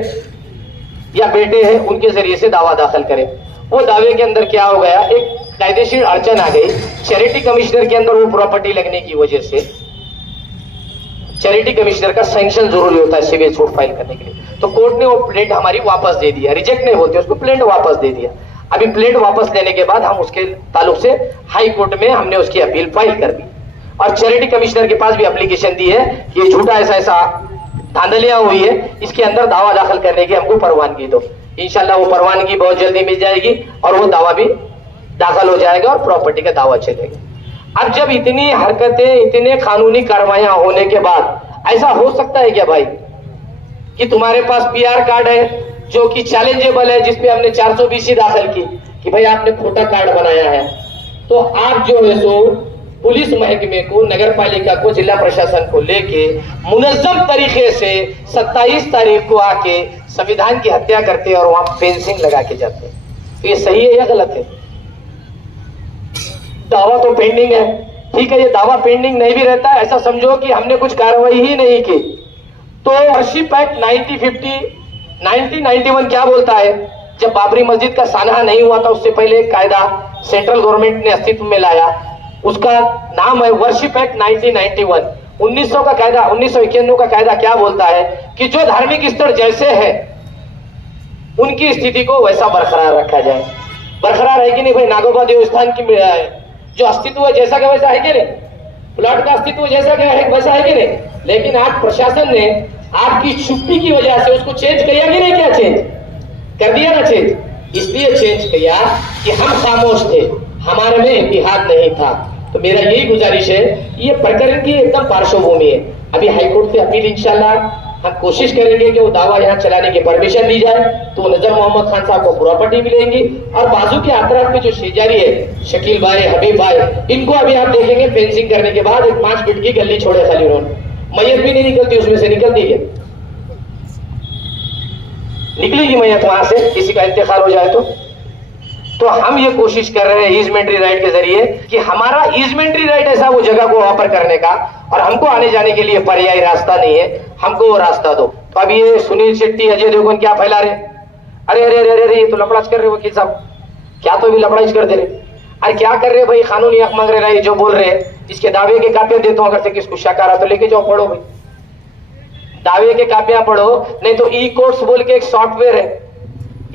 या बेटे हैं, उनके जरिए से दावा दाखिल करे। वो दावे के अंदर क्या हो गया, एक कायदेशीर अड़चन आ गई। चैरिटी कमिश्नर के अंदर वो प्रॉपर्टी लगने की वजह से चैरिटी कमिश्नर का सैंक्शन जरूरी होता है सिविल सूट फाइल करने के लिए। तो कोर्ट ने वो प्लेट हमारी वापस दे दिया, रिजेक्ट नहीं बोलते उसको, प्लेट वापस दे दिया। अभी प्लेट वापस लेने के बाद हम उसके ताल्लुक से हाई कोर्ट में हमने उसकी अपील फाइल कर दी, और चैरिटी कमिश्नर के पास भी एप्लीकेशन दी है कि ये झूठा ऐसा धांधलियां हुई है, इसके अंदर दावा दाखिल करने की हमको परवानगी दो। इंशाल्लाह वो परवानगी बहुत जल्दी मिल जाएगी और वो दावा भी दाखिल हो जाएगा और प्रॉपर्टी का दावा चलेगा। अब जब इतनी हरकतें, इतने कानूनी कार्रवाइयां होने के बाद ऐसा हो सकता है क्या भाई कि तुम्हारे पास पीआर कार्ड है जो कि चैलेंजेबल है, जिसपे हमने 420 दाखिल की कि भाई आपने खोटा कार्ड बनाया है, तो आप जो है सो पुलिस महकमे को, नगर पालिका को, जिला प्रशासन को लेके मुनज्जम तरीके से 27 तारीख को आके संविधान की हत्या करते और वहां फेंसिंग लगा के जाते हैं। तो ये सही है या गलत है? दावा तो पेंडिंग है, ठीक है। ये दावा पेंडिंग नहीं भी रहता है, ऐसा समझो कि हमने कुछ कार्रवाई ही नहीं की। तो वर्शिप एक्ट 1991 क्या बोलता है? जब बाबरी मस्जिद का सानहा नहीं हुआ था उससे पहले एक कायदा सेंट्रल गवर्नमेंट ने अस्तित्व में लाया, उसका नाम है वर्शिप एक्ट 1991। 1900 का कायदा, 1991 का कायदा क्या बोलता है कि जो धार्मिक स्तर जैसे है उनकी स्थिति को वैसा बरकरार रखा जाए। बरकरार है कि नहीं भाई? नागोबा देवस्थान की जो अस्तित्व है जैसा का वैसा है कि नहीं? प्लॉट का अस्तित्व जैसा क्या है वैसा है कि नहीं? लेकिन आज प्रशासन ने आपकी चुप्पी की वजह से उसको चेंज किया कि नहीं किया? चेंज कर दिया ना चेंज। इसलिए चेंज किया कि हम खामोश थे, हमारे में इतिहाद नहीं था। तो मेरा यही गुजारिश है, ये प्रकरण की एकदम पार्श्वभूमि है। अभी हाईकोर्ट से अपील इंशाल्लाह हम कोशिश करेंगे कि वो दावा यहाँ चलाने की परमिशन दी जाए, तो नजर मोहम्मद खान साहब को प्रॉपर्टी मिलेंगी। और बाजू के अतराफ में जो शेजारी है शकील भाई, हबीब भाई, इनको अभी आप देखेंगे फेंसिंग करने के बाद एक 5 फीट की गली छोड़े खाली उन्होंने, मैयत भी नहीं निकलती उसमें से, निकलती है, निकलेगी मैयत वहां से, किसी का इंतकाल हो जाए तो हम ये कोशिश कर रहे हैं ईजमेंट्री राइट के जरिए कि हमारा ईजमेंट्री राइट ऐसा वो जगह को ऑफर करने का, और हमको आने जाने के लिए पर्यायी रास्ता नहीं है, हमको वो रास्ता दो। तो अब ये सुनील शेट्टी, अजय देवगन क्या फैला रहे, अरे अरे अरे अरे ये तो लफड़ाच कर रहे वकील साहब, क्या तो भी लफड़ाच कर दे रहे। अरे क्या कर रहे भाई, कानूनी हक मांग रहे, जो बोल रहे हैं इसके दावे की कापियां देता हूं, अगर से किसको शक आ रहा तो लेके जाओ, पढ़ो भाई, दावे के कापियां पढ़ो। नहीं तो ई कोर्ट्स बोल के एक सॉफ्टवेयर है,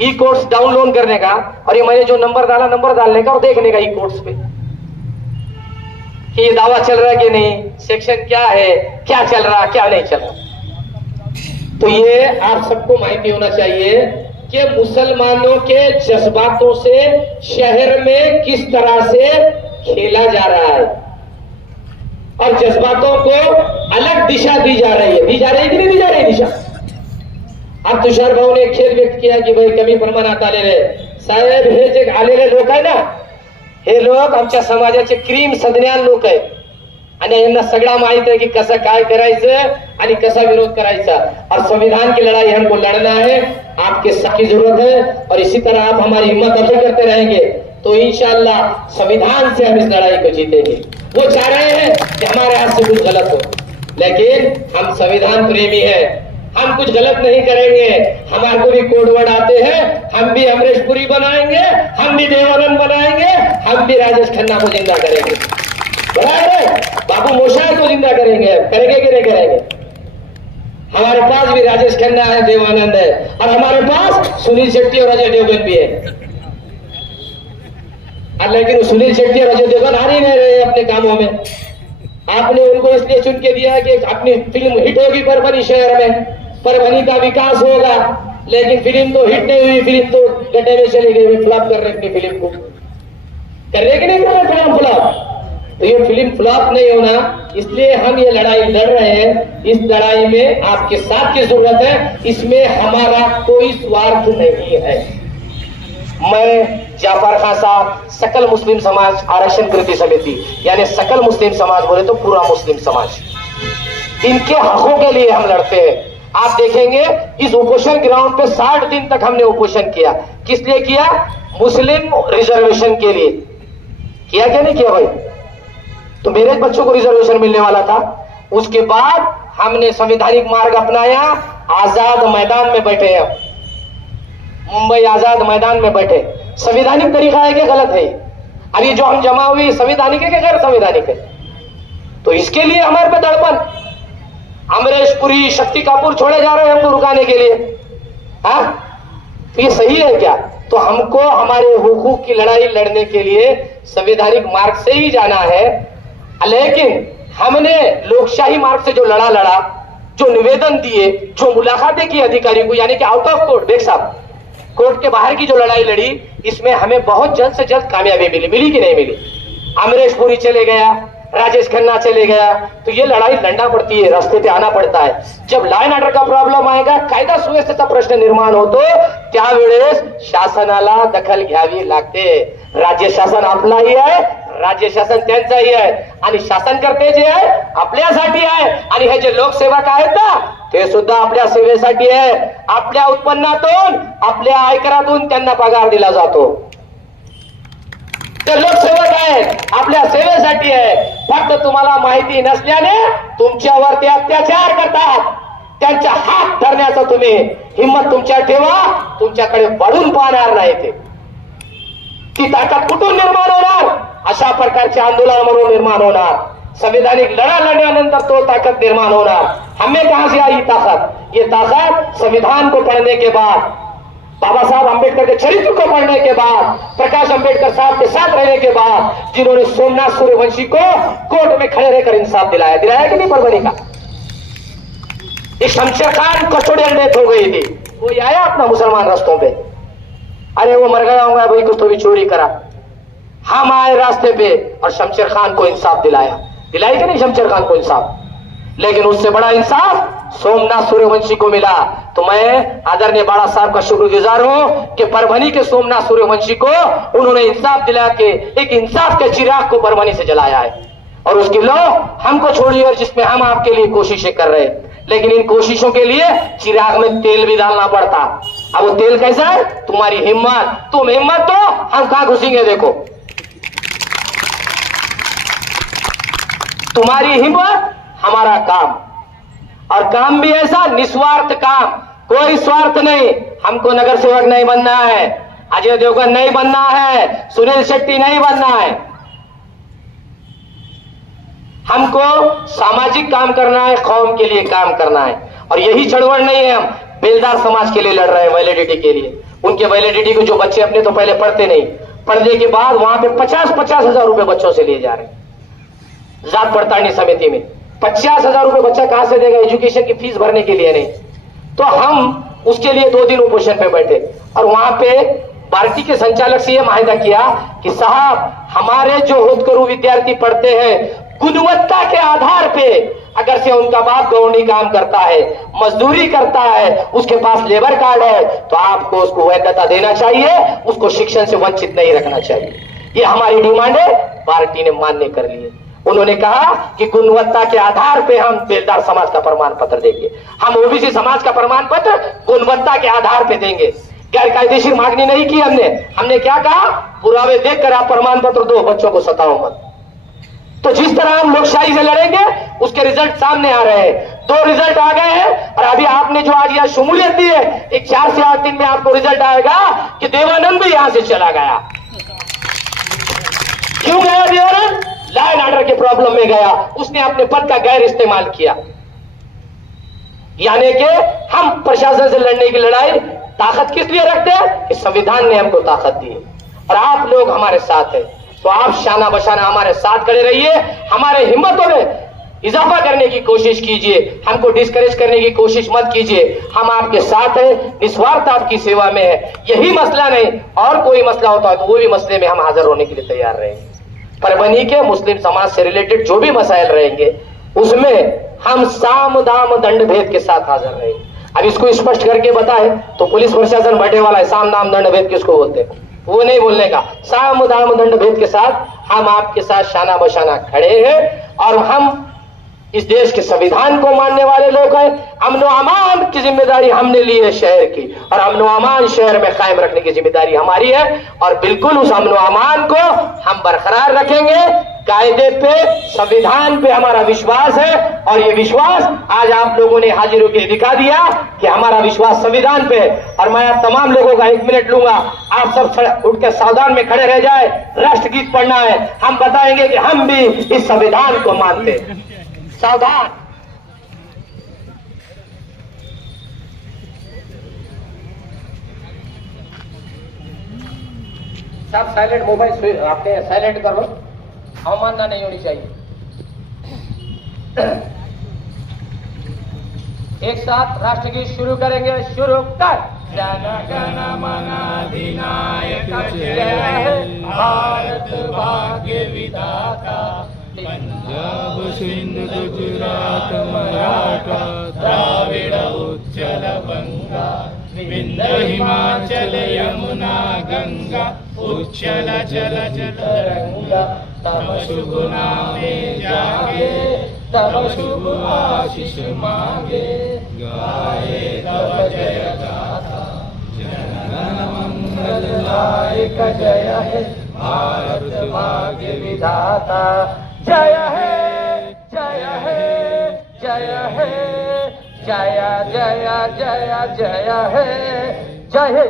ई कोर्ट्स डाउनलोड करने का, और ये मैंने जो नंबर डाला, नंबर डालने का और देखने का ई कोर्ट्स पे कि ये दावा चल रहा है कि नहीं, सेक्शन क्या है, क्या चल रहा, क्या नहीं चल रहा। तो ये आप सबको माहिती होना चाहिए कि मुसलमानों के जज्बातों से शहर में किस तरह से खेला जा रहा है, और जज्बातों को अलग दिशा दी जा रही है। दी जा रही है कि नहीं दी जा रही दिशा? अब तुषार भाऊ ने खेद व्यक्त किया की भाई कमी प्रमाणात आलेले साहेब, हे जे आलेले लोक आहे ना, हे लोक आमच्या समाजाचे क्रीम सज्ञान लोक आहे, आणि यांना सगळा माहित है कि कसं काय करायचं आणि कसा विरोध करायचा, और संविधान की लड़ाई हमको लड़ना है, आपके साथ की जरूरत है, और इसी तरह आप हमारी हिम्मत अफजाई करते रहेंगे तो इंशाअल्लाह संविधान से हम इस लड़ाई को जीतेंगे। वो चाह रहे हैं कि हमारे हाथ से कुछ गलत हो, लेकिन हम संविधान प्रेमी हैं, हम कुछ गलत नहीं करेंगे। हमारे को भी कोडवर्ड आते हैं, हम भी अमरीश पुरी बनाएंगे, हम भी देवानंद बनाएंगे, हम भी राजेश खन्ना को जिंदा करेंगे, बराबर, बाबू मोशाय को जिंदा करेंगे, करेंगे कि नहीं करेंगे? हमारे पास भी राजेश खन्ना है, देवानंद है, और हमारे पास सुनील शेट्टी और अजय देवगन भी है। लेकिन सुनील शेट्टी और अजय देवगन आ नहीं रहे अपने कामों में। आपने उनको इसलिए चुन के दिया कि अपनी फिल्म हिट होगी परभनी शहर में, परभनी का विकास होगा, लेकिन फिल्म तो हिट नहीं हुई, फिल्म तो गड्ढे में चली गई, फ्लॉप कर रहे अपनी फिल्म को, कर रहे कि नहीं कर रहे फिल्म फ्लॉप? तो ये फिल्म फ्लॉप नहीं होना, इसलिए हम ये लड़ाई लड़ रहे हैं। इस लड़ाई में आपके साथ की जरूरत है, इसमें हमारा कोई स्वार्थ नहीं है। मैं जाफर खान साहब, सकल मुस्लिम समाज आरक्षण कृति समिति, यानी सकल मुस्लिम समाज बोले तो पूरा मुस्लिम समाज, इनके हकों के लिए हम लड़ते हैं। आप देखेंगे इस उपोषण ग्राउंड पे 60 दिन तक हमने उपोषण किया। किस लिए किया? मुस्लिम रिजर्वेशन के लिए किया, क्या नहीं किया भाई? तो मेरे बच्चों को रिजर्वेशन मिलने वाला था। उसके बाद हमने संवैधानिक मार्ग अपनाया, आजाद मैदान में बैठे हैं, मुंबई आजाद मैदान में बैठे। संवैधानिक तरीका है कि गलत है? अब ये जो हम जमा हुई संवैधानिक है कि गैर संवैधानिक है? तो इसके लिए हमारे पे दड़पन, अमरीश पुरी, शक्ति कपूर छोड़े जा रहे हैं हमको रुकाने के लिए, हाँ? तो ये सही है क्या? तो हमको हमारे हुकूक की लड़ाई लड़ने के लिए संवैधानिक मार्ग से ही जाना है। लेकिन हमने लोकशाही मार्ग से जो लड़ा, जो निवेदन दिए, जो मुलाकातें की अधिकारी को, यानी कि आउट ऑफ कोर्ट, देख साहब, कोर्ट के बाहर की जो लड़ाई लड़ी, इसमें हमें बहुत जल्द से जल्द कामयाबी मिली कि नहीं मिली? अमरीश पुरी चले गया, राजेश खन्ना चले गया, तो ये लड़ाई लड़ना पड़ती है, रास्ते पे आना पड़ता है। जब लॉ एंड ऑर्डर का प्रॉब्लेम आएगा, कायदा सुव्यवस्थेचा प्रश्न निर्माण होतो, त्यावेळेस शासनाला दखल घ्यावी लागते। राज्य शासन आपलाही आहे, राज्य शासन त्यांचाही आहे, आणि शासनकर्ते जे आहे आपल्यासाठी आहे, आणि हे जे लोकसेवक आहेत ना, ते सुद्धा आपल्या सेवेसाठी आहे। आपल्या उत्पन्नातून, आपल्या आयकरातून त्यांना पगार दिला जातो। ते लोकसेवक आहेत, आपल्या सेवेसाठी आहे। फक्त तुम्हाला माहिती नसल्याने तुमच्यावर ते अत्याचार करतात, त्यांचा हात धरण्याचा तुम्ही हिम्मत तुमच्या ठेवा, तुमच्याकडे वळून पाहणार नाही ते। ती ताकद कुठून निर्माण होणार? अशा प्रकारचे आंदोलन म्हणून निर्माण होणार। संवैधानिक लड़ा लड़ने तो ताकत निर्माण होणार। हमें कहां से आई ताकत? ये ताकत संविधान को पढ़ने के बाद, बाबा साहब अम्बेडकर के चरित्र को पढ़ने के बाद, प्रकाश अम्बेडकर साहब के साथ रहने के बाद, जिन्होंने सोमनाथ सूर्यवंशी को कोर्ट में खड़े रहकर इंसाफ दिलाया कि नहीं परभनी का? एक शमशेर खान कस्टोडियन डेथ हो गई थी, कोई आया अपना मुसलमान रास्तों पे? अरे वो मर गया होगा भाई, कुछ तो भी चोरी करा। हम आए रास्ते पे और शमशेर खान को इंसाफ दिलाया, दिलाई कि नहीं शमशेर खान को इंसाफ? लेकिन उससे बड़ा इंसाफ सोमनाथ सूर्यवंशी को मिला। तो मैं आदरणीय बाड़ा साहब का शुक्रगुजार हूं कि परभनी के सोमनाथ सूर्यवंशी को उन्होंने इंसाफ दिला के एक इंसाफ के चिराग को परभनी से जलाया है। और उसकी लो हमको छोड़िए, और जिसमें हम आपके लिए कोशिशें कर रहे हैं, लेकिन इन कोशिशों के लिए चिराग में तेल भी डालना पड़ता। अब वो तेल कैसा है? तुम्हारी हिम्मत। तुम हिम्मत तो हम कहां घुसेंगे, देखो तुम्हारी हिम्मत हमारा काम, और काम भी ऐसा निस्वार्थ काम, कोई स्वार्थ नहीं। हमको नगर सेवक नहीं बनना है, अजय देवगन नहीं बनना है, सुनील शेट्टी नहीं बनना है। हमको सामाजिक काम करना है, कौम के लिए काम करना है। और यही चढ़वड़ नहीं है, हम बेलदार समाज के लिए लड़ रहे हैं, वैलिडिटी के लिए। उनके वैलिडिटी को जो बच्चे अपने तो पहले पढ़ते नहीं, पढ़ने के बाद वहां पे 50-50 हजार रुपए बच्चों से लिए जा रहे हैं। जात पड़तालनी समिति में 50,000 रुपए बच्चा कहां से देगा एजुकेशन की फीस भरने के लिए? नहीं। तो हम उसके लिए 2 दिन उपोषण पे बैठे, और वहां पे पार्टी के संचालक से यह माहिदा किया कि साहब, हमारे जो होतकरू विद्यार्थी पढ़ते हैं गुणवत्ता के आधार पे, अगर से उनका बाप गवर्नमेंट काम करता है, मजदूरी करता है, उसके पास लेबर कार्ड है, तो आपको उसको वैधता देना चाहिए, उसको शिक्षण से वंचित नहीं रखना चाहिए। ये हमारी डिमांड है, पार्टी ने मान्य कर ली। उन्होंने कहा कि गुणवत्ता के आधार पे हम बेलदार समाज का प्रमाण पत्र देंगे, हम ओबीसी समाज का प्रमाण पत्र गुणवत्ता के आधार पे देंगे। गैर कायदेशीर मांगनी नहीं की हमने क्या कहा? पुरावे देखकर आप प्रमाण पत्र दो, बच्चों को सताओ मत। तो जिस तरह हम लोकशाही से लड़ेंगे उसके रिजल्ट सामने आ रहे हैं। 2 रिजल्ट आ गए हैं, और अभी आपने जो आज यहाँ शमूलियत दी है, एक 4 से 8 दिन में आपको रिजल्ट आएगा कि देवानंद भी यहां से चला गया। क्यों गया देवानंद? लॉ एंड ऑर्डर के प्रॉब्लम में गया, उसने अपने पद का गैर इस्तेमाल किया। यानी कि हम प्रशासन से लड़ने की लड़ाई ताकत किस लिए रखते हैं? कि संविधान ने हमको ताकत दी है, और आप लोग हमारे साथ हैं। तो आप शाना बशाना हमारे साथ खड़े रहिए, हमारे हिम्मतों में इजाफा करने की कोशिश कीजिए, हमको डिस्करेज करने की कोशिश मत कीजिए। हम आपके साथ हैं, निस्वार्थ आपकी सेवा में है। यही मसला नहीं, और कोई मसला होता है तो वो भी मसले में हम हाजिर होने के लिए तैयार रहेंगे। परभनी के मुस्लिम समाज से रिलेटेड जो भी मसाइल रहेंगे उसमें हम साम दाम दंड भेद के साथ हाजिर रहेंगे। अब इसको स्पष्ट करके बताए तो पुलिस प्रशासन बैठे वाला है, साम दाम दंड भेद किसको बोलते हैं? वो नहीं बोलने का। साम दाम दंड भेद के साथ हम आपके साथ शाना बशाना खड़े हैं, और हम इस देश के संविधान को मानने वाले लोग हैं। अमन अमान की जिम्मेदारी हमने ली है शहर की, और अमन अमान शहर में कायम रखने की जिम्मेदारी हमारी है, और बिल्कुल उस अमन अमान को हम बरकरार रखेंगे। कायदे पे, संविधान पे हमारा विश्वास है, और ये विश्वास आज आप लोगों ने हाजिर होकर दिखा दिया कि हमारा विश्वास संविधान पे है। और मैं तमाम लोगों का 1 मिनट लूंगा, आप सब उठ के सावधान में खड़े रह जाए, राष्ट्रगीत पढ़ना है। हम बताएंगे कि हम भी इस संविधान को मानते हैं। सावधान। सब साइलेंट, मोबाइल आपने साइलेंट करो, अवमानना नहीं होनी चाहिए। एक साथ राष्ट्रगीत शुरू करेंगे। शुरू कर। जन गण मन अधिनायक जय भारत भाग्य विधाता, पंजाब सिंध गुजरात मराठा द्राविड़ उच्चल बंगा, विंध्य हिमाचल यमुना गंगा, उच्चल जल तरंगा, तब शुभ नामे जागे, तब शुभ आशीष मांगे, गाए तब जय गाथा, जन गण मंगल दायक जय है भारत भाग्य विधाता। जय है जय है जय है जय जय जय जय है जय है।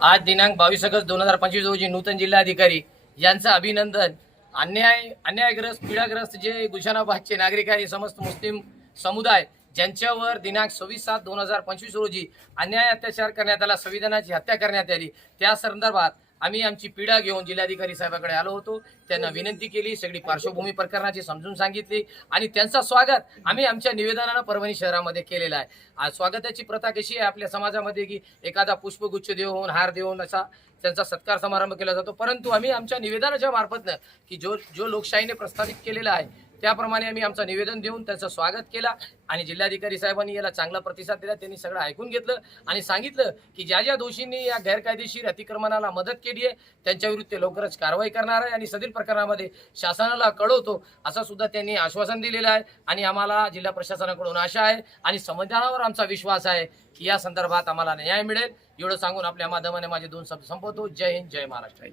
आज दिनांक 22 ऑगस्ट 2025 रोजी नूतन जिल्हाधिकारी यांचं अभिनंदन। अन्यायग्रस्त पीडाग्रस्त जे गुलशनाबादचे नागरिक आहे, समस्त मुस्लिम समुदाय ज्यांच्यावर दिनांक 26/7/2025 रोजी अन्याय अत्याचार करण्यात आला, संविधानाची हत्या करण्यात आली, त्या संदर्भात आम्ही आमची पीडा घेऊन जिल्हाधिकारी साहेबाकडे आलो होतो. त्यांना विनंती केली, सगळी पार्श्वभूमी प्रकरणाची समजून सांगितली आणि त्यांचं स्वागत आम्ही आमच्या निवेदनानं परभणी शहरामध्ये केलेलं आहे. आज स्वागताची प्रथा कशी आहे आपल्या समाजामध्ये की एखादा पुष्पगुच्छ देऊन हार देऊन असा त्यांचा सत्कार समारंभ केला जातो, परंतु आम्ही आमच्या निवेदनाच्या मार्फतनं की जो लोकशाहीने प्रस्थापित केलेला आहे त्याप्रमाणे आम्ही आमचं निवेदन देऊन त्यांचं स्वागत केलं आणि जिल्हाधिकारी साहेबांनी याला चांगला प्रतिसाद दिला. त्यांनी सगळं ऐकून घेतलं आणि सांगितलं की ज्या दोषींनी या गैरकायदेशीर अतिक्रमणाला मदत केली आहे त्यांच्याविरुद्ध ते लवकरच कारवाई करणार आहे आणि सदरील प्रकरणामध्ये शासनाला कळवतो असं सुद्धा त्यांनी आश्वासन दिलेलं आहे. आणि आम्हाला जिल्हा प्रशासनाकडून आशा आहे आणि संविधानावर आमचा विश्वास आहे की या संदर्भात आम्हाला न्याय मिळेल. एवढं सांगून आपल्या माध्यमाने माझे 2 शब्द संपवतो. जय हिंद, जय महाराष्ट्र.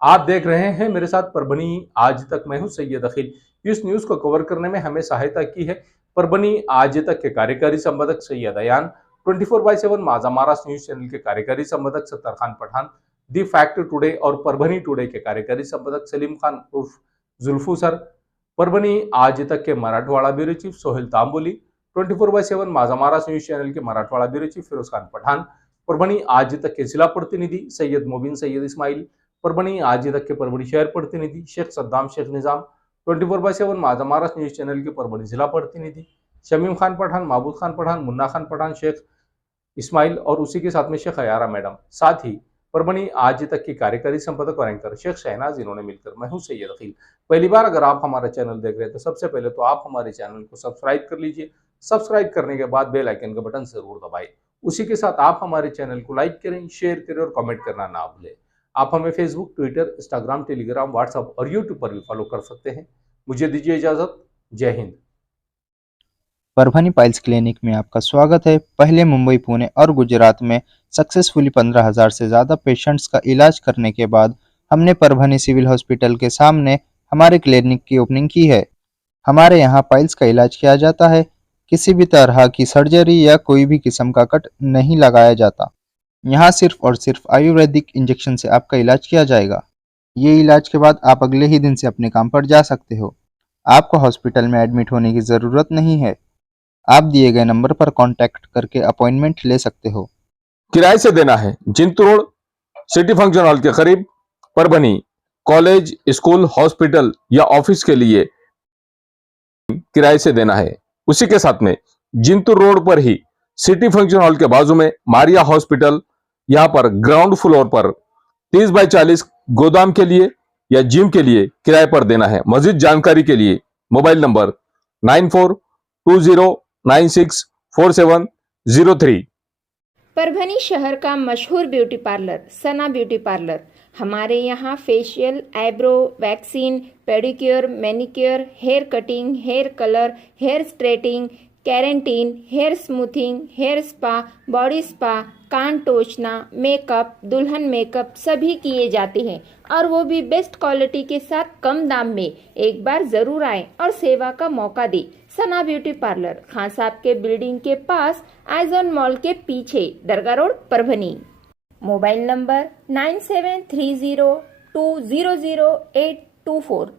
आप देख रहे हैं मेरे साथ परभनी आज तक, मैं हूं सैयद अखिल. इस न्यूज को कवर करने में हमें सहायता की है परभनी आज तक के कार्यकारी संपादक सैयद अयान, 24/7 माझा महाराष्ट्र न्यूज चैनल के कार्यकारी संपादक Sattar Khan Pathan, the fact today और परभनी टुडे के कार्यकारी संपादक सलीम खान उर्फ जुल्फू सर, परभनी आज तक के मराठवाड़ा ब्यूरो चीफ सोहेल तांबोली, 24/7 माझा महाराष्ट्र न्यूज चैनल के मराठवाड़ा ब्यूरो चीफ फिरोज खान पठान, परभनी आज तक के जिला प्रतिनिधि सैयद मोबिन सैयद इस्माइल, परभनी आज तक के परभनी शहर प्रतिनिधि शेख सद्दाम शेख निजाम, 24/7 माझा महाराष्ट्र न्यूज चैनल के परभनी जिला प्रतिनिधि शमीम खान पठान, महबूब खान पठान, मुन्ना खान पठान, शेख इस्माइल और उसी के साथ में शेख अयारा मैडम, साथ ही परभनी आज तक की कार्यकारी संपादक और एंकर शेख शहनाज, इन्होंने मिलकर मैं हूं सैयद अखिल. पहली बार अगर आप हमारा चैनल देख रहे हैं तो सबसे पहले तो आप हमारे चैनल को सब्सक्राइब कर लीजिए. सब्सक्राइब करने के बाद बेल आइकन का बटन जरूर दबाएं. उसी के साथ आप हमारे चैनल को लाइक करें, शेयर करें और कमेंट करना ना भूलें. आप हमें Facebook, Twitter, Instagram, Telegram, WhatsApp और यूट्यूब पर भी फॉलो कर सकते हैं. मुझे दीजिए इजाजत. जय हिंद. परभनी पाइल्स क्लिनिक में आपका स्वागत है. पहले मुंबई, पुणे और गुजरात में सक्सेसफुली 15,000 से ज़्यादा पेशेंट्स का इलाज करने के बाद हमने परभनी सिविल हॉस्पिटल के सामने हमारे क्लिनिक की ओपनिंग की है. हमारे यहाँ पाइल्स का इलाज किया जाता है. किसी भी तरह की सर्जरी या कोई भी किस्म का कट नहीं लगाया जाता. यहाँ सिर्फ और सिर्फ आयुर्वेदिक इंजेक्शन से आपका इलाज किया जाएगा. ये इलाज के बाद आप अगले ही दिन से अपने काम पर जा सकते हो. आपको हॉस्पिटल में एडमिट होने की ज़रूरत नहीं है. आप दिए गए नंबर पर कांटेक्ट करके अपॉइंटमेंट ले सकते हो. किराए से देना है जिंतू रोड, सिटी फंक्शन हॉल के करीब, परभनी. कॉलेज, स्कूल, हॉस्पिटल या ऑफिस के लिए किराए से देना है. उसी के साथ में जिंतू रोड पर ही सिटी फंक्शन हॉल के बाजू में मारिया हॉस्पिटल, यहाँ पर ग्राउंड फ्लोर पर 30/40 गोदाम के लिए या जिम के लिए किराए पर देना है. मजीद जानकारी के लिए मोबाइल नंबर 9420964703. परभनी शहर का मशहूर beauty parlour Sana beauty parlour. हमारे यहाँ facial, eyebrow, vaccine, pedicure, manicure, hair cutting, hair colour, hair straightening, keratin, hair smoothing, hair spa, body spa, कान टोचना, मेकअप, दुल्हन मेकअप सभी किए जाते हैं और वो भी बेस्ट क्वालिटी के साथ कम दाम में. एक बार जरूर आएं और सेवा का मौका दें. सना ब्यूटी पार्लर खान साहब के बिल्डिंग के पास, आइजॉन मॉल के पीछे, Dargah road, Parbhani. Mobile number 9730200824.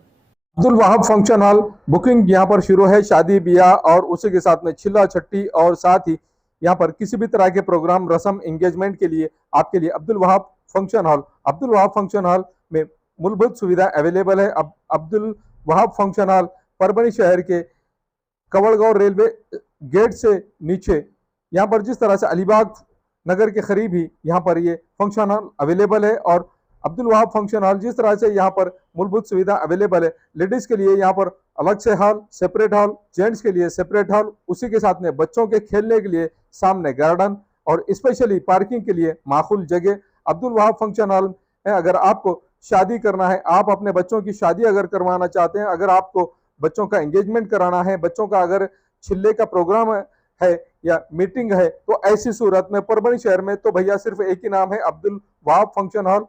Abdul Wahab function hall booking यहाँ पर शुरू है. शादी ब्याह और उसी के साथ में छिल्ला छट्टी और साथ ही यहाँ पर किसी भी तरह के प्रोग्राम, रस्म, एंगेजमेंट के लिए आपके लिए अब्दुल वहाब फंक्शन हॉल में मूलभूत सुविधा अवेलेबल है. अब्दुल वहाब फंक्शन हॉल परभनी शहर के कवड़गांव रेलवे गेट से नीचे, यहाँ पर जिस तरह से अलीबाग नगर के करीब ही यहाँ पर ये फंक्शन हॉल अवेलेबल है. और अब्दुल वहाब फंक्शन हॉल जिस तरह से यहाँ पर मूलभूत सुविधा अवेलेबल है, लेडीज के लिए यहाँ पर अलग से हॉल, सेपरेट हॉल, जेंट्स के लिए सेपरेट हॉल, उसी के साथ में बच्चों के खेलने के लिए सामने गार्डन और स्पेशली पार्किंग के लिए माकूल जगह. अब्दुल वहाब फंक्शन हॉल में अगर आपको शादी करना है, आप अपने बच्चों की शादी अगर करवाना चाहते हैं, अगर आपको बच्चों का एंगेजमेंट कराना है, बच्चों का अगर छिल्ले का प्रोग्राम है या मीटिंग है, तो ऐसी सूरत में परभनी शहर में तो भैया सिर्फ एक ही नाम है, अब्दुल वहाब फंक्शन हॉल,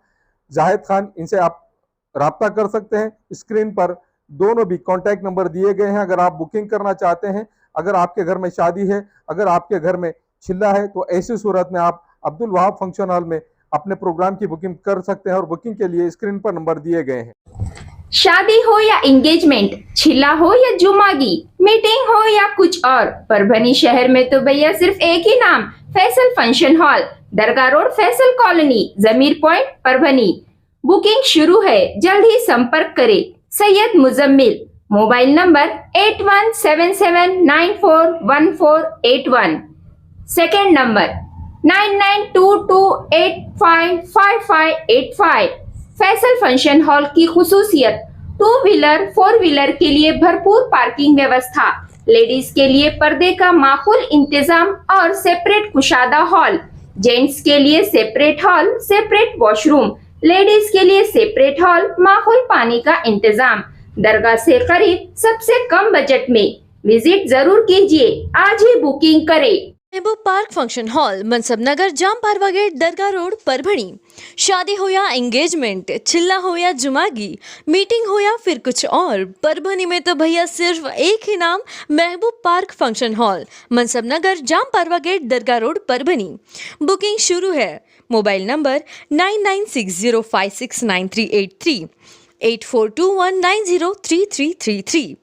जाहिद खान. इनसे आप राब्ता कर सकते हैं. स्क्रीन पर दोनों भी कॉन्टैक्ट नंबर दिए गए हैं. अगर आप बुकिंग करना चाहते हैं, अगर आपके घर में शादी है, अगर आपके घर में छिल्ला है, तो ऐसी सूरत में आप अब्दुल वहाब फंक्शन हॉल में अपने प्रोग्राम की बुकिंग कर सकते हैं और बुकिंग के लिए स्क्रीन पर नंबर दिए गए हैं. शादी हो या एंगेजमेंट, छिल्ला हो या जुमागी, मीटिंग हो या कुछ और, परभनी शहर में तो भैया सिर्फ एक ही नाम, फैसल फंक्शन हॉल, दरगाह रोड, फैसल कॉलोनी, जमीर पॉइंट, परभनी. बुकिंग शुरू है, जल्द ही संपर्क करें। Syed Muzammil, mobile number 8177941481, second number 9922855585। Faisal function hall की खुसूसियत, 2 व्हीलर 4 व्हीलर के लिए भरपूर पार्किंग व्यवस्था, लेडीज के लिए पर्दे का माकूल इंतजाम और सेपरेट कुशादा हॉल, जेंट्स के लिए separate hall, separate washroom, ladies के लिए सेपरेट हॉल, माकूल पानी का इंतजाम, दरगाह से करीब, सबसे कम बजट में। विजिट जरूर कीजिए, आज ही बुकिंग करें। महबूब पार्क फंक्शन हॉल, मनसब नगर, जाम पारवा गेट, दरगाह रोड, परभणी। शादी हो या एंगेजमेंट, चिल्ला हो या जुमागी, मीटिंग हो या फिर कुछ और, परभणी में तो भैया सिर्फ एक ही नाम, महबूब पार्क फंक्शन हॉल, मनसब नगर, जाम पारवा गेट, दरगाह रोड, परभणी। बुकिंग शुरू है। Mobile number 9960569383, 8421903333।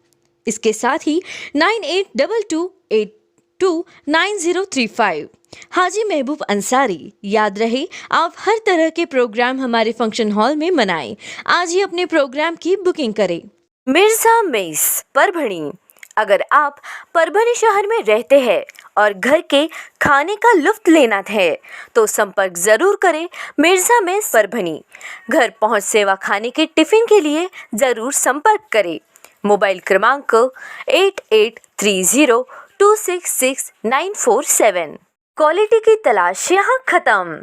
इसके साथ ही 9822829035। हाजी महबूब अंसारी। याद रहे, आप हर तरह के प्रोग्राम हमारे फंक्शन हॉल में मनाएं। आज ही अपने प्रोग्राम की बुकिंग करें। मिर्जा मेस, परभणी। अगर आप परभणी शहर में रहते हैं और घर के खाने का लुत्फ लेना है तो संपर्क जरूर करें मिर्जा मेस, परभणी। घर पहुंच सेवा खाने के टिफिन के लिए जरूर संपर्क करें। मोबाइल क्रमांक 8830266947। क्वालिटी की तलाश यहाँ खत्म।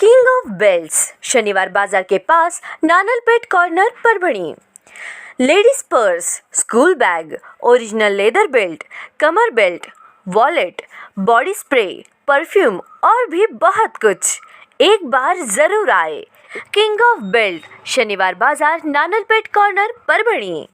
King of belts, Shaniwar Bazaar के पास, Nanalpeth corner, Parbhani. Ladies purse, school bag, original leather belt, कमर belt, wallet, body spray, perfume और भी बहुत कुछ। एक बार जरूर आए। किंग ऑफ बेल्ट, शनिवार बाजार, नानलपेट कॉर्नर, परभणी।